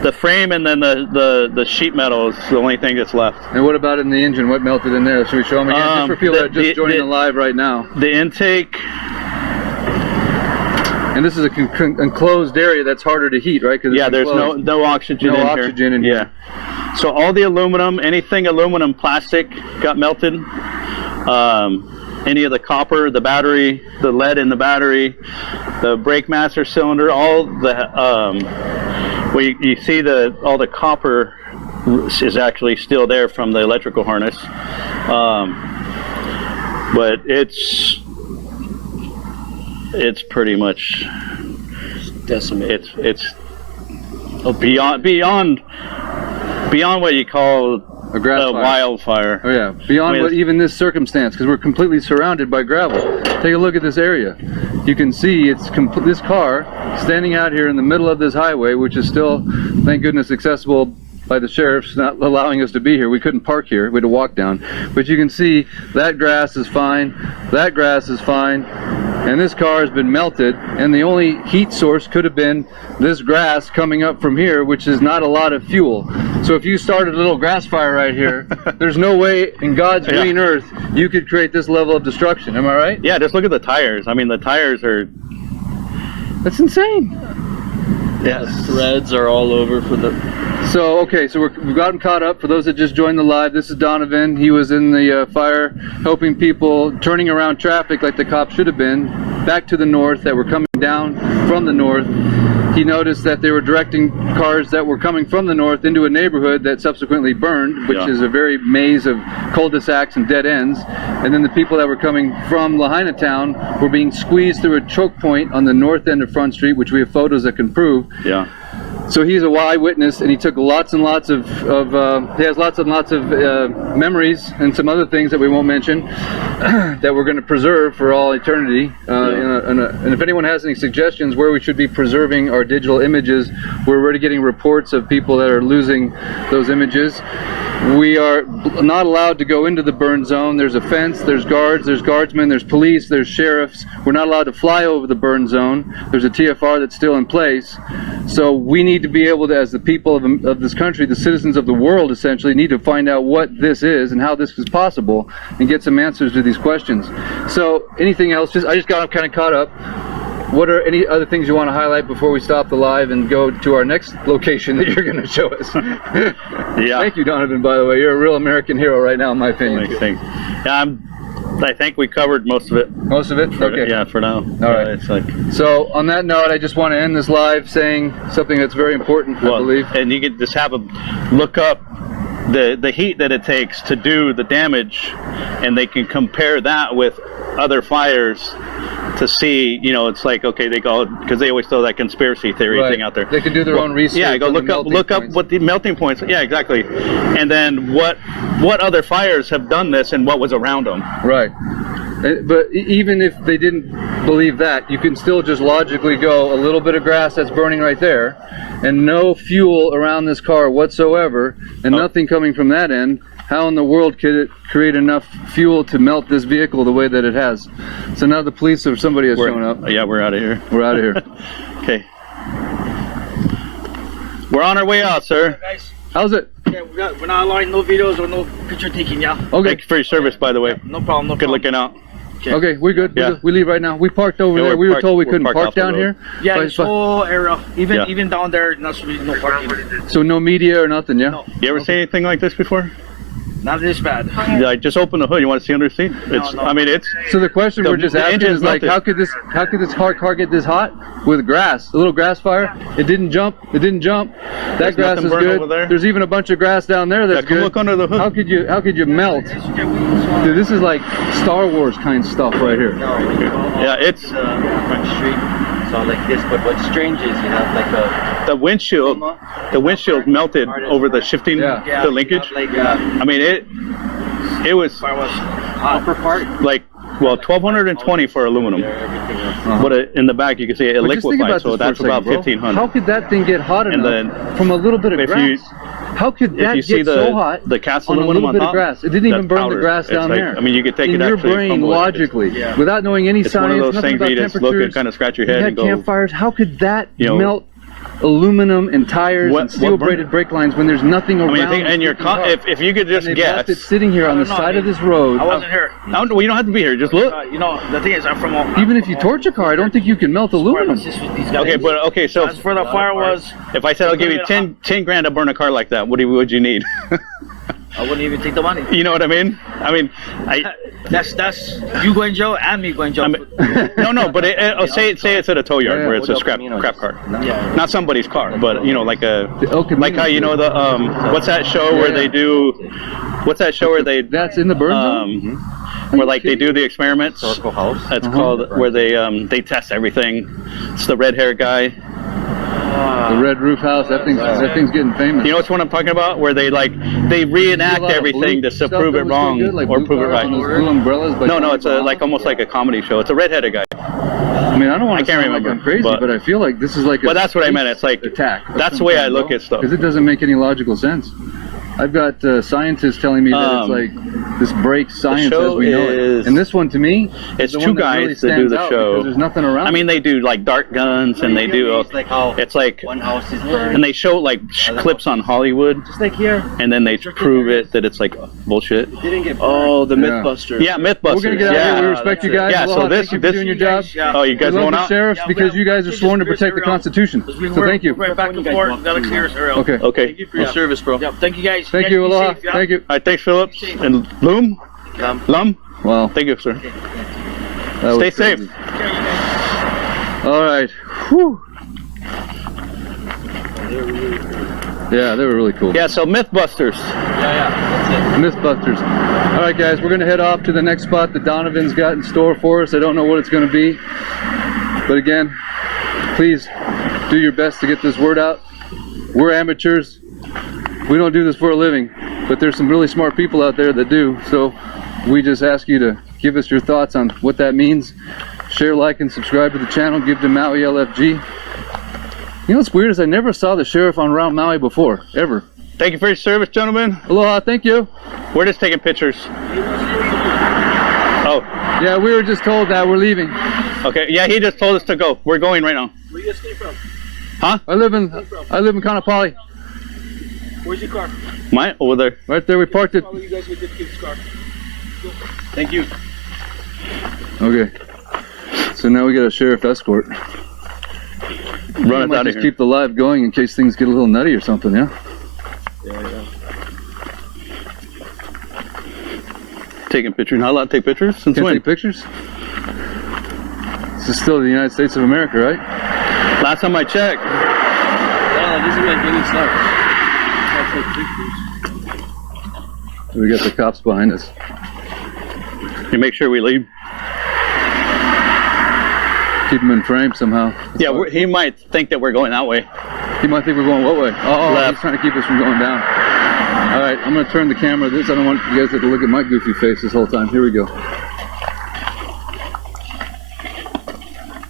The frame and then the sheet metal is the only thing that's left. And what about in the engine? What melted in there? Should we show them again? Just for people that are just joining the live right now. The intake. And this is a enclosed area that's harder to heat, right? Yeah, there's no oxygen in here. Yeah. So all the aluminum, anything aluminum, plastic got melted. Any of the copper, the battery, the lead in the battery, the brake master cylinder, all the you see all the copper is actually still there from the electrical harness, but it's pretty much decimated. It's beyond what you call a wildfire. Oh yeah, beyond what even this circumstance, because we're completely surrounded by gravel. Take a look at this area. You can see it's this car standing out here in the middle of this highway, which is still, thank goodness, accessible by the sheriffs not allowing us to be here. We couldn't park here. We had to walk down. But you can see that grass is fine, that grass is fine, and this car has been melted, and the only heat source could have been this grass coming up from here, which is not a lot of fuel. So if you started a little grass fire right here, there's no way in God's green earth you could create this level of destruction. Am I right? Yeah, just look at the tires. I mean, the tires are... That's insane. Yeah, the threads are all over for the... So, okay, so we've gotten caught up. For those that just joined the live, this is Donovan. He was in the fire helping people, turning around traffic like the cops should have been, back to the north that were coming down from the north. He noticed that they were directing cars that were coming from the north into a neighborhood that subsequently burned, which is a very maze of cul-de-sacs and dead ends. And then the people that were coming from Lahaina town were being squeezed through a choke point on the north end of Front Street, which we have photos that can prove. Yeah. So he's a eyewitness, and he took lots and lots of he has lots and lots of memories and some other things that we won't mention that we're going to preserve for all eternity. And if anyone has any suggestions where we should be preserving our digital images, we're already getting reports of people that are losing those images. We are not allowed to go into the burn zone. There's a fence, there's guards, there's guardsmen, there's police, there's sheriffs. We're not allowed to fly over the burn zone. There's a TFR that's still in place. So we need to be able to, as the people of this country, the citizens of the world essentially, need to find out what this is and how this is possible and get some answers to these questions. So anything else? I just got kind of caught up. What are any other things you want to highlight before we stop the live and go to our next location that you're going to show us? Yeah. Thank you, Donovan, by the way. You're a real American hero right now, in my opinion. Thanks. Yeah, I think we covered most of it. Most of it? Okay. Yeah, for now. All right. It's like... So, on that note, I just want to end this live saying something that's very important, I believe. And you could just have a look up the heat that it takes to do the damage, and they can compare that with other fires to see, it's like, okay, they go, because they always throw that conspiracy theory thing out there. They can do their own research. Yeah, go look up what the melting points. Yeah, exactly. And then what other fires have done this and what was around them. Right. But even if they didn't believe that, you can still just logically go, a little bit of grass that's burning right there, and no fuel around this car whatsoever, and nothing coming from that end. How in the world could it create enough fuel to melt this vehicle the way that it has? So now the police or somebody has shown up. Yeah, we're out of here. We're out of here. Okay. We're on our way out, sir. Guys. How's it? Yeah, we're not allowing no videos or no picture taking, yeah? Okay. Thank you for your service, by the way. Yeah, no problem, Good looking out. Okay, we're good. Yeah. We leave right now. We parked over there. We were told we couldn't park down here. Yeah, this whole area, even down there, not really no parking. So no media or nothing, yeah? No. You ever see anything like this before? Not this bad. Yeah, just open the hood. You want to see under the seat? I mean, it's. So the question we're just asking is like, how could this car get this hot with grass? A little grass fire. It didn't jump. That grass is good. There's even a bunch of grass down there that's good. Look under the hood. How could you melt? Dude, this is like Star Wars kind of stuff right here. Yeah, it's. Front Street. saw like this, but what's strange is you have like a The windshield melted over the shifting, the linkage. I mean, it was upper part. like, well, 1,220 for aluminum. But in the back, you can see it But just think liquefied, about so this for that's a second, about bro. 1,500. How could that thing get hot And enough then from a little bit of if grass? you- How could If that you see get so hot the cast on a aluminum little on bit top, of grass? It didn't even that's burn powder. the grass It's down like- there. I mean, you could take in it your actually brain tumble it. logically, without knowing any It's science, one of those nothing things about where you just look and temperatures. kind of scratch your You head had and go, campfires. How could that you know, melt aluminum and tires What- and steel what burned braided brake lines when there's nothing I around? mean, you think, and your if you could just and they've left it guess. sitting here on the side of this road. I wasn't here. No, well, you don't have to be here. Just look. You know, the thing is, I'm from. Even if you torch a car, I don't think you can melt aluminum. Okay, but okay, so That's where the fire was. if I said I'll give you 10 grand to burn a car like that, what would you need? I wouldn't even take the money. You know what I mean? I mean, That's you going Joe and me going Joe. no, but say it's at a tow yard Yeah, where it's a Old scrap Camino, car. Yeah. Not somebody's car, but you know, like like how you know the what's that show where they do? What's that show where they? That's in the burn zone. Where like they do the experiments. Circle House. That's called where they test everything. It's the red hair guy. The red roof house. That thing's getting famous. You know which one I'm talking about? Where they reenact everything just to prove it wrong or prove it right. Blue umbrellas. No, it's like almost like a comedy show. It's a redheaded guy. I mean, I don't want to sound like I'm crazy, but I feel like this is like a Well, that's what I meant. It's like attack. That's the way I look at stuff. Because it doesn't make any logical sense. I've got scientists telling me that it's like this breaks science as we know it. And this one, to me, it's the two one that guys really that do stands the out show. because there's nothing around. I mean, they do like dart guns and they do. It's like one house is burned. and they show like clips on Hollywood, Just like here. and then they prove it that it's like bullshit. Didn't get oh, the Mythbusters. Yeah, Mythbusters. We're gonna get out of here. We respect you guys. Yeah, so Aloha. this Thank you for doing your job. Oh, you guys we love going the out? sheriffs because you guys are sworn to protect the Constitution. So thank you. Right back and forth. We gotta clear this area. Okay. Okay. Thank you for your service, bro. Yep. Thank you guys. Thank guys you. be Aloha. safe, yeah? Thank you. All right, thanks, Phillips and Loom. Lum. Wow. Thank you, sir. That was Stay crazy. safe. All right. Whew. Yeah, they were really cool. Yeah, so Mythbusters. Mythbusters. All right, guys, we're going to head off to the next spot that Donovan's got in store for us. I don't know what it's going to be. But again, please do your best to get this word out. We're amateurs. We don't do this for a living, but there's some really smart people out there that do. So we just ask you to give us your thoughts on what that means. Share, like, and subscribe to the channel. Give to Maui LFG. You know what's weird is I never saw the sheriff on Route Maui before, ever. Thank you for your service, gentlemen. Aloha, thank you. We're just taking pictures. Oh. Yeah, we were just told that we're leaving. Okay, yeah, he just told us to go. We're going right now. Where you guys came from? Huh? I live in Kanapali. Where's your car? Mine? Over there. Right there, we parked it. Follow you guys with this car. Thank you. Okay. So now we got a sheriff escort. Run us might out of just here. keep the live going in case things get a little nutty or something, yeah? Yeah. Taking pictures. Not allowed to take pictures? Since Can't when? take pictures? This is still the United States of America, right? Last time I checked. Yeah, this is like getting stuck. We got the cops behind us. You make sure we leave. Keep them in frame somehow. Yeah, he might think that we're going that way. He might think we're going what way? Oh, Left. he's trying to keep us from going down. All right, I'm going to turn the camera. I don't want you guys to have to look at my goofy face this whole time. Here we go.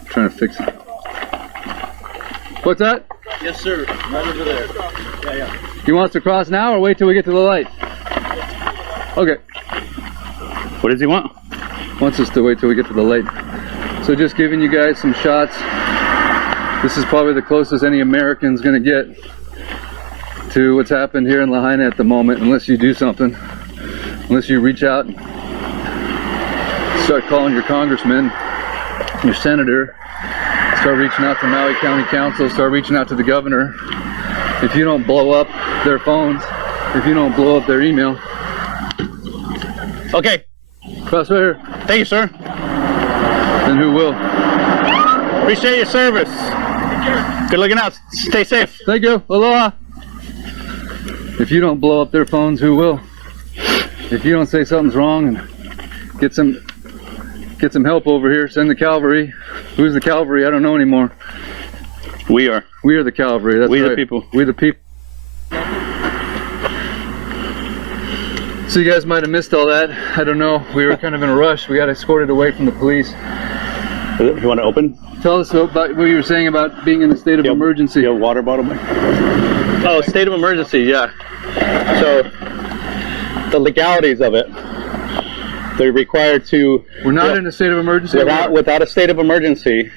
Trying to fix it. What's that? Yes, sir. Right over there. Yeah. He wants to cross now or wait till we get to the light? Okay. What does he want? Wants us to wait till we get to the light. So just giving you guys some shots. This is probably the closest any American's going to get to what's happened here in Lahaina at the moment, unless you do something. Unless you reach out and start calling your congressman, your senator, start reaching out to Maui County Council, start reaching out to the governor. If you don't blow up their phones, if you don't blow up their email. Okay. Cross right here. Thank you, sir. Then who will? Appreciate your service. Good looking out. Stay safe. Thank you. Aloha. If you don't blow up their phones, who will? If you don't say something's wrong and get some get some help over here. Send the cavalry. Who's the cavalry? I don't know anymore. We are. We are the cavalry. That's We right. the people. We the people. So you guys might have missed all that. I don't know. We were kind of in a rush. We got escorted away from the police. You want to open? Tell us about what you were saying about being in a state of emergency. You have a water bottle? Oh, state of emergency, yeah. So, the legalities of it. They're required to... We're not in a state of emergency? Without a state of emergency,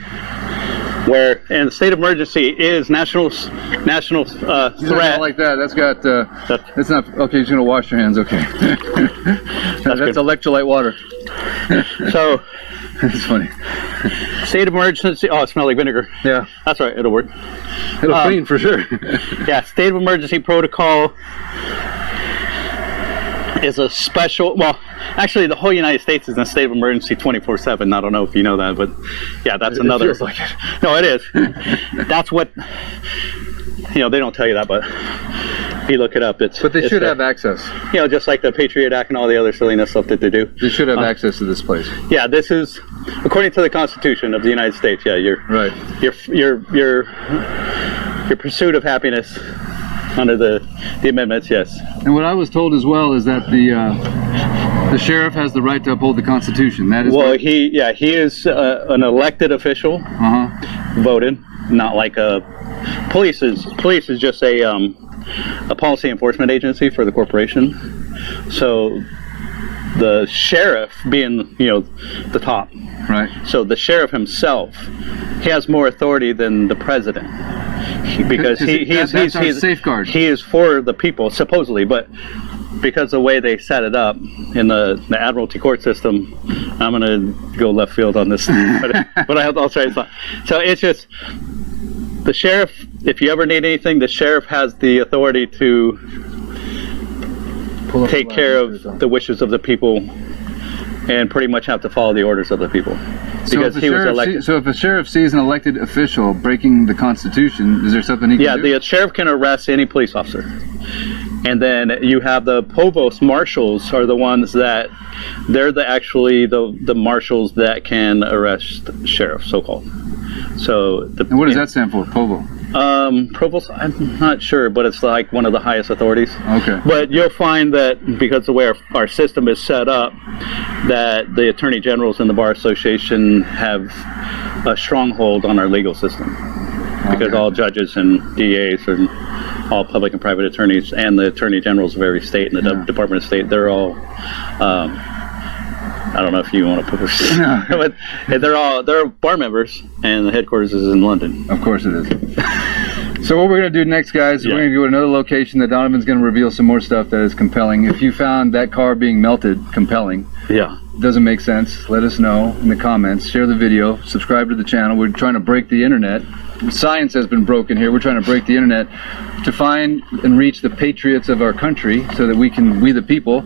and the state of emergency is national You threat. don't like that. That's got, that's not, okay, you're just gonna wash your hands, okay. That's electrolyte water. So... That's funny. State of emergency, oh, it smells like vinegar. Yeah. That's right, it'll work. It'll clean for sure. Yeah, state of emergency protocol is a special, well, actually the whole United States is in a state of emergency 24/7. I don't know if you know that, but yeah, that's another. It feels like it. No, it is. That's what, they don't tell you that, but if you look it up, it's... But they should have access. Just like the Patriot Act and all the other silliness stuff that they do. They should have access to this place. Yeah, this is, according to the Constitution of the United States, yeah, your pursuit of happiness under the amendments, yes. And what I was told as well is that the sheriff has the right to uphold the Constitution. That is he is an elected official, voted, not like a police is just a policy enforcement agency for the corporation. So the sheriff being the top, right? So the sheriff himself, he has more authority than the president. Because that's our safeguard. He is for the people, supposedly, but because the way they set it up in the admiralty court system, I'm going to go left field on this, but I'll try to. So it's just the sheriff. If you ever need anything, the sheriff has the authority to take care of the wishes of the people, and pretty much have to follow the orders of the people. Because he was elected. So if a sheriff sees an elected official breaking the Constitution, is there something he can do? Yeah, the sheriff can arrest any police officer. And then you have the provost marshals are the ones that, they're the marshals that can arrest sheriff, so-called. So and what does that stand for, provost? Provost, I'm not sure, but it's like one of the highest authorities. Okay. But you'll find that because the way our system is set up, that the attorney generals and the Bar Association have a stronghold on our legal system. Because all judges and DAs and all public and private attorneys and the attorney generals of every state and the Department of State, they're all, I don't know if you want to put this, but they're bar members, and the headquarters is in London. Of course it is. So what we're going to do next, guys, we're going to go to another location that Donovan's going to reveal some more stuff that is compelling. If you found that car being melted compelling, doesn't make sense, let us know in the comments. Share the video, subscribe to the channel. We're trying to break the internet. Science has been broken here. We're trying to break the internet to find and reach the patriots of our country, so that we the people,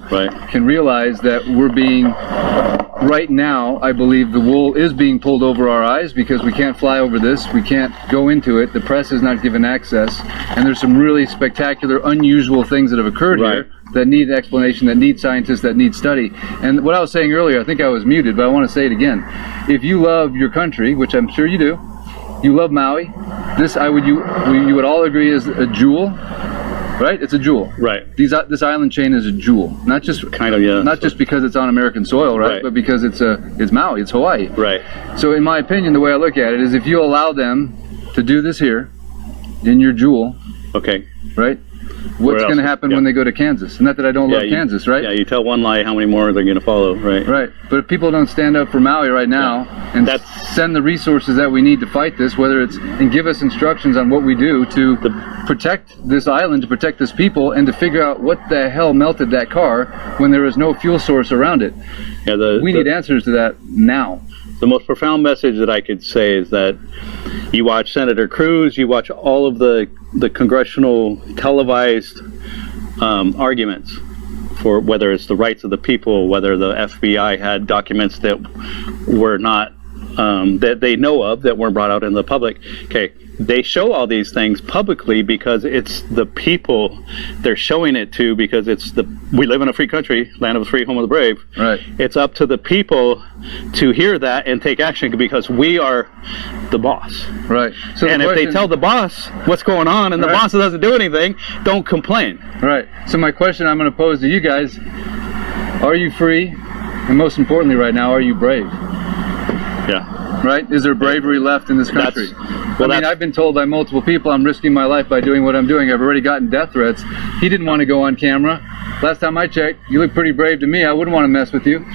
can realize that we're being, right now, I believe the wool is being pulled over our eyes, because we can't fly over this, we can't go into it, the press is not given access, and there's some really spectacular, unusual things that have occurred here that need explanation, that need scientists, that need study. And what I was saying earlier, I think I was muted, but I want to say it again. If you love your country, which I'm sure you do, you love Maui, this you would all agree is a jewel, right? It's a jewel. Right. This island chain is a jewel, not just not just because it's on American soil, right? But because it's Maui, it's Hawaii. Right. So in my opinion, the way I look at it is, if you allow them to do this here in your jewel, right? What's going to happen when they go to Kansas? Not that I don't love Kansas, right? Yeah, you tell one lie, how many more are they going to follow, right? Right. But if people don't stand up for Maui right now and send the resources that we need to fight this, whether it's, and give us instructions on what we do to protect this island, to protect this people, and to figure out what the hell melted that car when there is no fuel source around it. Yeah, we need answers to that now. The most profound message that I could say is that you watch Senator Cruz, you watch all of the congressional televised arguments for whether it's the rights of the people, whether the FBI had documents that were not, that they know of, that weren't brought out in the public. Okay, they show all these things publicly because it's the people they're showing it to, because we live in a free country, land of the free, home of the brave. Right. It's up to the people to hear that and take action, because we are the boss. Right. So and if they tell the boss what's going on and the boss doesn't do anything, don't complain. Right. So my question I'm going to pose to you guys, are you free? And most importantly right now, are you brave? Yeah. Right? Is there bravery left in this country? I've been told by multiple people I'm risking my life by doing what I'm doing. I've already gotten death threats. He didn't want to go on camera. Last time I checked, you look pretty brave to me. I wouldn't want to mess with you.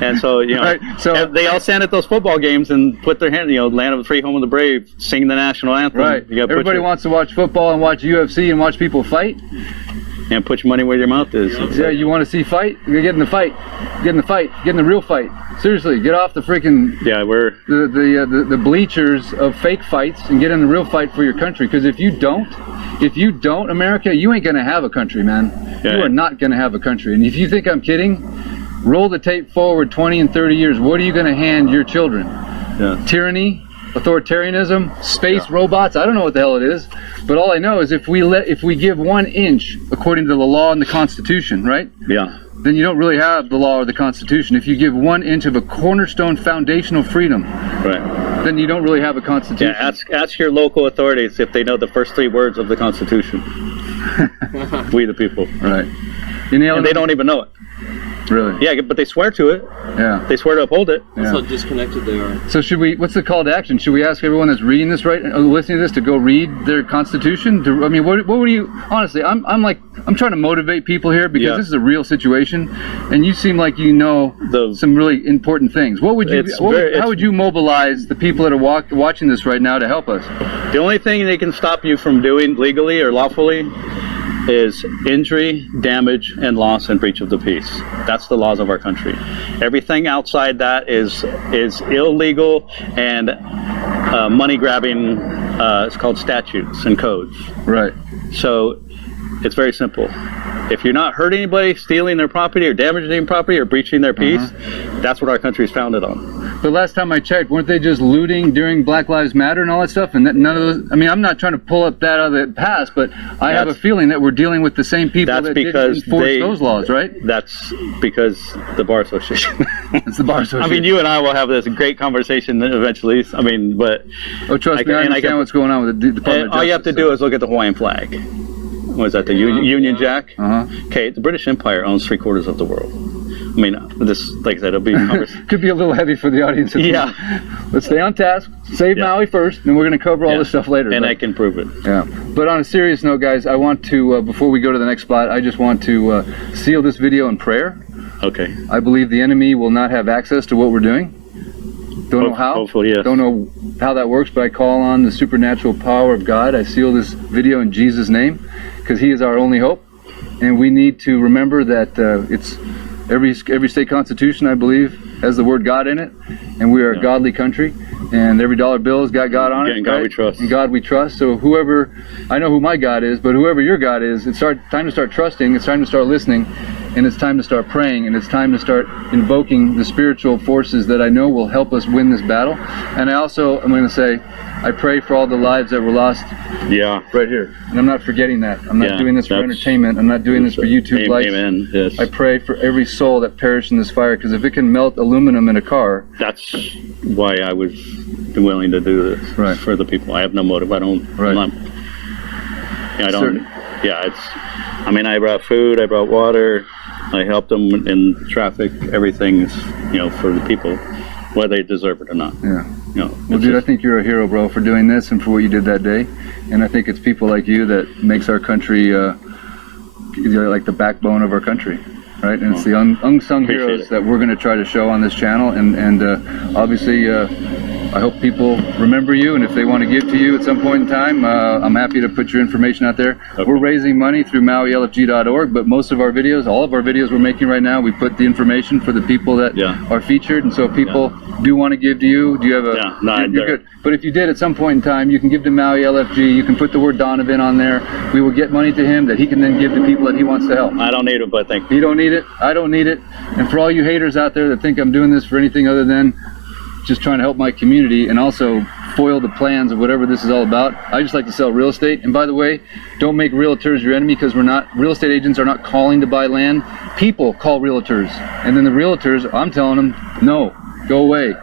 And so, right. So they all stand at those football games and put their hand, land of the free, home of the brave, sing the national anthem. Right. Everybody wants to watch football and watch UFC and watch people fight. And put your money where your mouth is. Yeah, you want to see fight? You get in the fight. Get in the fight. Get in the real fight. Seriously, get off the freaking the bleachers of fake fights and get in the real fight for your country. Because if you don't, America, you ain't gonna have a country, man. You are not gonna have a country. And if you think I'm kidding, roll the tape forward 20 and 30 years. What are you gonna hand your children? Tyranny, authoritarianism, space robots. I don't know what the hell it is. But all I know is if we give 1 inch according to the law and the Constitution, right? Yeah. Then you don't really have the law or the Constitution. If you give 1 inch of a cornerstone foundational freedom, right, then you don't really have a Constitution. Yeah, ask your local authorities if they know the first 3 words of the Constitution. We the people. Right. And they don't even know it. Really? Yeah, but they swear to it. Yeah. They swear to uphold it. That's how disconnected they are. So what's the call to action? Should we ask everyone that's reading this listening to this to go read their Constitution? What would you, honestly, I'm trying to motivate people here because this is a real situation and you seem like you know some really important things. What would you, how would you mobilize the people that are watching this right now to help us? The only thing they can stop you from doing legally or lawfully is injury, damage, and loss and breach of the peace. That's the laws of our country. Everything outside that is illegal and money grabbing. It's called statutes and codes. Right. So it's very simple. If you're not hurting anybody, stealing their property or damaging their property or breaching their peace, that's what our country is founded on. But last time I checked, weren't they just looting during Black Lives Matter and all that stuff? And none of those. I'm not trying to pull up that out of the past, but I have a feeling that we're dealing with the same people that didn't enforce those laws, right? That's because the Bar Association. It's the Bar Association. You and I will have this great conversation eventually. But trust me, I understand what's going on with the Department of Justice. All you have to do is look at the Hawaiian flag. What is that, the Union Jack? Okay, the British Empire owns 3/4 of the world. This, like I said, it'll be could be a little heavy for the audience. Yeah. Let's stay on task. Save Maui first, and we're going to cover all this stuff later. And I can prove it. Yeah. But on a serious note, guys, I want to, before we go to the next spot, I just want to seal this video in prayer. Okay. I believe the enemy will not have access to what we're doing. Don't know how. Hopefully, yes. Don't know how that works, but I call on the supernatural power of God. I seal this video in Jesus' name, because He is our only hope, and we need to remember that it's every state constitution, I believe, has the word God in it, and we are a godly country, and every dollar bill has got God on it. And God we trust. And God we trust. So whoever, I know who my God is, but whoever your God is, it's time to start trusting. It's time to start listening, and it's time to start praying, and it's time to start invoking the spiritual forces that I know will help us win this battle. And I'm going to say, I pray for all the lives that were lost. Yeah. Right here. And I'm not forgetting that. I'm not doing this for entertainment. I'm not doing this for YouTube likes. Amen. Yes. I pray for every soul that perished in this fire, because if it can melt aluminum in a car. That's why I was willing to do this for the people. I have no motive. I don't. I brought food. I brought water. I helped them in traffic. Everything's, for the people, whether they deserve it or not. Yeah. Well, dude, I think you're a hero, bro, for doing this and for what you did that day. And I think it's people like you that makes our country like the backbone of our country, right? And it's the unsung heroes that we're going to try to show on this channel. And obviously, I hope people remember you, and if they want to give to you at some point in time, I'm happy to put your information out there. Okay. We're raising money through MauiLFG.org, but most of our videos, all of our videos we're making right now, we put the information for the people that are featured. And so if people do want to give to you, do you have a... you're good. But if you did at some point in time, you can give to Maui LFG. You can put the word Donovan on there. We will get money to him that he can then give to people that he wants to help. I don't need it, but thank you. You don't need it. I don't need it. And for all you haters out there that think I'm doing this for anything other than just trying to help my community and also foil the plans of whatever this is all about. I just like to sell real estate. And by the way, don't make realtors your enemy, because real estate agents are not calling to buy land. People call realtors, and then the realtors, I'm telling them, no, go away.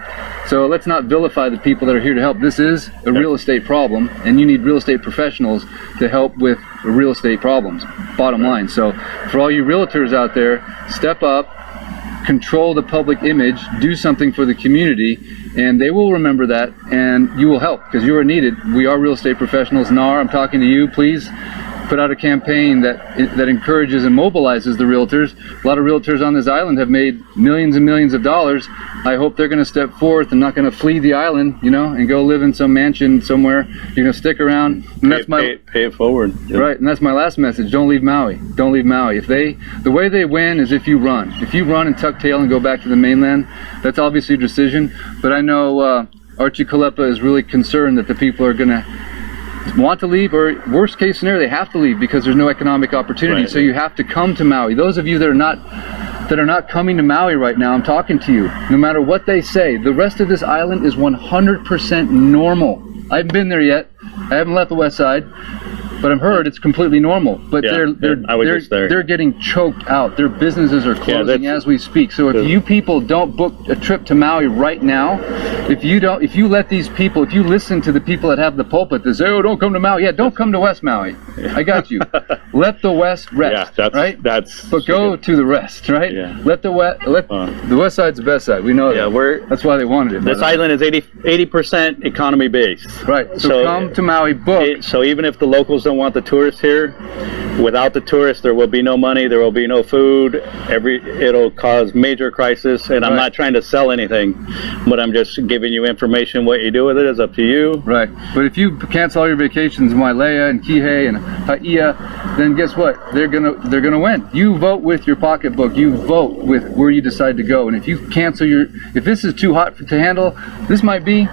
So let's not vilify the people that are here to help. This is a real estate problem, and you need real estate professionals to help with real estate problems, bottom line. So for all you realtors out there, step up, control the public image, do something for the community, and they will remember that, and you will help, because you are needed. We are real estate professionals. NAR, I'm talking to you. Please put out a campaign that encourages and mobilizes the realtors. A lot of realtors on this island have made millions and millions of dollars. I hope they're going to step forth and not going to flee the island, you know, and go live in some mansion somewhere. You're going to stick around. And that's pay it forward. Right, and that's my last message. Don't leave Maui. Don't leave Maui. The way they win is if you run. If you run and tuck tail and go back to the mainland, that's obviously your decision. But I know Archie Kalepa is really concerned that the people are going to want to leave, or worst case scenario, they have to leave because there's no economic opportunity. Right. So you have to come to Maui. Those of you that are not coming to Maui right now, I'm talking to you. No matter what they say, the rest of this island is 100% normal. I haven't been there yet. I haven't left the west side, but I've heard it's completely normal. But they're getting choked out. Their businesses are closing as we speak. So if you people don't book a trip to Maui right now, if you let these people, if you listen to the people that have the pulpit that say, oh, don't come to Maui. Yeah, don't come to West Maui. I got you. Let the West rest. Yeah, but go to the rest, right? Yeah. Let the West side's the best side. We know that. Yeah, that's why they wanted it. This island is 80% economy based. Right. So come to Maui, book. So even if the locals don't want the tourists here, without the tourists, there will be no money, there will be no food. It'll cause major crisis. And I'm not trying to sell anything, but I'm just giving you information. What you do with it is up to you. Right. But if you cancel all your vacations in Wailea and Kihei and Haia, then guess what? They're gonna win. You vote with your pocketbook. You vote with where you decide to go. And if you cancel if this is too hot to handle, this might be.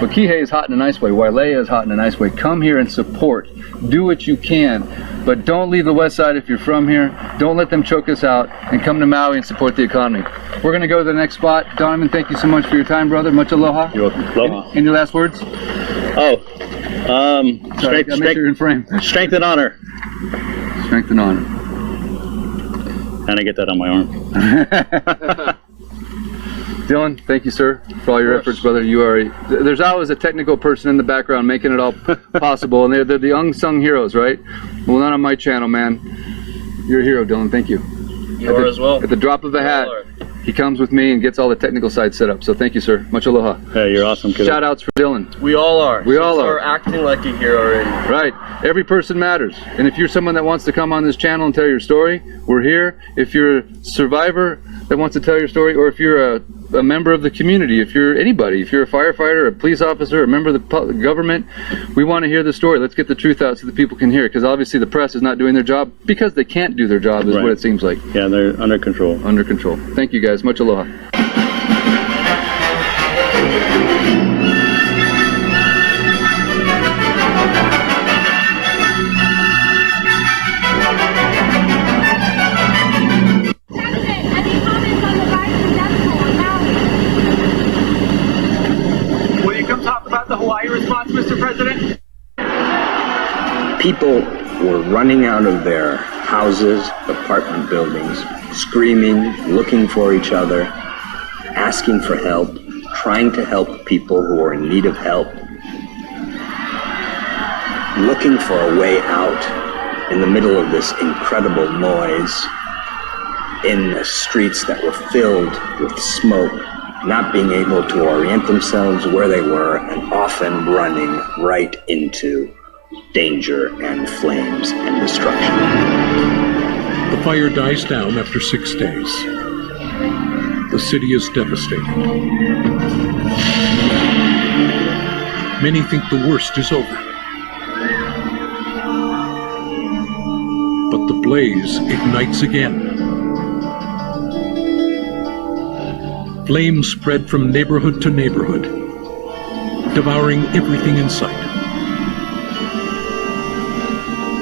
But Kihei is hot in a nice way. Wailea is hot in a nice way. Come here and support. Do what you can. But don't leave the west side if you're from here. Don't let them choke us out. And come to Maui and support the economy. We're going to go to the next spot. Donovan, thank you so much for your time, brother. Much aloha. You're welcome. Aloha. Any last words? Strength and honor. Strength and honor. And I get that on my arm. Dylan, thank you, sir, for all your efforts, brother. There's always a technical person in the background making it all possible, and they're the unsung heroes, right? Well, not on my channel, man. You're a hero, Dylan. Thank you. You are as well. At the drop of a hat, he comes with me and gets all the technical side set up. So thank you, sir. Much aloha. Hey, you're awesome, kid. Shout outs for Dylan. We all are. We all are. We're acting like a hero already. Right. Every person matters. And if you're someone that wants to come on this channel and tell your story, we're here. If you're a survivor that wants to tell your story, or if you're a member of the community, if you're anybody, if you're a firefighter, a police officer, a member of the government, we want to hear the story. Let's get the truth out so that people can hear it, because obviously the press is not doing their job because they can't do their job is what it seems like. Yeah, they're under control. Under control. Thank you, guys. Much aloha. Mr. President? People were running out of their houses, apartment buildings, screaming, looking for each other, asking for help, trying to help people who were in need of help, looking for a way out in the middle of this incredible noise, in the streets that were filled with smoke, not being able to orient themselves where they were, and often running right into danger and flames and destruction. The fire dies down after 6 days. The city is devastated. Many think the worst is over. But the blaze ignites again. Flames spread from neighborhood to neighborhood, devouring everything in sight.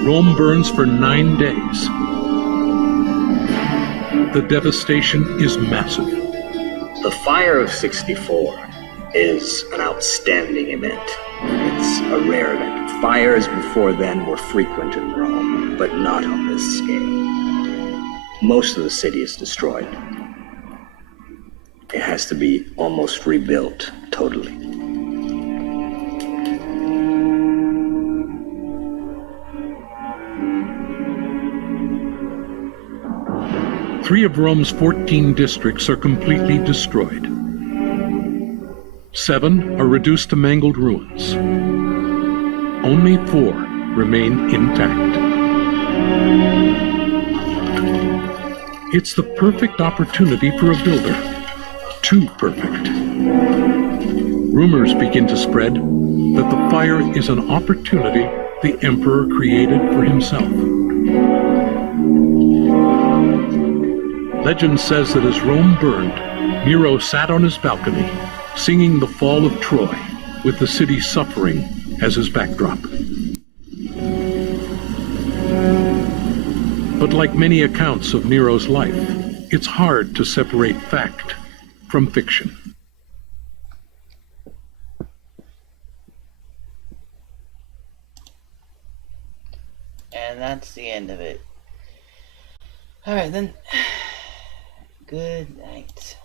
Rome burns for 9 days. The devastation is massive. The fire of '64 is an outstanding event. It's a rare event. Fires before then were frequent in Rome, but not on this scale. Most of the city is destroyed. It has to be almost rebuilt totally. Three of Rome's 14 districts are completely destroyed. 7 are reduced to mangled ruins. Only 4 remain intact. It's the perfect opportunity for a builder. Too perfect. Rumors begin to spread that the fire is an opportunity the emperor created for himself. Legend says that as Rome burned, Nero sat on his balcony, singing the fall of Troy, with the city suffering as his backdrop. But like many accounts of Nero's life, it's hard to separate fact from fiction. And that's the end of it. Alright then. Good night.